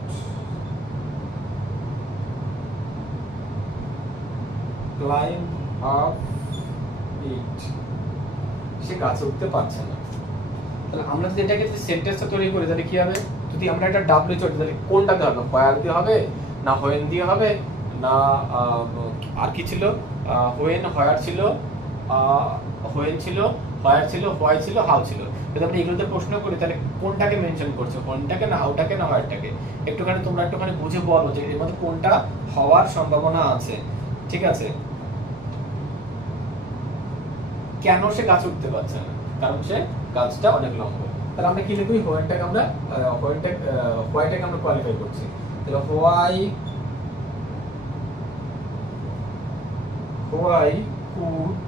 climb up it, সে গাছে উঠতে পারছে না। তাহলে আমরা যদি এটাকে সেন্টেন্সটা তৈরি করি তাহলে কি হবে? যদি আমরা এটা ডাব্লিউ চট, তাহলে কোনটাতে হবে? হোয়ার দিয়ে হবে না হোয়েন দিয়ে হবে না আর কি ছিল? হোয়েন, হোয়ার ছিল, হোয়েন ছিল, হোয়ার ছিল, হোয়াই ছিল, হাউ ছিল। যদি আমরা এগুলোতে প্রশ্ন করি তাহলে কোনটাকে মেনশন করছে, হোয়েনটাকে না হাউটাকে না হোয়ারটাকে? একটুখানি তোমরা একটুখানি বুঝে বলো যে এর মধ্যে কোনটা হওয়ার সম্ভাবনা আছে, ঠিক আছে? কেন সে গাছ উঠতে পারছে না? কারণ সে গাছটা অনেক লম্বা। তাহলে আমরা কি লিখব? হোয়াইটাকে আমরা হোয়াইটাকে আমরা কোয়ালিফাই করছি। তাহলে why could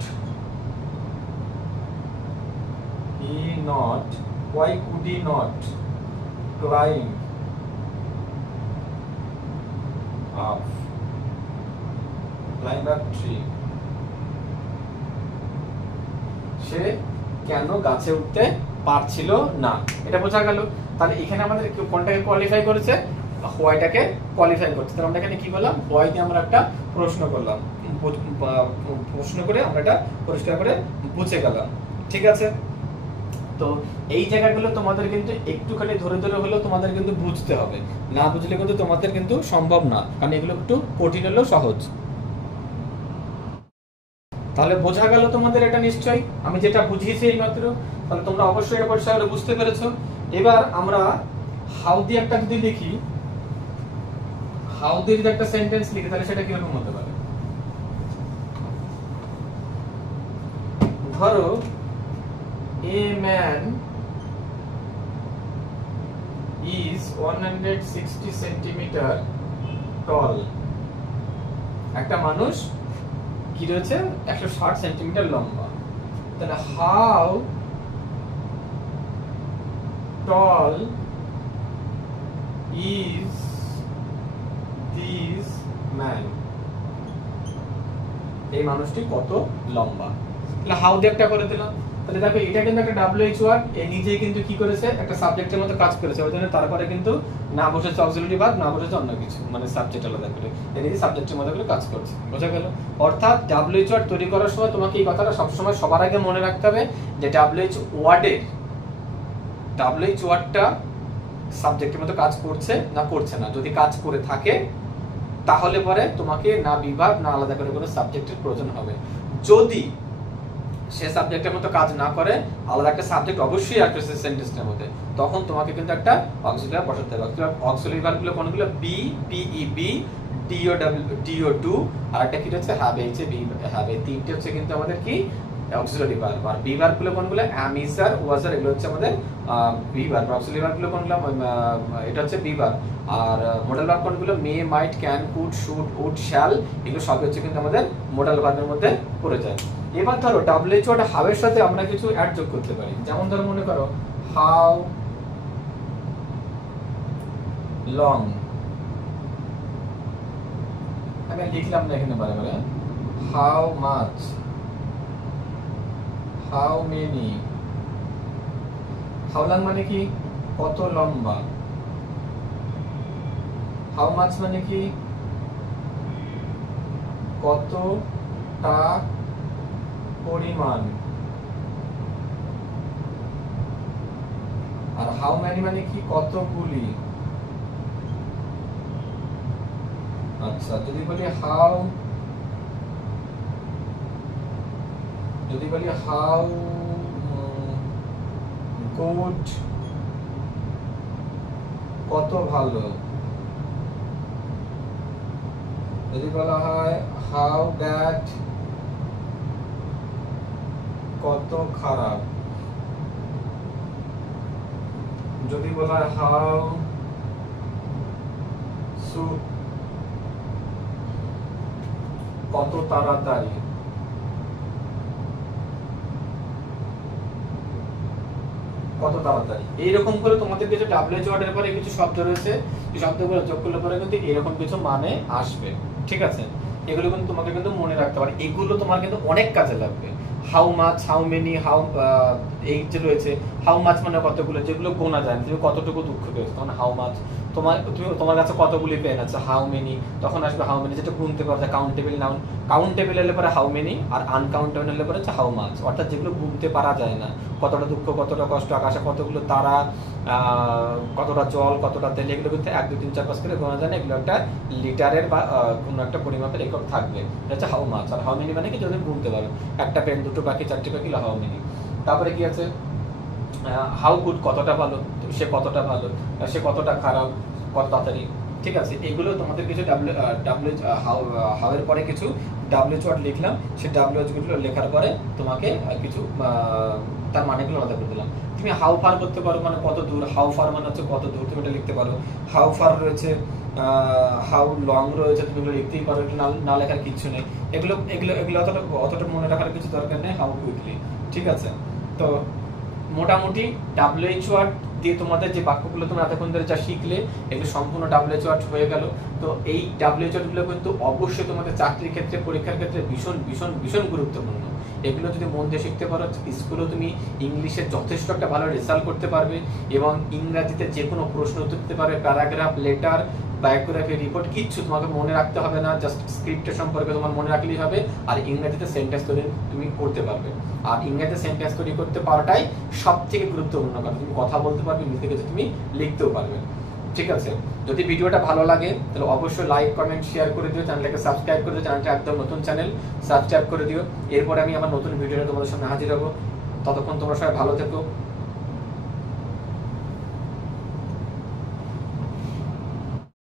he not, why could he not climb up tree, সে কেন গাছে উঠতে পারছিল না, এটা বোঝা গেল। তাহলে এখানে আমাদের কোনটাকে কোয়ালিফাই করেছে? হোয়াইটাকে কোয়ালিফাই করছে। তাহলে আমরা এখানে কি বললাম? হোয়াই দিয়ে আমরা একটা প্রশ্ন করলাম, প্রশ্ন করে আমরা এটা পরিষ্কার করে বুঝে গেলাম, ঠিক আছে? তো এই জায়গাগুলো তোমাদের কিন্তু একটুখানি ধরে ধরে হলেও তোমাদের কিন্তু বুঝতে হবে, না বুঝলে কিন্তু তোমাদের কিন্তু সম্ভব না, কারণ এগুলো একটু কঠিন হলেও সহজ। তাহলে বোঝা গেল তোমাদের এটা নিশ্চয়ই, আমি যেটা বুঝিয়েছি এই মাত্র। তাহলে তোমরা অবশ্যই এটা পরিষ্কার করে বুঝতে পেরেছো। এবার আমরা হাউ দিয়ে একটা যদি লিখি, হাউ দিয়ে যদি একটা সেন্টেন্স লিখি তাহলে সেটা কিরকম হতে পারে? ধরো a man is 160 centimetre tall, একটা মানুষ কি রয়েছে 160 সেন্টিমিটার লম্বা। তাহলে how tall is this man, এই মানুষটি কত লম্বা। তাহলে হাউ দিয়ে একটা করে দিলাম। তাহলে দেখো এটা কিন্তু একটা WHO ওয়ার্ড, এই নিজেই কিন্তু কি করেছে, একটা সাবজেক্টের মতো কাজ করেছে। ওই জন্য তারপরে কিন্তু না বসেছে অক্সিলারি ভার্ব, না বসেছে অন্য কিছু, মানে সাবজেক্ট আলাদা করে এই নিজে সাবজেক্টের মতো করে কাজ করছে। বোঝা গেল? অর্থাৎ WHO ওয়ার্ড তৈরি করার সময় তোমাকে এই কথাটা সবসময় সবার আগে মনে রাখতে হবে যে WHO ওয়ার্ডটা সাবজেক্টের মতো কাজ করছে না করছে না। যদি কাজ করে থাকে তাহলে পরে তোমাকে না বিভাগ না আলাদা করে কোনো সাবজেক্টের প্রয়োজন হবে। যদি সে সাবজেক্টের মতো কাজ না করে, আলাদা একটা সাবজেক্ট অবশ্যই আসবে সেন্টেন্সের মধ্যে, তখন তোমাকে কিন্তু একটা অক্সিলারি বসাতে হবে। অক্সিলারি ভার্বগুলো কোনগুলো? বি, পিইবি, DO2 আর একটা কি হচ্ছে হ্যাভ, এইচে বি হ্যাভ, এই তিনটে হচ্ছে কিন্তু আমাদের কি অক্সিলারি ভার্ব। আর বি ভার্বগুলো কোনগুলো? অ্যাম, ইজ আর, ওয়াজ আর, এগুলো হচ্ছে আমাদের বি ভার্ব। অক্সিলারি ভার্বগুলো কোনগুলো? এটা হচ্ছে বি ভার্ব। আর মডেল ভার্ব কোনগুলো? May, might, can, could, should, would, shall, এগুলো সব হচ্ছে কিন্তু আমাদের মডেল ভার্বের মধ্যে পড়ে যায়। এবার ধরো WHO ওয়ার্ড হাউ এর সাথে আমরা কিছু অ্যাড যোগ করতে পারি। যেমন ধরো মনে করো হাউ লং, আমি লিখলাম না এখানে বারে বারে, how much how many. How long মানে কি কত লম্বা। হাউ মাচ মানে কি কতটা পরিমাণ। আর হাউ মেনি মানে কি কতগুলি। আচ্ছা যদি বলি হাউ গুড কত ভালো। যদি বলা হয় হাউ ব্যাড কত খারাপ। যদি বলা হয় হাউ সুন কত তাড়াতাড়ি। কত তাড়াতাড়ি। এইরকম করে তোমাদের কিছু ডাব্লিউএইচ ওয়ার্ডের পরে কিছু শব্দ রয়েছে, এই শব্দগুলো যোগ করলে পরে কিন্তু এরকম কিছু মানে আসবে। ঠিক আছে, এগুলো কিন্তু তোমাকে কিন্তু মনে রাখতে পারে, এগুলো তোমার কিন্তু অনেক কাজে লাগবে। How much, how many, how এই যে রয়েছে হাউ মাচ মানে কতগুলো, যেগুলো গোনা যায় না, তুমি কতটুকু দুঃখ পেয়েছো তখন হাউ মাচ। তোমার কাছে কতগুলি পেন আছে হাউ মেনি, তখন আসবে হাউ মেনি, যেটা গুনতে পারো কাউন্টেবল নাউন। কাউন্টেবল হলে পরে হাউ মেনি, আর আনকাউন্টেবল হলে পরে হচ্ছে হাউ মাচ, অর্থাৎ যেগুলো গুনতে পারা যায় না, কতটা দুঃখ, কতটা কষ্ট, আকাশে কতগুলো তারা, কতটা জল, কতটা তেল, এগুলো কিন্তু 1 2 3 4 5 করে গোনা যায় না, এগুলো একটা লিটারের বা কোনো একটা পরিমাপের একক থাকবে, এটা হচ্ছে হাউ মাচ। আর হাউ মেনি মানে কি যদি গুনতে পারো, একটা পেন, দুটো পাখি, চারটি পাখি, হাউ মেনি। তারপরে কি আছে হাউ গুড কতটা ভালো, সে কতটা ভালো, সে কতটা খারাপ, কত তাড়াতাড়ি। ঠিক আছে, এগুলো তোমাদের কিছু হাউ এর পরে কিছু ডাব্লিউএইচ ওয়ার্ড লিখলাম, সেই ডাব্লিউএইচ গুলো লেখার পরে তোমাকে কিছু তার মানেগুলো আলাদা করে দিলাম। তুমি হাউ ফার করতে পারো, মানে কত দূর, হাউ ফার মানে হচ্ছে কত দূর, তুমি এটা লিখতে পারো। হাউ ফার রয়েছে, হাউ লং রয়েছে, তুমি এগুলো লিখতেই পারো, এটা না লেখার কিছু নেই। এগুলো এগুলো এগুলো অতটা মনে রাখার কিছু দরকার নেই। How quickly. ঠিক আছে, তো মোটামুটি ডাব্লিউএইচ ওয়ার্ড দিয়ে তোমাদের যে বাক্যগুলো তোমরা এতক্ষণ ধরে যা শিখলে, এগুলো সম্পূর্ণ ডাব্লিউএইচ ওয়ার্ড হয়ে গেল। তো এই ডাব্লিউএইচ ওয়ার্ডগুলো কিন্তু অবশ্যই তোমাদের চাকরির ক্ষেত্রে, পরীক্ষার ক্ষেত্রে ভীষণ ভীষণ ভীষণ গুরুত্বপূর্ণ। এগুলো যদি মন দিয়ে শিখতে পারো, স্কুলেও তুমি ইংলিশে যথেষ্ট একটা ভালো রেজাল্ট করতে পারবে, এবং ইংরাজিতে যে কোনো প্রশ্ন উত্তর দিতে পারবে। প্যারাগ্রাফ, লেটার, বায়োগ্রাফি, রিপোর্ট কিচ্ছু তোমাকে মনে রাখতে হবে না, জাস্ট স্ক্রিপ্টের সম্পর্কে তোমার মনে রাখলেই হবে। আর ইংরেজিতে সেন্টেন্স তৈরি তুমি করতে পারবে। আর ইংরেজিতে সেন্টেন্স তৈরি করতে পারাটাই সব থেকে গুরুত্বপূর্ণ, কারণ তুমি কথা বলতে পারবে, নিজে থেকে তুমি লিখতেও পারবে। ঠিক আছে, যদি ভিডিওটা ভালো লাগে তাহলে অবশ্যই লাইক, কমেন্ট, শেয়ার করে দিও, চ্যানেলটাকে সাবস্ক্রাইব করে দিও, চ্যানেলটা একদম নতুন চ্যানেল, সাবস্ক্রাইব করে দিও। এরপরে আমি আমার নতুন ভিডিওটা তোমাদের সামনে হাজির হবো। ততক্ষণ তোমরা সবাই ভালো থেকো।